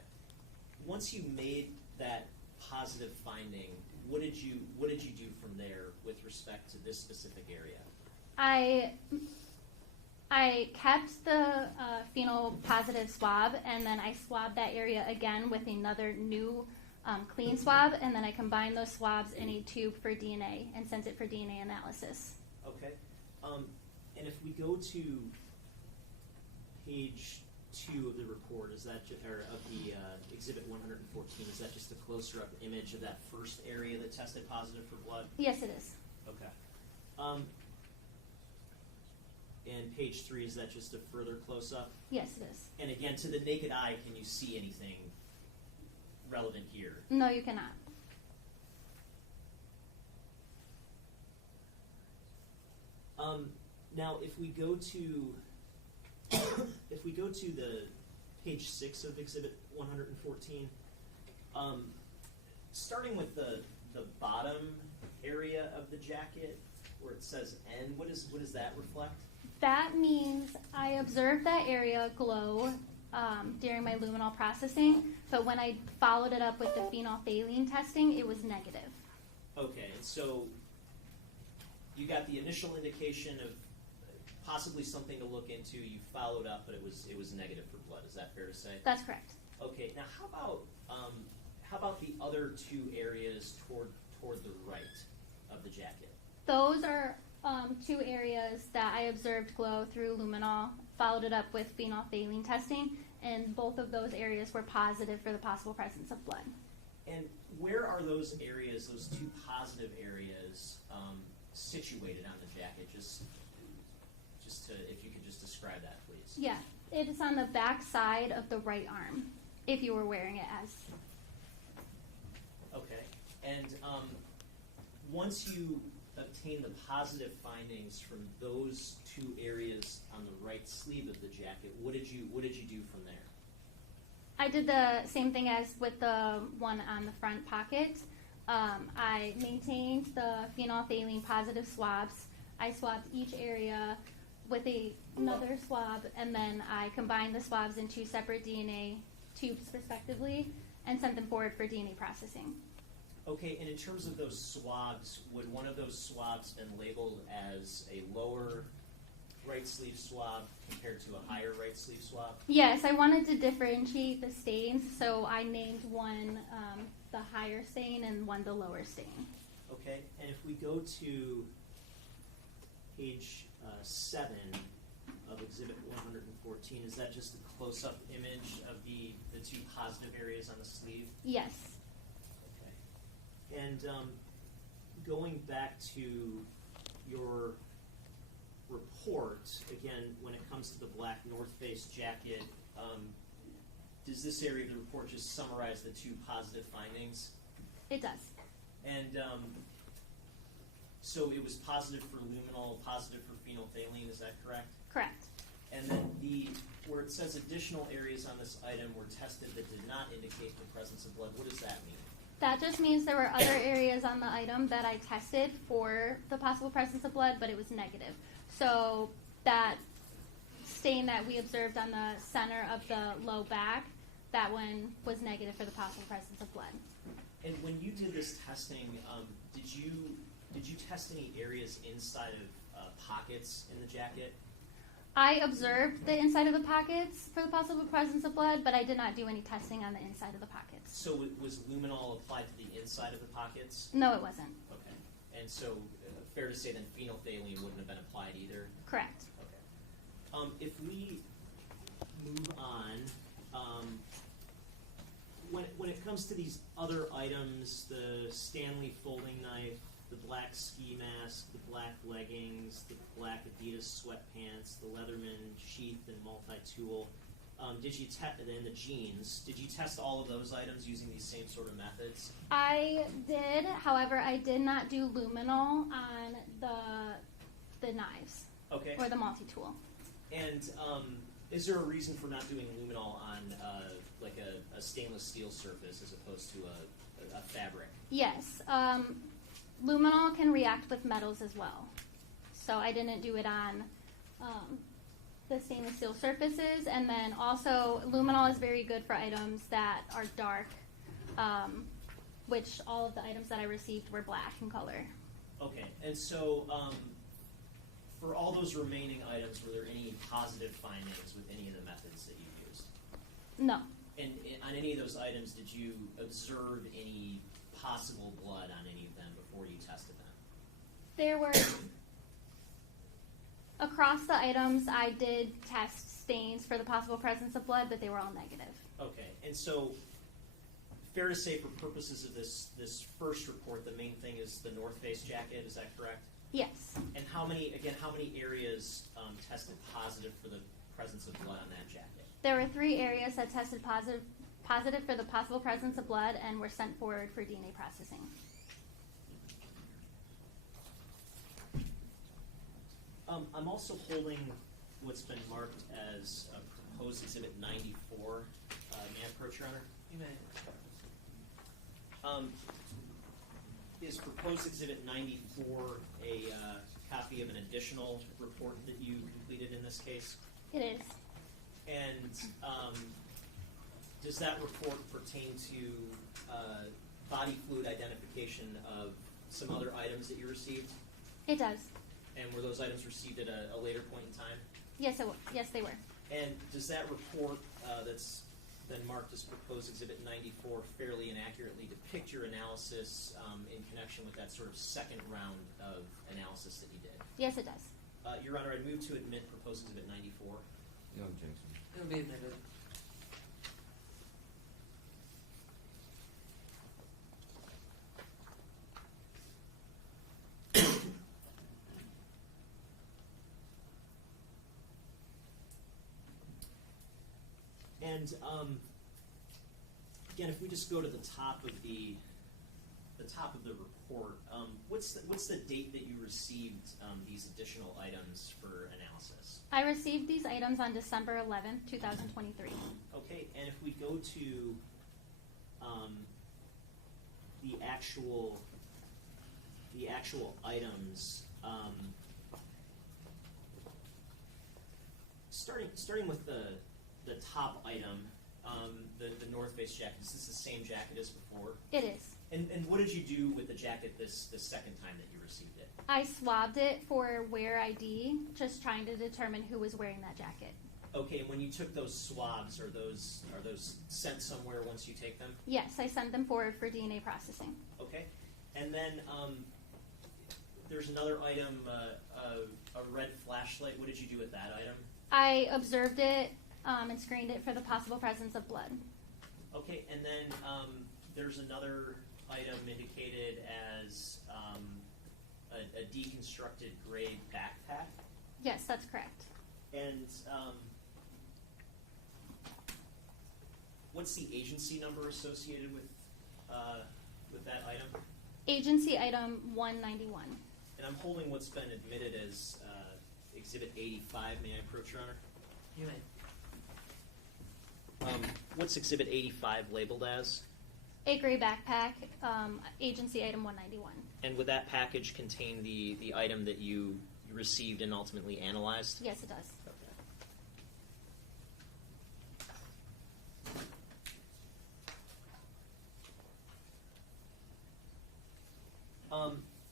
Once you made that positive finding, what did you do from there with respect to this specific area? I kept the phenol positive swab, and then I swabbed that area again with another new clean swab, and then I combined those swabs in a tube for DNA and sent it for DNA analysis. Okay. And if we go to page 2 of the report, is that or of the Exhibit 114? Is that just a closer up image of that first area that tested positive for blood? Yes, it is. Okay. And page 3, is that just a further close up? Yes, it is. And again, to the naked eye, can you see anything relevant here? No, you cannot. Now, if we go to the page 6 of Exhibit 114, starting with the bottom area of the jacket where it says N, what does that reflect? That means I observed that area glow during my luminol processing, but when I followed it up with the phenolphthalein testing, it was negative. Okay, and so you got the initial indication of possibly something to look into. You followed up, but it was negative for blood. Is that fair to say? That's correct. Okay. Now, how about the other 2 areas toward the right of the jacket? Those are 2 areas that I observed glow through luminol, followed it up with phenolphthalein testing, and both of those areas were positive for the possible presence of blood. And where are those areas, those 2 positive areas, situated on the jacket? Just to, if you could just describe that, please. Yeah, it is on the back side of the right arm, if you were wearing it as. Okay. And once you obtain the positive findings from those 2 areas on the right sleeve of the jacket, what did you do from there? I did the same thing as with the one on the front pocket. I maintained the phenolphthalein positive swabs. I swabbed each area with another swab, and then I combined the swabs in 2 separate DNA tubes respectively and sent them forward for DNA processing. Okay, and in terms of those swabs, would one of those swabs been labeled as a lower right sleeve swab compared to a higher right sleeve swab? Yes, I wanted to differentiate the stains, so I named one the higher stain and one the lower stain. Okay, and if we go to page 7 of Exhibit 114, is that just a close-up image of the 2 positive areas on the sleeve? Yes. Okay. And going back to your report, again, when it comes to the black North Face jacket, does this area of the report just summarize the 2 positive findings? It does. And so it was positive for luminol, positive for phenolphthalein, is that correct? Correct. And then where it says additional areas on this item were tested that did not indicate the presence of blood, what does that mean? That just means there were other areas on the item that I tested for the possible presence of blood, but it was negative. So that stain that we observed on the center of the low back, that one was negative for the possible presence of blood. And when you did this testing, did you test any areas inside of pockets in the jacket? I observed the inside of the pockets for the possible presence of blood, but I did not do any testing on the inside of the pockets. So was luminol applied to the inside of the pockets? No, it wasn't. Okay. And so fair to say then phenolphthalein wouldn't have been applied either? Correct. Okay. If we move on, when it comes to these other items, the Stanley folding knife, the black ski mask, the black leggings, the black Adidas sweatpants, the Leatherman sheath and multi-tool, and the jeans, did you test all of those items using these same sort of methods? I did, however, I did not do luminol on the knives. Okay. Or the multi-tool. And Is there a reason for not doing luminol on like a stainless steel surface as opposed to a fabric? Yes. Luminol can react with metals as well. So I didn't do it on the stainless steel surfaces. And then also, luminol is very good for items that are dark, which all of the items that I received were black in color. Okay, and so for all those remaining items, were there any positive findings with any of the methods that you used? No. And on any of those items, did you observe any possible blood on any of them before you tested them? There were, across the items, I did test stains for the possible presence of blood, but they were all negative. Okay, and so fair to say for purposes of this first report, the main thing is the North Face jacket, is that correct? Yes. And how many areas tested positive for the presence of blood on that jacket? There were 3 areas that tested positive for the possible presence of blood and were sent forward for DNA processing. I'm also holding what's been marked as proposed Exhibit 94. May I approach, Your Honor? You may. Is proposed Exhibit 94 a copy of an additional report that you completed in this case? It is. And does that report pertain to body fluid identification of some other items that you received? It does. And were those items received at a later point in time? Yes, yes, they were. And does that report that's been marked as proposed Exhibit 94 fairly and accurately depict your analysis in connection with that sort of second round of analysis that you did? Yes, it does. Your Honor, I'd move to admit proposed Exhibit 94. No objection. It'll be admitted. And again, if we just go to the top of the report, what's the date that you received these additional items for analysis? I received these items on December 11th, 2023. Okay, and if we go to the actual items, starting with the top item, the North Face jacket, is this the same jacket as before? It is. And what did you do with the jacket this second time that you received it? I swabbed it for wear ID, just trying to determine who was wearing that jacket. Okay, and when you took those swabs, are those sent somewhere once you take them? Yes, I sent them forward for DNA processing. Okay, and then there's another item, a red flashlight. What did you do with that item? I observed it and screened it for the possible presence of blood. Okay, and then there's another item indicated as a deconstructed gray backpack. Yes, that's correct. And what's the agency number associated with that item? Agency item 191. And I'm holding what's been admitted as Exhibit 85. May I approach, Your Honor? You may. What's Exhibit 85 labeled as? A gray backpack, agency item 191. And would that package contain the item that you received and ultimately analyzed? Yes, it does.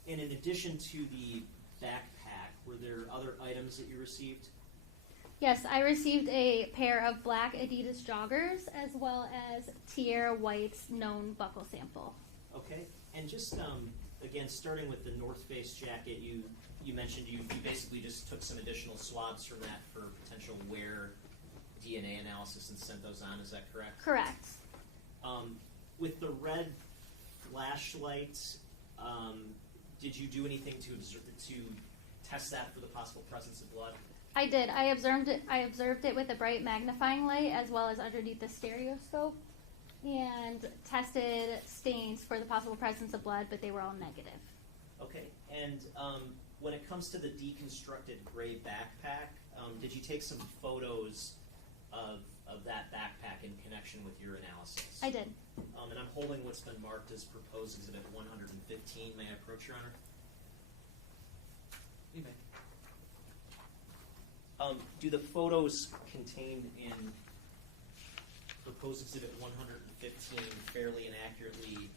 And in addition to the backpack, were there other items that you received? Yes, I received a pair of black Adidas joggers as well as Tierra White's known buckle sample. Okay, and just again, starting with the North Face jacket, you mentioned you basically just took some additional swabs from that for potential wear DNA analysis and sent those on. Is that correct? Correct. With the red flashlight, did you do anything to test that for the possible presence of blood? I did. I observed it with a bright magnifying light as well as underneath the stereoscope and tested stains for the possible presence of blood, but they were all negative. Okay, and when it comes to the deconstructed gray backpack, did you take some photos of that backpack in connection with your analysis? I did. And I'm holding what's been marked as proposed exhibit 115. May I approach, Your Honor? You may. Do the photos contained in proposed exhibit 115 fairly and accurately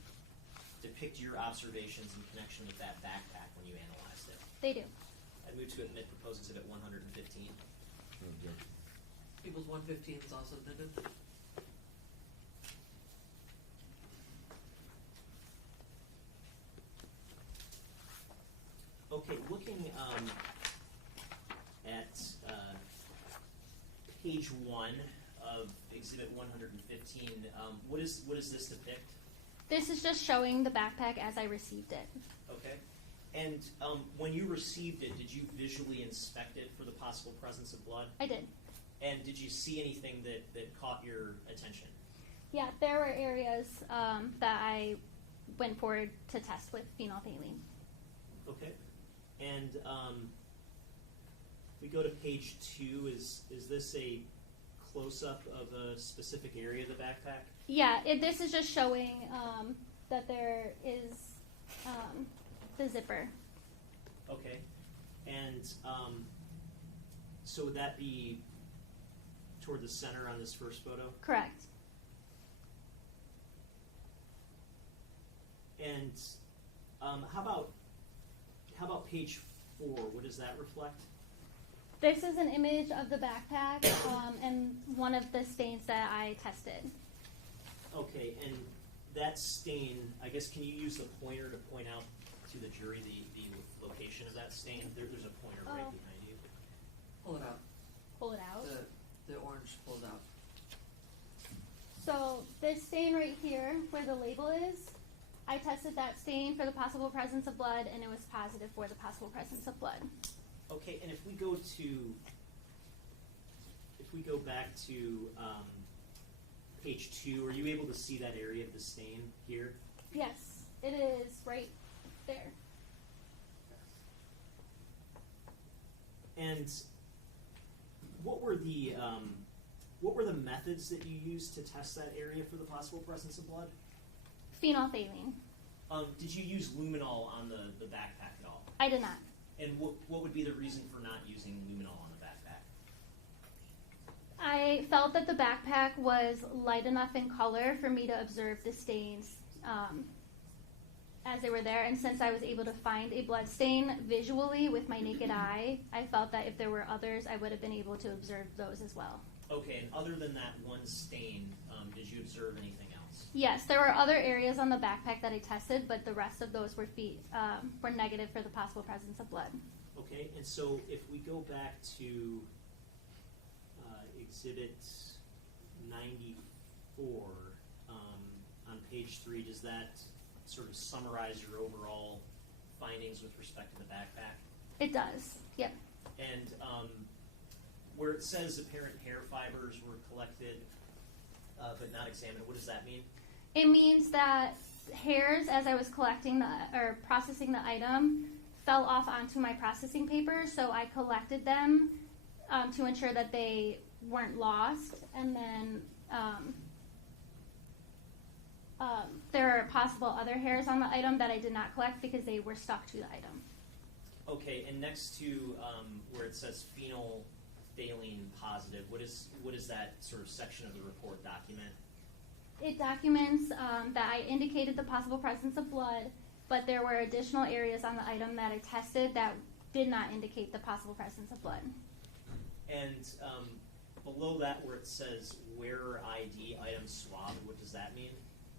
depict your observations in connection with that backpack when you analyzed it? They do. I move to admit proposed exhibit 115. People's 115 is also admitted. Okay, looking at page 1 of exhibit 115, what is this depict? This is just showing the backpack as I received it. Okay. And when you received it, did you visually inspect it for the possible presence of blood? I did. And did you see anything that caught your attention? Yeah, there were areas that I went forward to test with phenolphthalein. Okay. And we go to page 2. Is this a close-up of a specific area of the backpack? Yeah, this is just showing that there is the zipper. Okay. And so would that be toward the center on this first photo? Correct. And how about page 4? What does that reflect? This is an image of the backpack and one of the stains that I tested. Okay, and that stain, I guess, can you use the pointer to point out to the jury the location of that stain? There's a pointer right behind you. Pull it out. Pull it out? The orange, pull it out. So this stain right here, where the label is, I tested that stain for the possible presence of blood, and it was positive for the possible presence of blood. Okay, and if we go back to page 2, are you able to see that area of the stain here? Yes, it is right there. And what were the methods that you used to test that area for the possible presence of blood? Phenolphthalein. Did you use luminol on the backpack at all? I did not. And what would be the reason for not using luminol on the backpack? I felt that the backpack was light enough in color for me to observe the stains as they were there. And since I was able to find a blood stain visually with my naked eye, I felt that if there were others, I would have been able to observe those as well. Okay, and other than that one stain, did you observe anything else? Yes, there were other areas on the backpack that I tested, but the rest of those were negative for the possible presence of blood. Okay, and so if we go back to exhibit 94 on page 3, does that sort of summarize your overall findings with respect to the backpack? It does, yep. And where it says apparent hair fibers were collected but not examined, what does that mean? It means that hairs, as I was collecting or processing the item, fell off onto my processing paper, so I collected them to ensure that they weren't lost. And then there are possible other hairs on the item that I did not collect because they were stuck to the item. Okay, and next to where it says phenolphthalein positive, what is that sort of section of the report document? It documents that I indicated the possible presence of blood, but there were additional areas on the item that I tested that did not indicate the possible presence of blood. And below that where it says wearer ID item swabbed, what does that mean?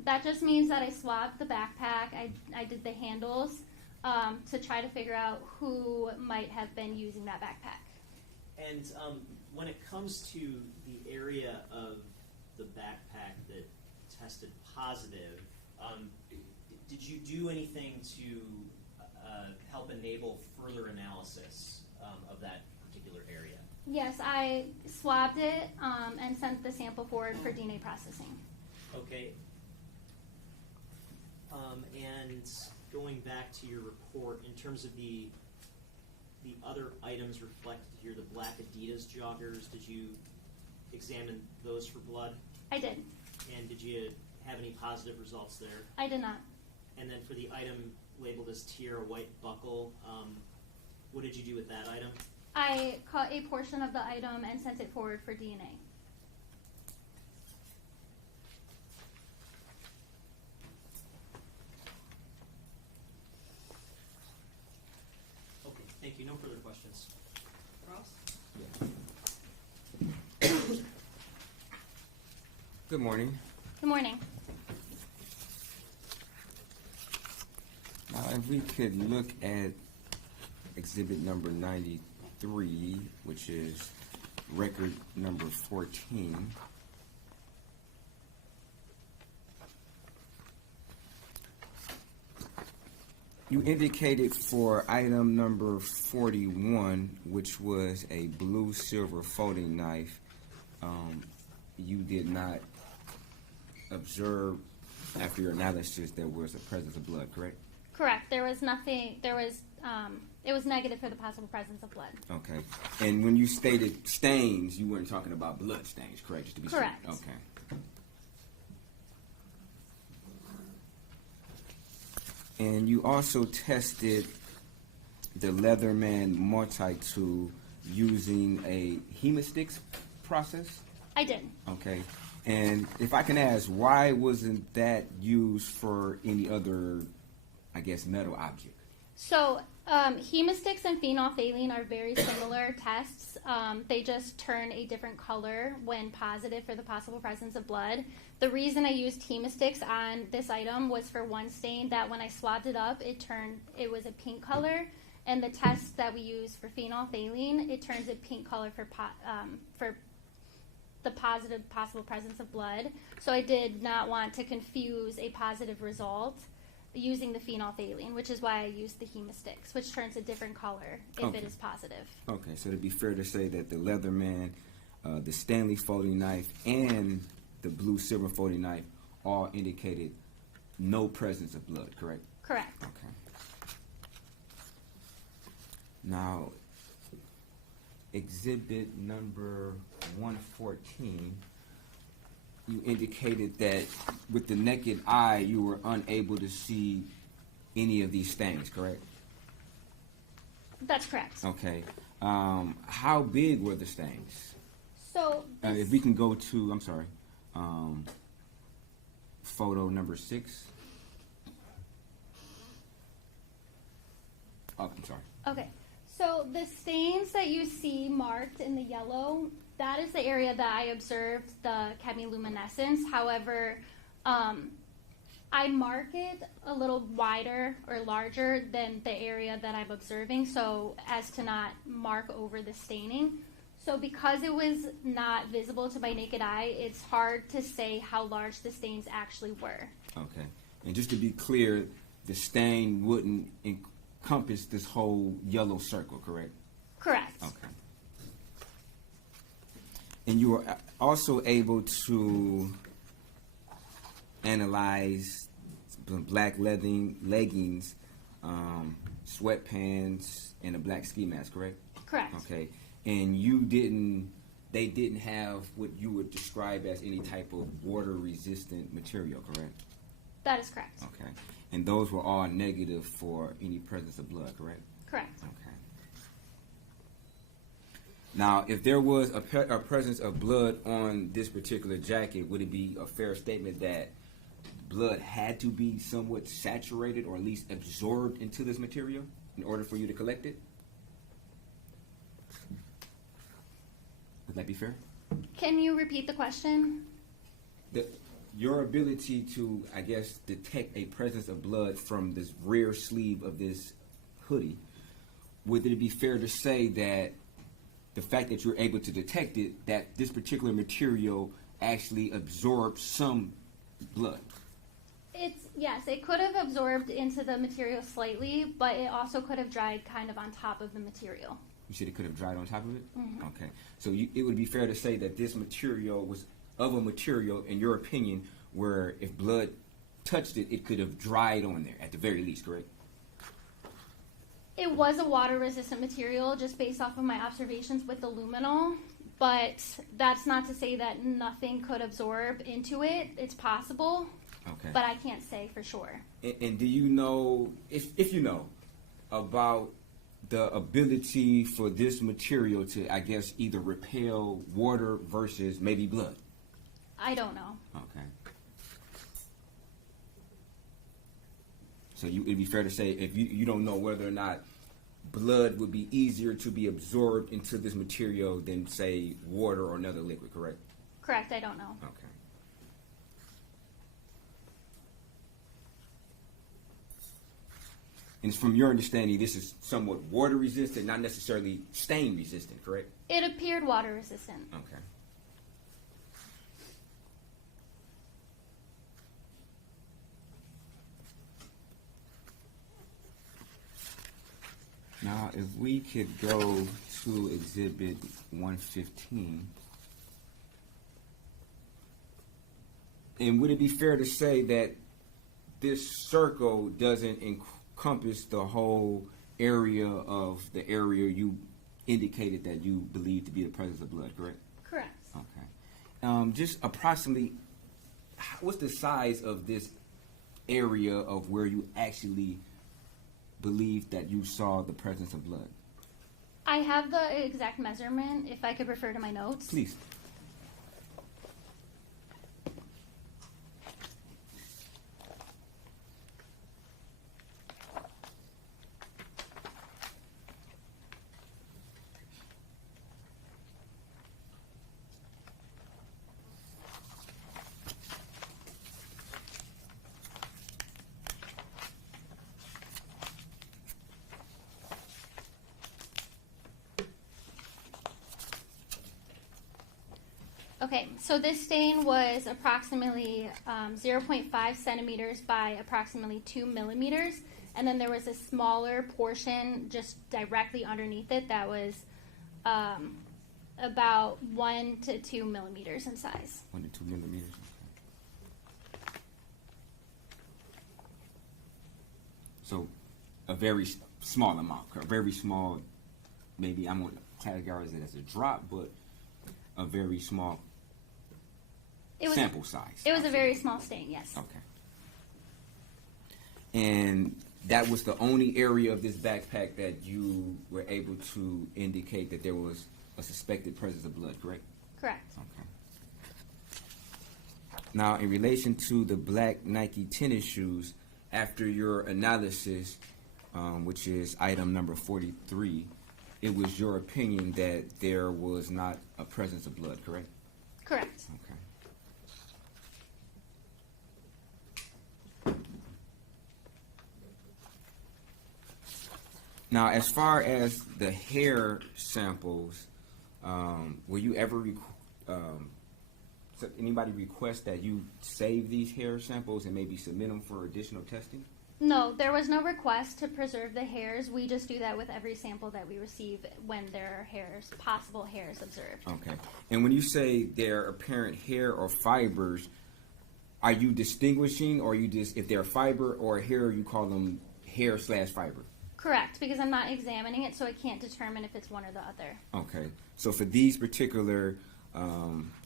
That just means that I swabbed the backpack, I did the handles to try to figure out who might have been using that backpack. And when it comes to the area of the backpack that tested positive, did you do anything to help enable further analysis of that particular area? Yes, I swabbed it and sent the sample forward for DNA processing. Okay. And going back to your report, in terms of the other items reflected here, the black Adidas joggers, did you examine those for blood? I did. And did you have any positive results there? I did not. And then for the item labeled as tear, a white buckle, what did you do with that item? I caught a portion of the item and sent it forward for DNA. Okay, thank you. No further questions. Ross? Good morning. Good morning. Now, if we could look at exhibit number 93, which is record number 14. You indicated for item number 41, which was a blue silver folding knife, you did not observe after your analysis there was a presence of blood, correct? Correct. There was nothing. It was negative for the possible presence of blood. Okay. And when you stated stains, you weren't talking about blood stains, correct? Just to be correct. Sure. Okay. And you also tested the Leatherman multi-tool using a hemostix process? I did. Okay. And if I can ask, why wasn't that used for any other, I guess, metal object? So, hemostix and phenolphthalein are very similar tests. They just turn a different color when positive for the possible presence of blood. The reason I used hemostix on this item was for one stain that when I swabbed it up, it was a pink color. And the test that we use for phenolphthalein, it turns a pink color for the positive possible presence of blood. So I did not want to confuse a positive result using the phenolphthalein, which is why I used the hemostix, which turns a different color if it is positive. Okay, so it'd be fair to say that the Leatherman, the Stanley folding knife, and the blue silver folding knife all indicated no presence of blood, correct? Correct. Okay. Now, exhibit number 114, you indicated that with the naked eye you were unable to see any of these stains, correct? That's correct. Okay. How big were the stains? So if we can go to, I'm sorry, photo number 6. Oh, I'm sorry. Okay. So the stains that you see marked in the yellow, that is the area that I observed the chemiluminescence. However, I mark it a little wider or larger than the area that I'm observing, so as to not mark over the staining. So because it was not visible to my naked eye, it's hard to say how large the stains actually were. Okay. And just to be clear, the stain wouldn't encompass this whole yellow circle, correct? Correct. Okay. And you were also able to analyze black leggings, sweatpants, and a black ski mask, correct? Correct. Okay. And they didn't have what you would describe as any type of water-resistant material, correct? That is correct. Okay. And those were all negative for any presence of blood, correct? Correct. Okay. Now, if there was a presence of blood on this particular jacket, would it be a fair statement that blood had to be somewhat saturated or at least absorbed into this material in order for you to collect it? Would that be fair? Can you repeat the question? Your ability to, I guess, detect a presence of blood from this rear sleeve of this hoodie, would it be fair to say that the fact that you're able to detect it, that this particular material actually absorbs some blood? Yes, it could have absorbed into the material slightly, but it also could have dried kind of on top of the material. You said it could have dried on top of it? Mm-hmm. Okay. So it would be fair to say that this material was of a material, in your opinion, where if blood touched it, it could have dried on there, at the very least, correct? It was a water-resistant material, just based off of my observations with the luminol. but that's not to say that nothing could absorb into it. It's possible, Okay. but I can't say for sure. And do you know, if you know, about the ability for this material to, I guess, either repel water versus maybe blood? I don't know. Okay. So it'd be fair to say if you don't know whether or not blood would be easier to be absorbed into this material than, say, water or another liquid, correct? Correct, I don't know. Okay. And from your understanding, this is somewhat water resistant, not necessarily stain resistant, correct? It appeared water resistant. Okay. Now, if we could go to Exhibit 115. And would it be fair to say that this circle doesn't encompass the whole area of the area you indicated that you believe to be the presence of blood, correct? Correct. Okay. Just approximately, what's the size of this area of where you actually believe that you saw the presence of blood? I have the exact measurement, if I could refer to my notes. Please. Okay, so this stain was approximately 0.5 centimeters by approximately 2 millimeters, and then there was a smaller portion just directly underneath it that was about 1 to 2 millimeters in size. 1 to 2 millimeters. So a very small amount, a very small, maybe I'm going to categorize it as a drop, but a very small sample size. It was a very small stain, yes. Okay. And that was the only area of this backpack that you were able to indicate that there was a suspected presence of blood, correct? Correct. Okay. Now, in relation to the black Nike tennis shoes, after your analysis, which is item number 43, it was your opinion that there was not a presence of blood, correct? Correct. Okay. Now, as far as the hair samples, will you ever anybody request that you save these hair samples and maybe submit them for additional testing? No, there was no request to preserve the hairs. We just do that with every sample that we receive when there are hairs, possible hairs observed. Okay. And when you say they're apparent hair or fibers, are you distinguishing, or you just, if they're fiber or hair, you call them hair/fiber? Correct, because I'm not examining it, so I can't determine if it's one or the other. Okay. So for these particular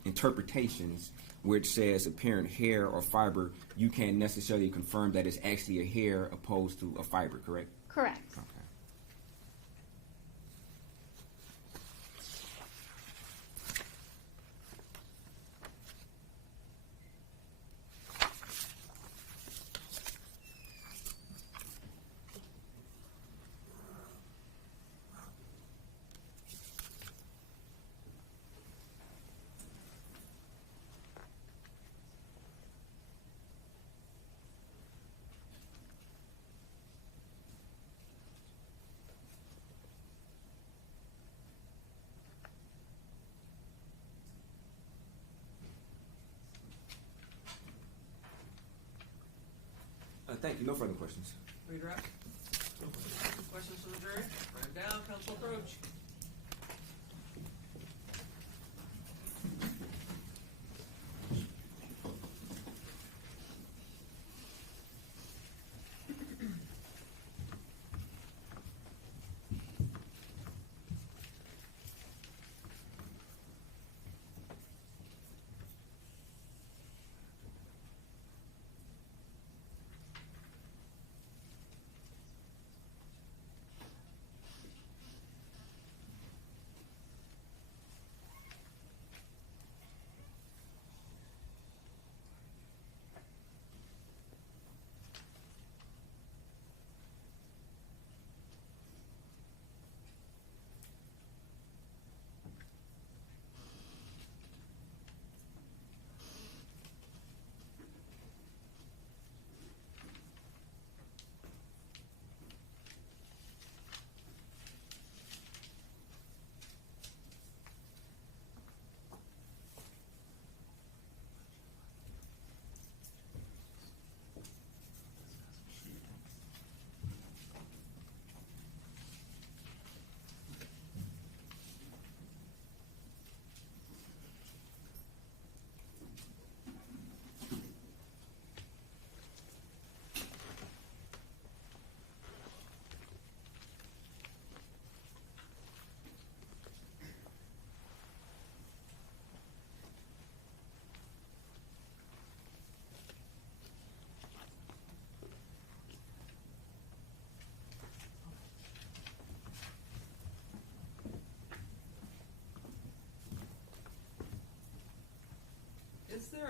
interpretations, which says apparent hair or fiber, you can't necessarily confirm that it's actually a hair opposed to a fiber, correct? Correct. Okay. Thank you. No further questions. Redirect. Questions from the jury? Write them down. Counsel approach.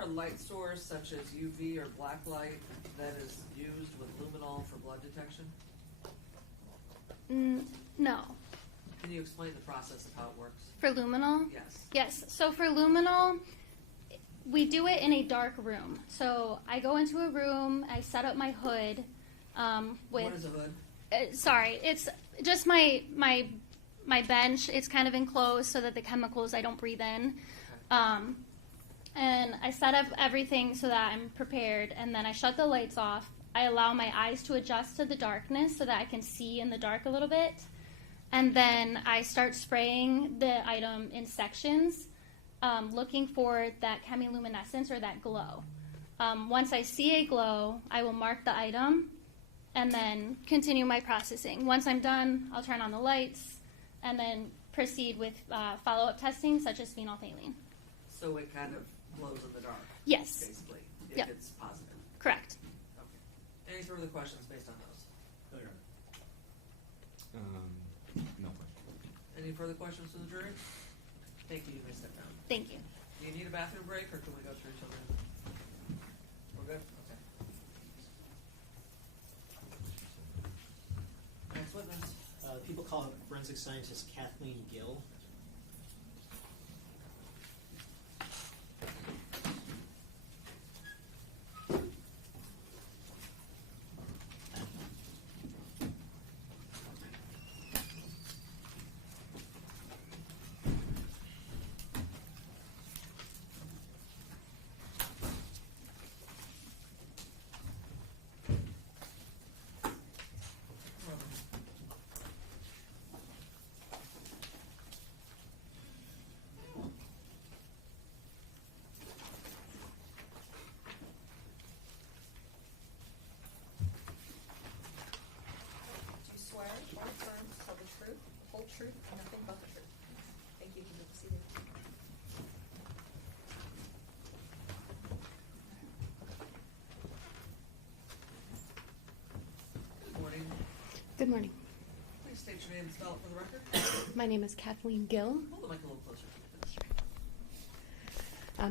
a light source such as UV or black light that is used with luminol for blood detection? No. Can you explain the process of how it works? For luminol? Yes. Yes. So for luminol, we do it in a dark room. So I go into a room, I set up my hood with. What is a hood? Sorry, it's just my bench. It's kind of enclosed so that the chemicals I don't breathe in. And I set up everything so that I'm prepared, and then I shut the lights off. I allow my eyes to adjust to the darkness so that I can see in the dark a little bit. And then I start spraying the item in sections, looking for that chemiluminescence or that glow. Once I see a glow, I will mark the item and then continue my processing. Once I'm done, I'll turn on the lights and then proceed with follow-up testing such as phenolphthalein. So it kind of glows in the dark? Yes. Basically, if Yep. it's positive. Correct. Okay. Any further questions based on those? No question. Any further questions from the jury? Thank you. You may step down. Thank you. Do you need a bathroom break, or can we go through each other? We're good? Okay. Next witness. People call it forensic scientist Kathleen Gill. Truth, nothing but the truth. Thank you. You may be seated. Good morning. Good morning. Please state your name and spell it for the record. My name is Kathleen Gill. Hold the mic a little closer.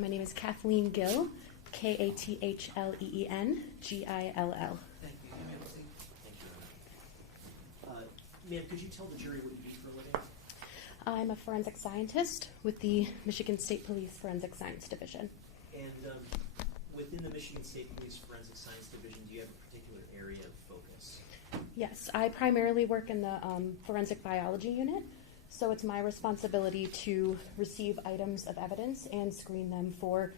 My name is Kathleen Gill, KathleenGill. Thank you. You may proceed. Thank you. Ma'am, could you tell the jury what you do for a living? I'm a forensic scientist with the Michigan State Police Forensic Science Division. And within the Michigan State Police Forensic Science Division, do you have a particular area of focus? Yes, I primarily work in the forensic biology unit, so it's my responsibility to receive items of evidence and screen them for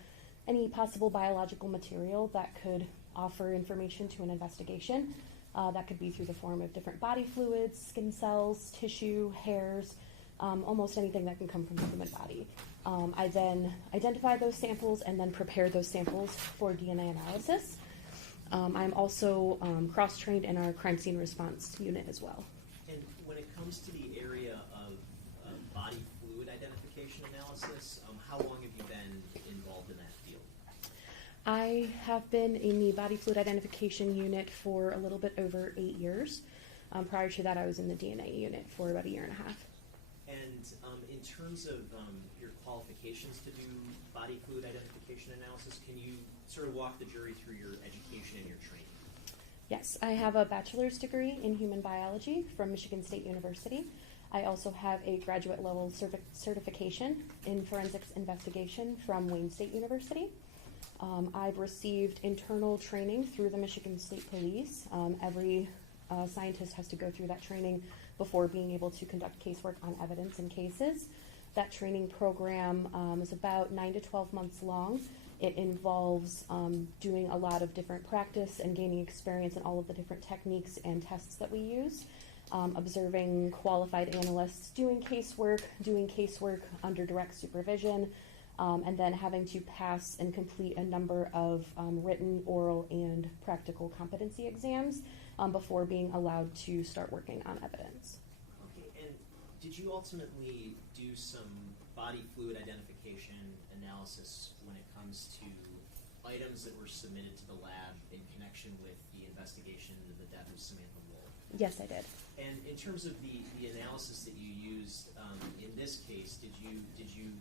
any possible biological material that could offer information to an investigation. That could be through the form of different body fluids, skin cells, tissue, hairs, almost anything that can come from the human body. I then identify those samples and then prepare those samples for DNA analysis. I'm also cross-trained in our crime scene response unit as well. And when it comes to the area of body fluid identification analysis, how long have you been involved in that field? I have been in the body fluid identification unit for a little bit over 8 years. Prior to that, I was in the DNA unit for about 1.5 years. And in terms of your qualifications to do body fluid identification analysis, can you sort of walk the jury through your education and your training? Yes, I have a bachelor's degree in human biology from Michigan State University. I also have a graduate level certification in forensics investigation from Wayne State University. I've received internal training through the Michigan State Police. Every scientist has to go through that training before being able to conduct casework on evidence in cases. That training program is about 9 to 12 months long. It involves doing a lot of different practice and gaining experience in all of the different techniques and tests that we use, observing qualified analysts doing casework under direct supervision, and then having to pass and complete a number of written, oral, and practical competency exams before being allowed to start working on evidence. Okay, and did you ultimately do some body fluid identification analysis when it comes to items that were submitted to the lab in connection with the investigation into the death of Samantha Woll? Yes, I did. And in terms of the analysis that you used in this case, did you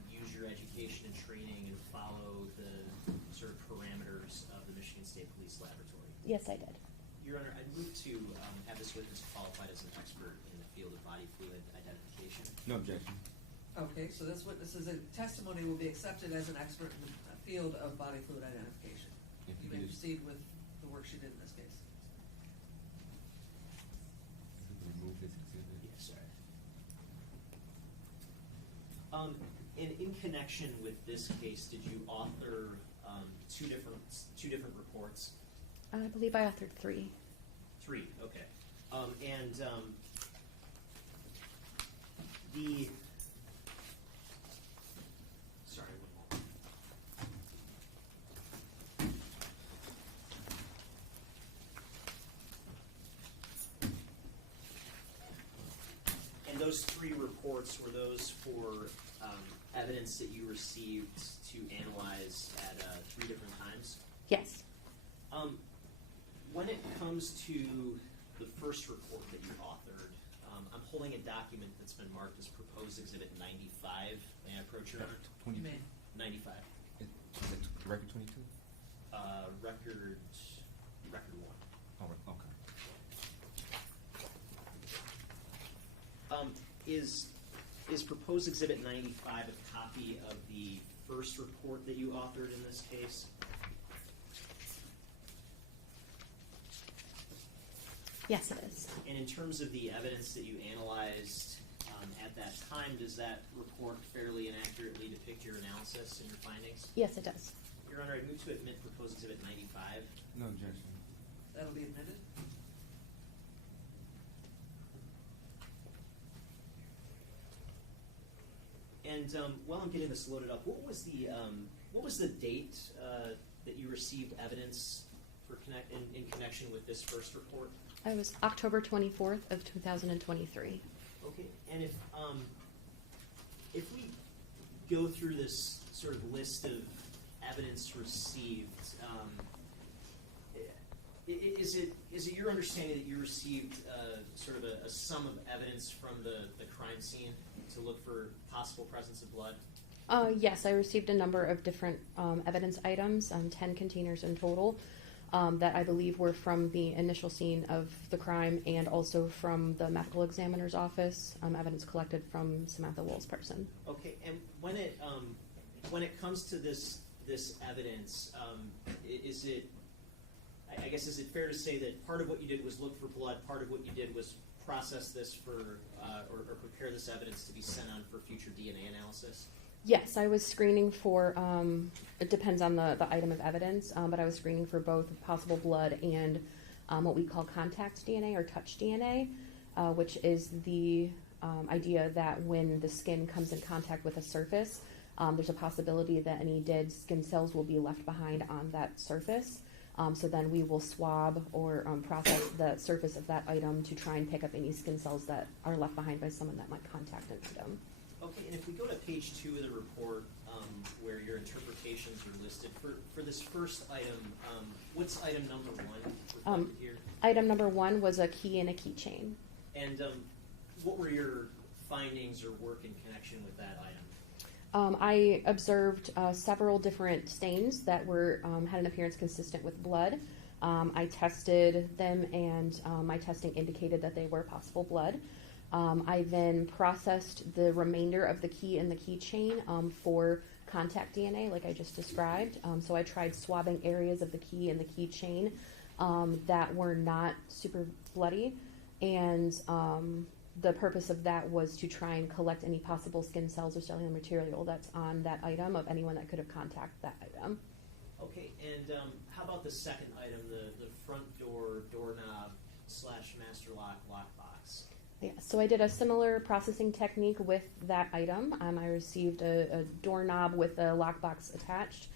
use your education and training and follow the sort of police laboratory? Yes, I did. Your Honor, I'd move to have this witness qualified as an expert in the field of body fluid identification. No objection. Okay, so this witness's testimony will be accepted as an expert in the field of body fluid identification. If You you may could- proceed with the work she did in this case. Remove this exhibit. Yes, sorry. And in connection with this case, did you author two different reports? I believe I authored 3. 3, okay. Sorry, one moment. And those 3 reports, were those for evidence that you received to analyze at 3 different times? Yes. When it comes to the first report that you authored, I'm holding a document that's been marked as proposed exhibit 95. May I approach your Honor? 22. 95. Is it record 22? Record 1. Oh, okay. Is proposed exhibit 95 a copy of the first report that you authored in this case? Yes, it is. And in terms of the evidence that you analyzed at that time, does that report fairly and accurately depict your analysis and your findings? Yes, it does. Your Honor, I move to admit proposed exhibit 95. No objection. That'll be admitted. And while I'm getting this loaded up, what was the date that you received evidence for in connection with this first report? I was October 24th of 2023. Okay, and if we go through this sort of list of evidence received, is it your understanding that you received sort of a sum of evidence from the crime scene to look for possible presence of blood? Yes, I received a number of different evidence items, 10 containers in total, that I believe were from the initial scene of the crime and also from the medical examiner's office, evidence collected from Samantha Woll's person. Okay, and when it comes to this evidence, is it fair to say that part of what you did was look for blood, part of what you did was process this for or prepare this evidence to be sent on for future DNA analysis? Yes, I was screening for, it depends on the item of evidence, but I was screening for both possible blood and what we call contact DNA or touch DNA, which is the idea that when the skin comes in contact with a surface, there's a possibility that any dead skin cells will be left behind on that surface. So then we will swab or process the surface of that item to try and pick up any skin cells that are left behind by someone that might contact an item. Okay, and if we go to page 2 of the report, where your interpretations are listed, for this first item, what's item number 1 reflected here? Item number 1 was a key and a keychain. And what were your findings or work in connection with that item? I observed several different stains that were had an appearance consistent with blood. I tested them, and my testing indicated that they were possible blood. I then processed the remainder of the key and the keychain for contact DNA, like I just described. So I tried swabbing areas of the key and the keychain that were not super bloody, and the purpose of that was to try and collect any possible skin cells or cellular material that's on that item of anyone that could have contacted that item. Okay, and how about the second item, the front doorknob / master lockbox? Yeah, so I did a similar processing technique with that item. I received a doorknob with a lockbox attached.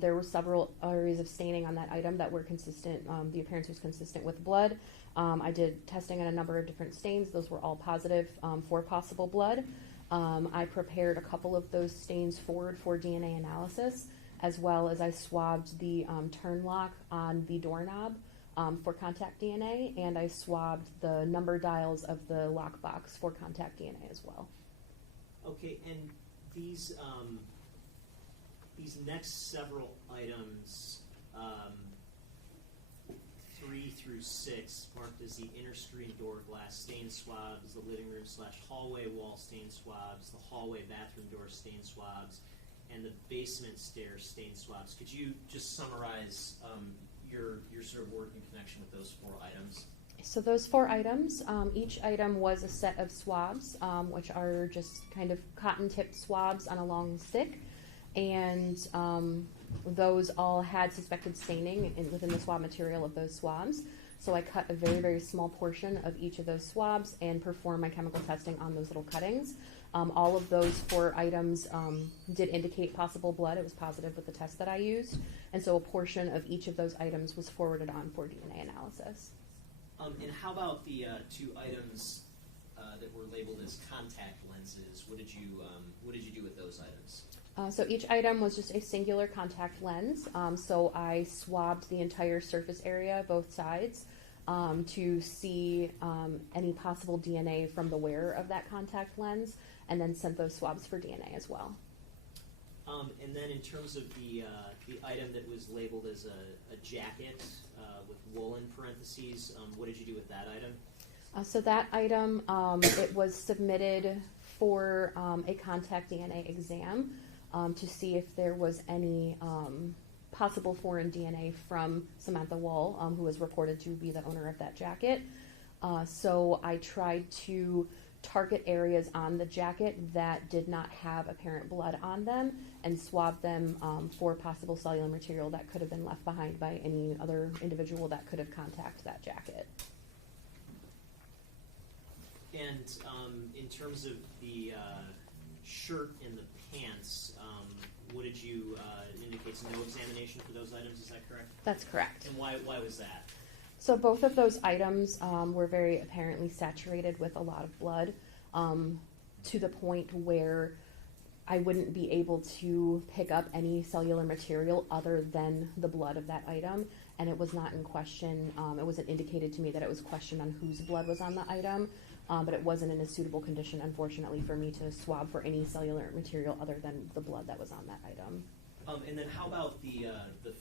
There were several areas of staining on that item that were consistent. The appearance was consistent with blood. I did testing on a number of different stains. Those were all positive for possible blood. I prepared a couple of those stains forward for DNA analysis, as well as I swabbed the turn lock on the doorknob for contact DNA, and I swabbed the number dials of the lockbox for contact DNA as well. Okay, and these next several items, 3 through 6 marked as the inner screen door glass stain swabs, the living room / hallway wall stain swabs, the hallway bathroom door stain swabs, and the basement stairs stain swabs. Could you just summarize your sort of work in connection with those 4 items? So those 4 items, each item was a set of swabs, which are just kind of cotton-tipped swabs on a long stick, and those all had suspected staining within the swab material of those swabs. So I cut a very, very small portion of each of those swabs and performed my chemical testing on those little cuttings. All of those 4 items did indicate possible blood. It was positive with the test that I used, and so a portion of each of those items was forwarded on for DNA analysis. And how about the 2 items that were labeled as contact lenses? What did you do with those items? So each item was just a singular contact lens. So I swabbed the entire surface area, both sides, to see any possible DNA from the wearer of that contact lens, and then sent those swabs for DNA as well. And then in terms of the item that was labeled as a jacket with wool in parentheses, what did you do with that item? So that item, it was submitted for a contact DNA exam to see if there was any possible foreign DNA from Samantha Woll, who was reported to be the owner of that jacket. So I tried to target areas on the jacket that did not have apparent blood on them and swab them for possible cellular material that could have been left behind by any other individual that could have contacted that jacket. And in terms of the shirt and the pants, what did you indicate no examination for those items? Is that correct? That's correct. And why was that? So both of those items were very apparently saturated with a lot of blood, to the point where I wouldn't be able to pick up any cellular material other than the blood of that item, and it was not in question. It wasn't indicated to me that it was questioned on whose blood was on the item, but it wasn't in a suitable condition, unfortunately, for me to swab for any cellular material other than the blood that was on that item. And then how about the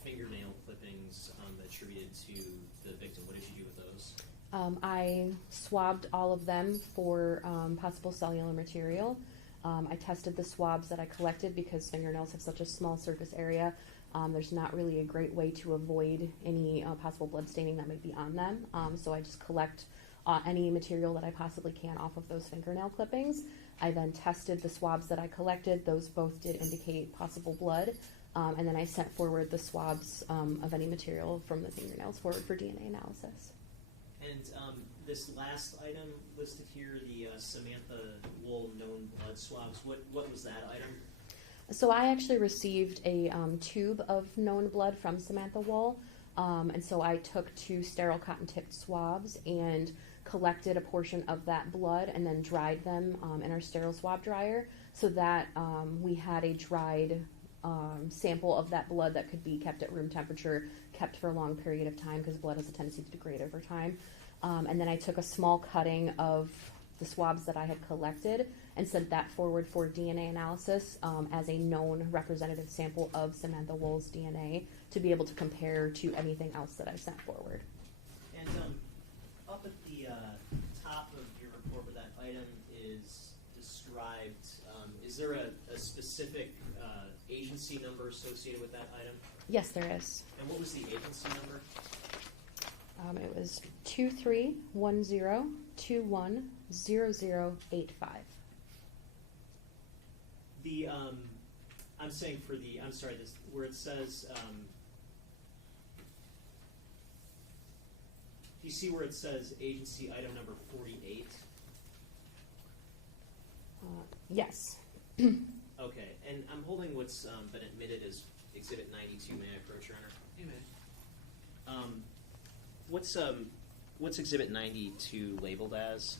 fingernail clippings attributed to the victim? What did you do with those? I swabbed all of them for possible cellular material. I tested the swabs that I collected because fingernails have such a small surface area. There's not really a great way to avoid any possible blood staining that might be on them. So I just collect any material that I possibly can off of those fingernail clippings. I then tested the swabs that I collected. Those both did indicate possible blood. And then I sent forward the swabs of any material from the fingernails forward for DNA analysis. And this last item listed here, the Samantha Woll known blood swabs, what was that item? So I actually received a tube of known blood from Samantha Woll, and so I took 2 sterile cotton-tipped swabs and collected a portion of that blood and then dried them in our sterile swab dryer so that we had a dried sample of that blood that could be kept at room temperature, kept for a long period of time because blood has a tendency to degrade over time. And then I took a small cutting of the swabs that I had collected and sent that forward for DNA analysis as a known representative sample of Samantha Woll's DNA to be able to compare to anything else that I sent forward. And up at the top of your report where that item is described, is there a specific agency number associated with that item? Yes, there is. And what was the agency number? It was 2310210085. The I'm saying for the this where it says do you see where it says agency item number 48? Yes. Okay, and I'm holding what's been admitted as Exhibit 92. May I approach, Your Honor? You may. What's Exhibit 92 labeled as?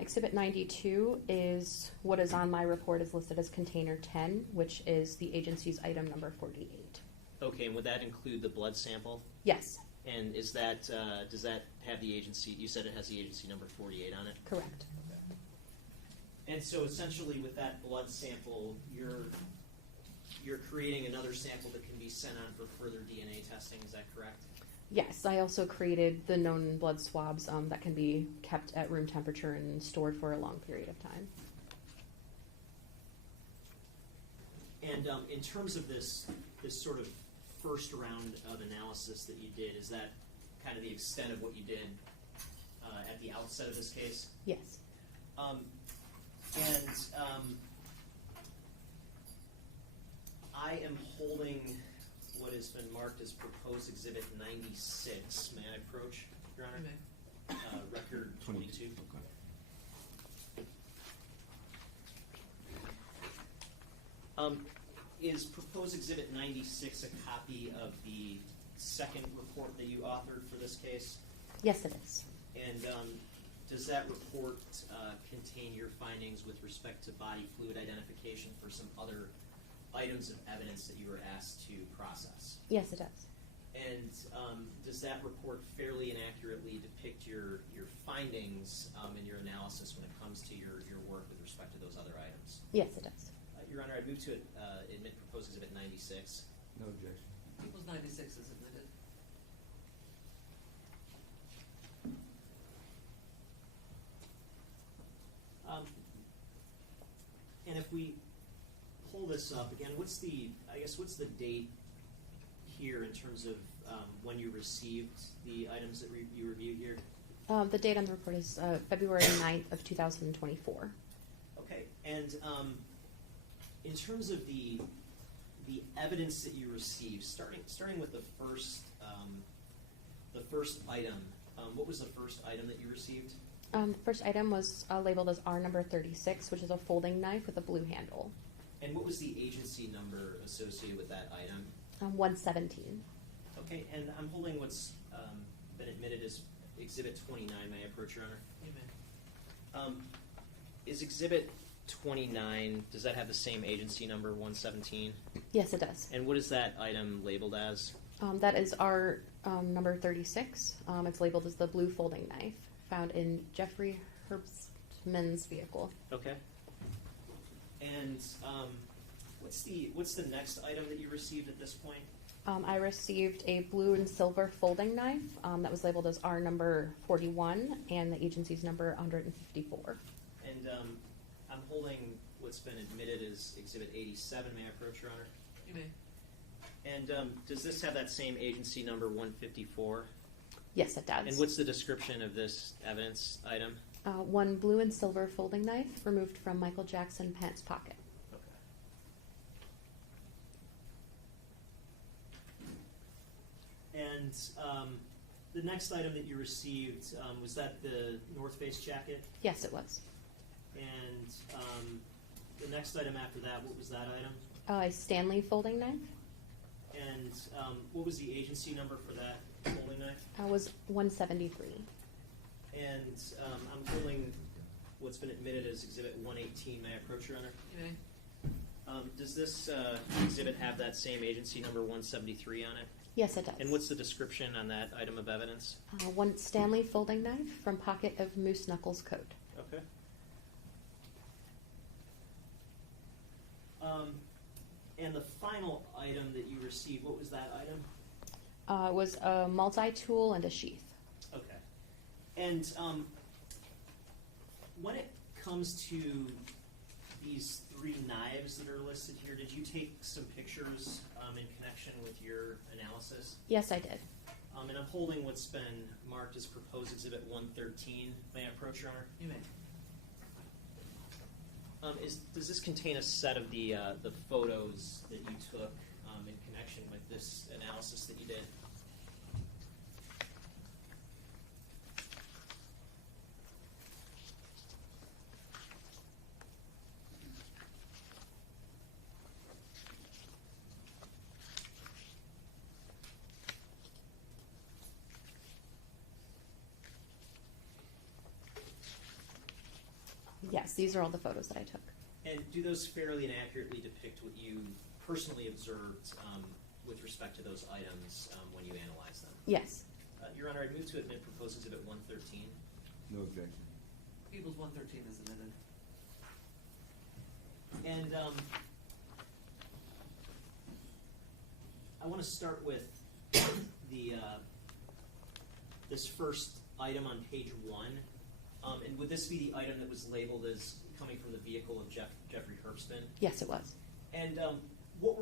Exhibit 92 is what is on my report is listed as Container 10, which is the agency's item number 48. Okay, and would that include the blood sample? Yes. And is that does that have the agency? You said it has the agency number 48 on it. Correct. Okay. And so essentially, with that blood sample, you're creating another sample that can be sent on for further DNA testing. Is that correct? Yes, I also created the known blood swabs that can be kept at room temperature and stored for a long period of time. And in terms of this sort of first round of analysis that you did, is that kind of the extent of what you did at the outset of this case? Yes. I am holding what has been marked as proposed exhibit 96. May I approach, Your Honor? Record 22. Okay. Is proposed exhibit 96 a copy of the second report that you authored for this case? Yes, it is. And does that report contain your findings with respect to body fluid identification for some other items of evidence that you were asked to process? Yes, it does. And does that report fairly and accurately depict your findings in your analysis when it comes to your work with respect to those other items? Yes, it does. Your Honor, I move to admit proposed exhibit 96. No objection. People's 96 is admitted. And if we pull this up again, what's the date here in terms of when you received the items that you reviewed here? The date on the report is February 9th of 2024. Okay, and in terms of the evidence that you received, starting with the first item, what was the first item that you received? The first item was labeled as R number 36, which is a folding knife with a blue handle. And what was the agency number associated with that item? 117. Okay, and I'm holding what's been admitted as Exhibit 29. May I approach, Your Honor? Amen. Is Exhibit 29, does that have the same agency number, 117? Yes, it does. And what is that item labeled as? That is R number 36. It's labeled as the blue folding knife found in Jeffrey Herbstman's vehicle. Okay. And what's the next item that you received at this point? I received a blue and silver folding knife that was labeled as R number 41 and the agency's number 154. And I'm holding what's been admitted as Exhibit 87. May I approach, Your Honor? You may. And does this have that same agency number, 154? Yes, it does. And what's the description of this evidence item? One blue and silver folding knife removed from Michael Jackson pants pocket. Okay. And the next item that you received, was that the North Face jacket? Yes, it was. And the next item after that, what was that item? A Stanley folding knife. And what was the agency number for that folding knife? Was 173. And I'm holding what's been admitted as Exhibit 118. May I approach, Your Honor? You may. Does this exhibit have that same agency number, 173, on it? Yes, it does. And what's the description on that item of evidence? One Stanley folding knife from pocket of Moose Knuckles' coat. Okay. And the final item that you received, what was that item? It was a multi-tool and a sheath. Okay. And when it comes to these three knives that are listed here, did you take some pictures in connection with your analysis? Yes, I did. And I'm holding what's been marked as proposed Exhibit 113. May I approach, Your Honor? You may. Does this contain a set of the photos that you took in connection with this analysis that you did? Yes, these are all the photos that I took. And do those fairly and accurately depict what you personally observed with respect to those items when you analyzed them? Yes. Your Honor, I move to admit proposed Exhibit 113. No objection. People's 113 is admitted. And I want to start with the this first item on page 1. And would this be the item that was labeled as coming from the vehicle of Jeffrey Herbston? Yes, it was. And what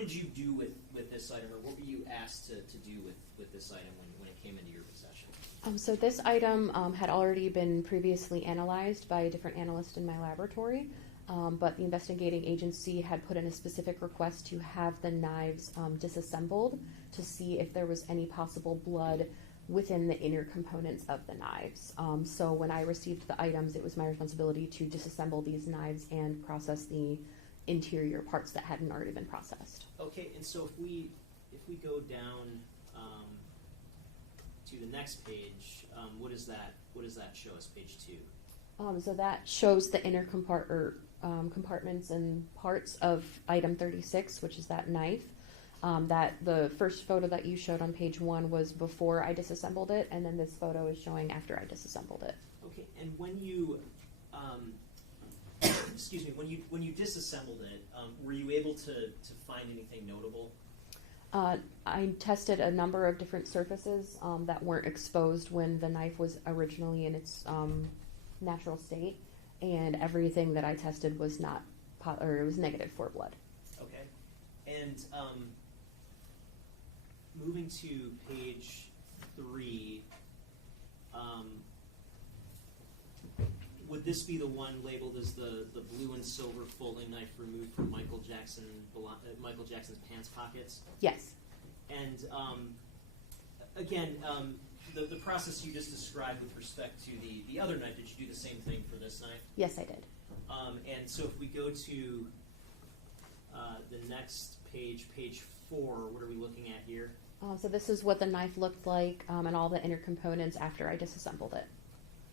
did you do with this item, or what were you asked to do with this item when it came into your possession? So this item had already been previously analyzed by a different analyst in my laboratory, but the investigating agency had put in a specific request to have the knives disassembled to see if there was any possible blood within the inner components of the knives. So when I received the items, it was my responsibility to disassemble these knives and process the interior parts that hadn't already been processed. Okay, and so if we go down to the next page, what does that show us? Page 2. So that shows the inner compartments and parts of item 36, which is that knife. That the first photo that you showed on page 1 was before I disassembled it, and then this photo is showing after I disassembled it. Okay, and when you when you disassembled it, were you able to find anything notable? I tested a number of different surfaces that weren't exposed when the knife was originally in its natural state, and everything that I tested was not, it was negative for blood. Okay, and moving to page 3, would this be the one labeled as the blue and silver folding knife removed from Michael Jackson's pants pockets? Yes. And again, the process you just described with respect to the other knife, did you do the same thing for this knife? Yes, I did. And so if we go to the next page, page 4, what are we looking at here? So this is what the knife looked like and all the inner components after I disassembled it.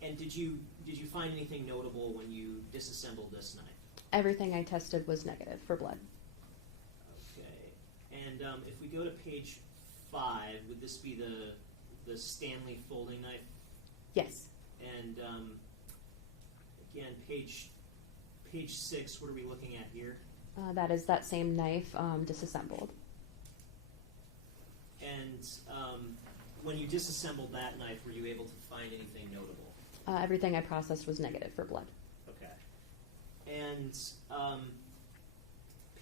And did you find anything notable when you disassembled this knife? Everything I tested was negative for blood. Okay. And if we go to page 5, would this be the Stanley folding knife? Yes. And again, page 6, what are we looking at here? That is that same knife disassembled. And when you disassembled that knife, were you able to find anything notable? Everything I processed was negative for blood. Okay. And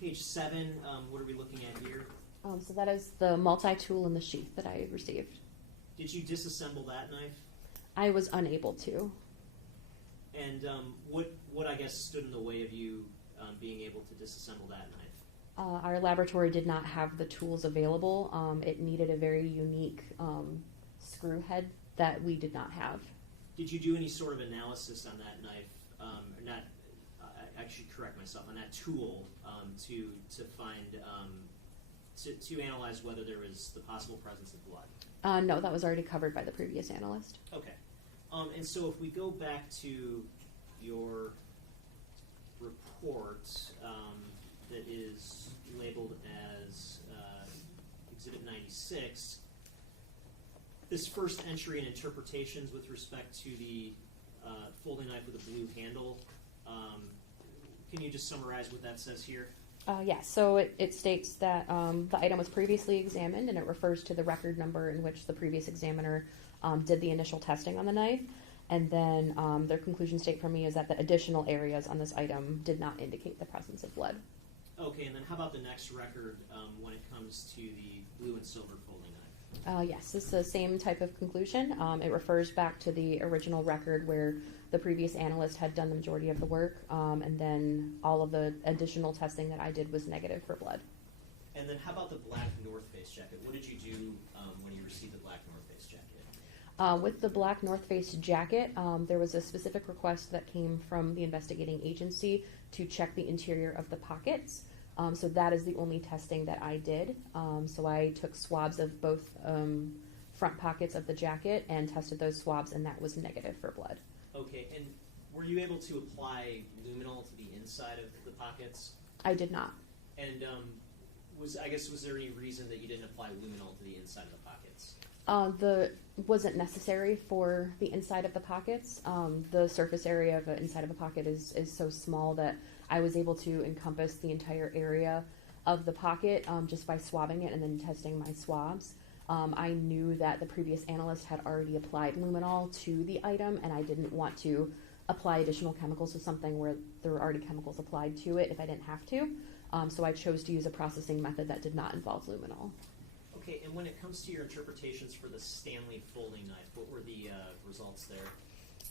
page 7, what are we looking at here? So that is the multi-tool in the sheath that I received. Did you disassemble that knife? I was unable to. And what I guess stood in the way of you being able to disassemble that knife? Our laboratory did not have the tools available. It needed a very unique screw head that we did not have. Did you do any sort of analysis on that knife? Or not? I should correct myself. On that tool to find to analyze whether there was the possible presence of blood. No, that was already covered by the previous analyst. Okay. And so if we go back to your report that is labeled as Exhibit 96, this first entry and interpretations with respect to the folding knife with a blue handle, can you just summarize what that says here? Yes, so it states that the item was previously examined, and it refers to the record number in which the previous examiner did the initial testing on the knife. And then their conclusion state for me is that the additional areas on this item did not indicate the presence of blood. Okay, and then how about the next record when it comes to the blue and silver folding knife? Yes, it's the same type of conclusion. It refers back to the original record where the previous analyst had done the majority of the work, and then all of the additional testing that I did was negative for blood. And then how about the black North Face jacket? What did you do when you received the black North Face jacket? With the black North Face jacket, there was a specific request that came from the investigating agency to check the interior of the pockets. So that is the only testing that I did. So I took swabs of both front pockets of the jacket and tested those swabs, and that was negative for blood. Okay, and were you able to apply luminol to the inside of the pockets? I did not. And was there any reason that you didn't apply luminol to the inside of the pockets? Wasn't necessary for the inside of the pockets. The surface area of the inside of a pocket is so small that I was able to encompass the entire area of the pocket just by swabbing it and then testing my swabs. I knew that the previous analyst had already applied luminol to the item, and I didn't want to apply additional chemicals to something where there were already chemicals applied to it if I didn't have to. So I chose to use a processing method that did not involve luminol. Okay, and when it comes to your interpretations for the Stanley folding knife, what were the results there?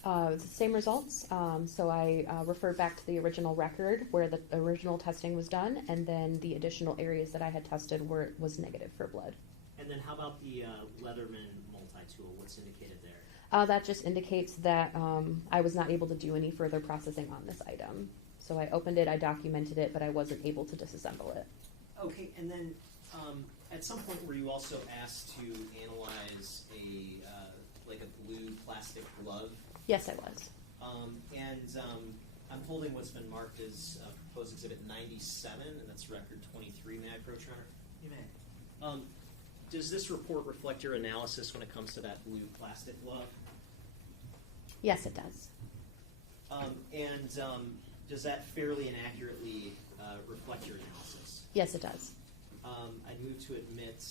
The same results. So I referred back to the original record where the original testing was done, and then the additional areas that I had tested where it was negative for blood. And then how about the Leatherman multi-tool? What's indicated there? That just indicates that I was not able to do any further processing on this item. So I opened it, I documented it, but I wasn't able to disassemble it. Okay, and then at some point were you also asked to analyze like a blue plastic glove? Yes, I was. I'm holding what's been marked as proposed exhibit 97, and that's record 23. May I approach, Your Honor? You may. Does this report reflect your analysis when it comes to that blue plastic glove? Yes, it does. Does that fairly and accurately reflect your analysis? Yes, it does. I move to admit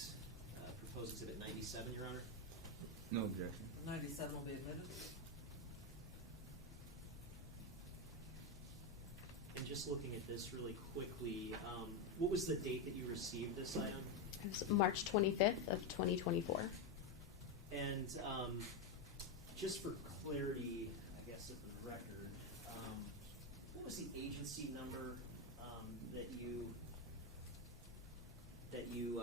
proposed exhibit 97, Your Honor. No objection. 97 will be admitted. And just looking at this really quickly, what was the date that you received this item? It was March 25th of 2024. And just for clarity, I guess, of the record, what was the agency number that you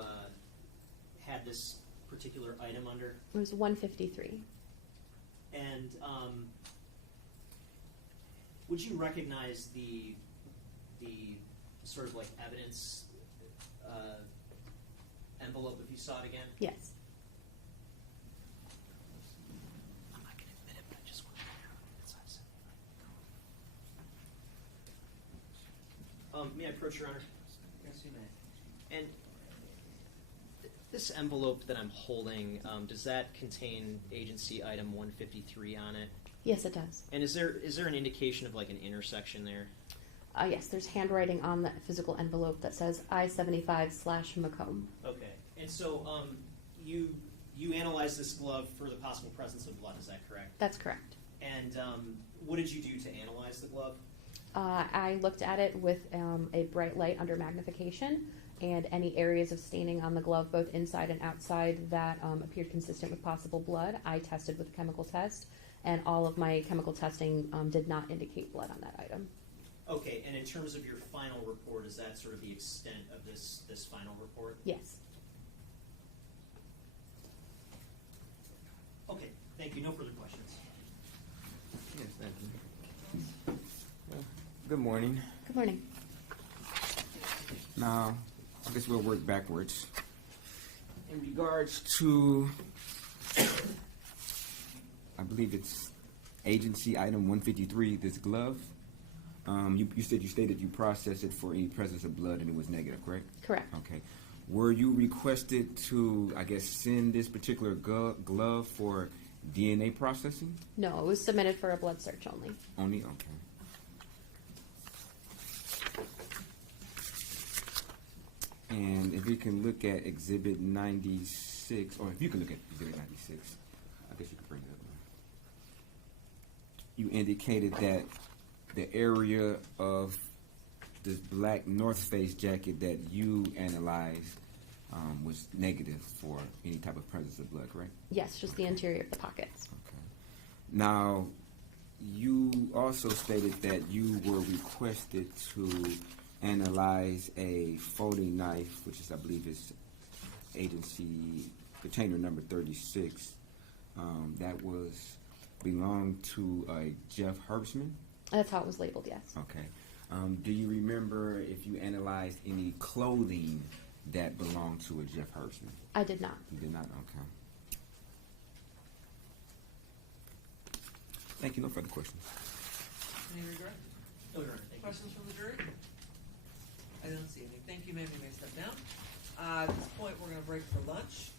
had this particular item under? It was 153. And would you recognize the sort of like evidence envelope if you saw it again? Yes. I'm not going to admit it, but I just want to figure out if it's outside. May I approach, Your Honor? Yes, you may. And this envelope that I'm holding, does that contain agency item 153 on it? Yes, it does. And is there an indication of like an intersection there? Yes, there's handwriting on the physical envelope that says I-75/Macomb. Okay. And so you analyzed this glove for the possible presence of blood, is that correct? That's correct. And what did you do to analyze the glove? I looked at it with a bright light under magnification, and any areas of staining on the glove, both inside and outside, that appeared consistent with possible blood, I tested with a chemical test, and all of my chemical testing did not indicate blood on that item. Okay, and in terms of your final report, is that sort of the extent of this final report? Yes. Okay, thank you. No further questions. Yes, thank you. Well, good morning. Good morning. Now, I guess we'll work backwards. In regards to, I believe it's agency item 153, this glove. You stated you processed it for any presence of blood and it was negative, correct? Correct. Okay. Were you requested to, I guess, send this particular glove for DNA processing? No, it was submitted for a blood search only. Only? Okay. And if we can look at Exhibit 96, or if you can look at Exhibit 96, I guess you could bring it up. You indicated that the area of this black North Face jacket that you analyzed was negative for any type of presence of blood, correct? Yes, just the interior of the pockets. Okay. Now, you also stated that you were requested to analyze a folding knife, which is, I believe, is agency container number 36. That belonged to Jeff Herbstman. That's how it was labeled, yes. Okay. Do you remember if you analyzed any clothing that belonged to a Jeff Herbstman? I did not. You did not? Okay. Thank you. No further questions. Any regret? No, Your Honor. Thank you. Questions from the jury? I don't see any. Thank you, ma'am. You may step down. At this point, we're going to break for lunch.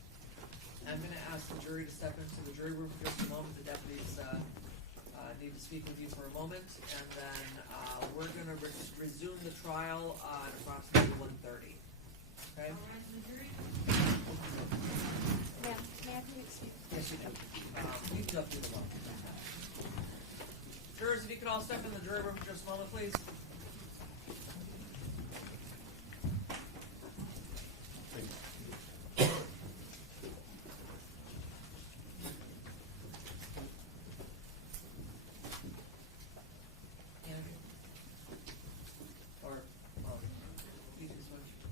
I'm going to ask the jury to step into the jury room for just a moment. The deputies need to speak with you for a moment, and then we're going to resume the trial at approximately 1:30. Okay? All right, the jury. Ma'am, may I have you excuse? Yes, you do. You can go through the one. Jurors, if you could all step in the jury room for just a moment, please.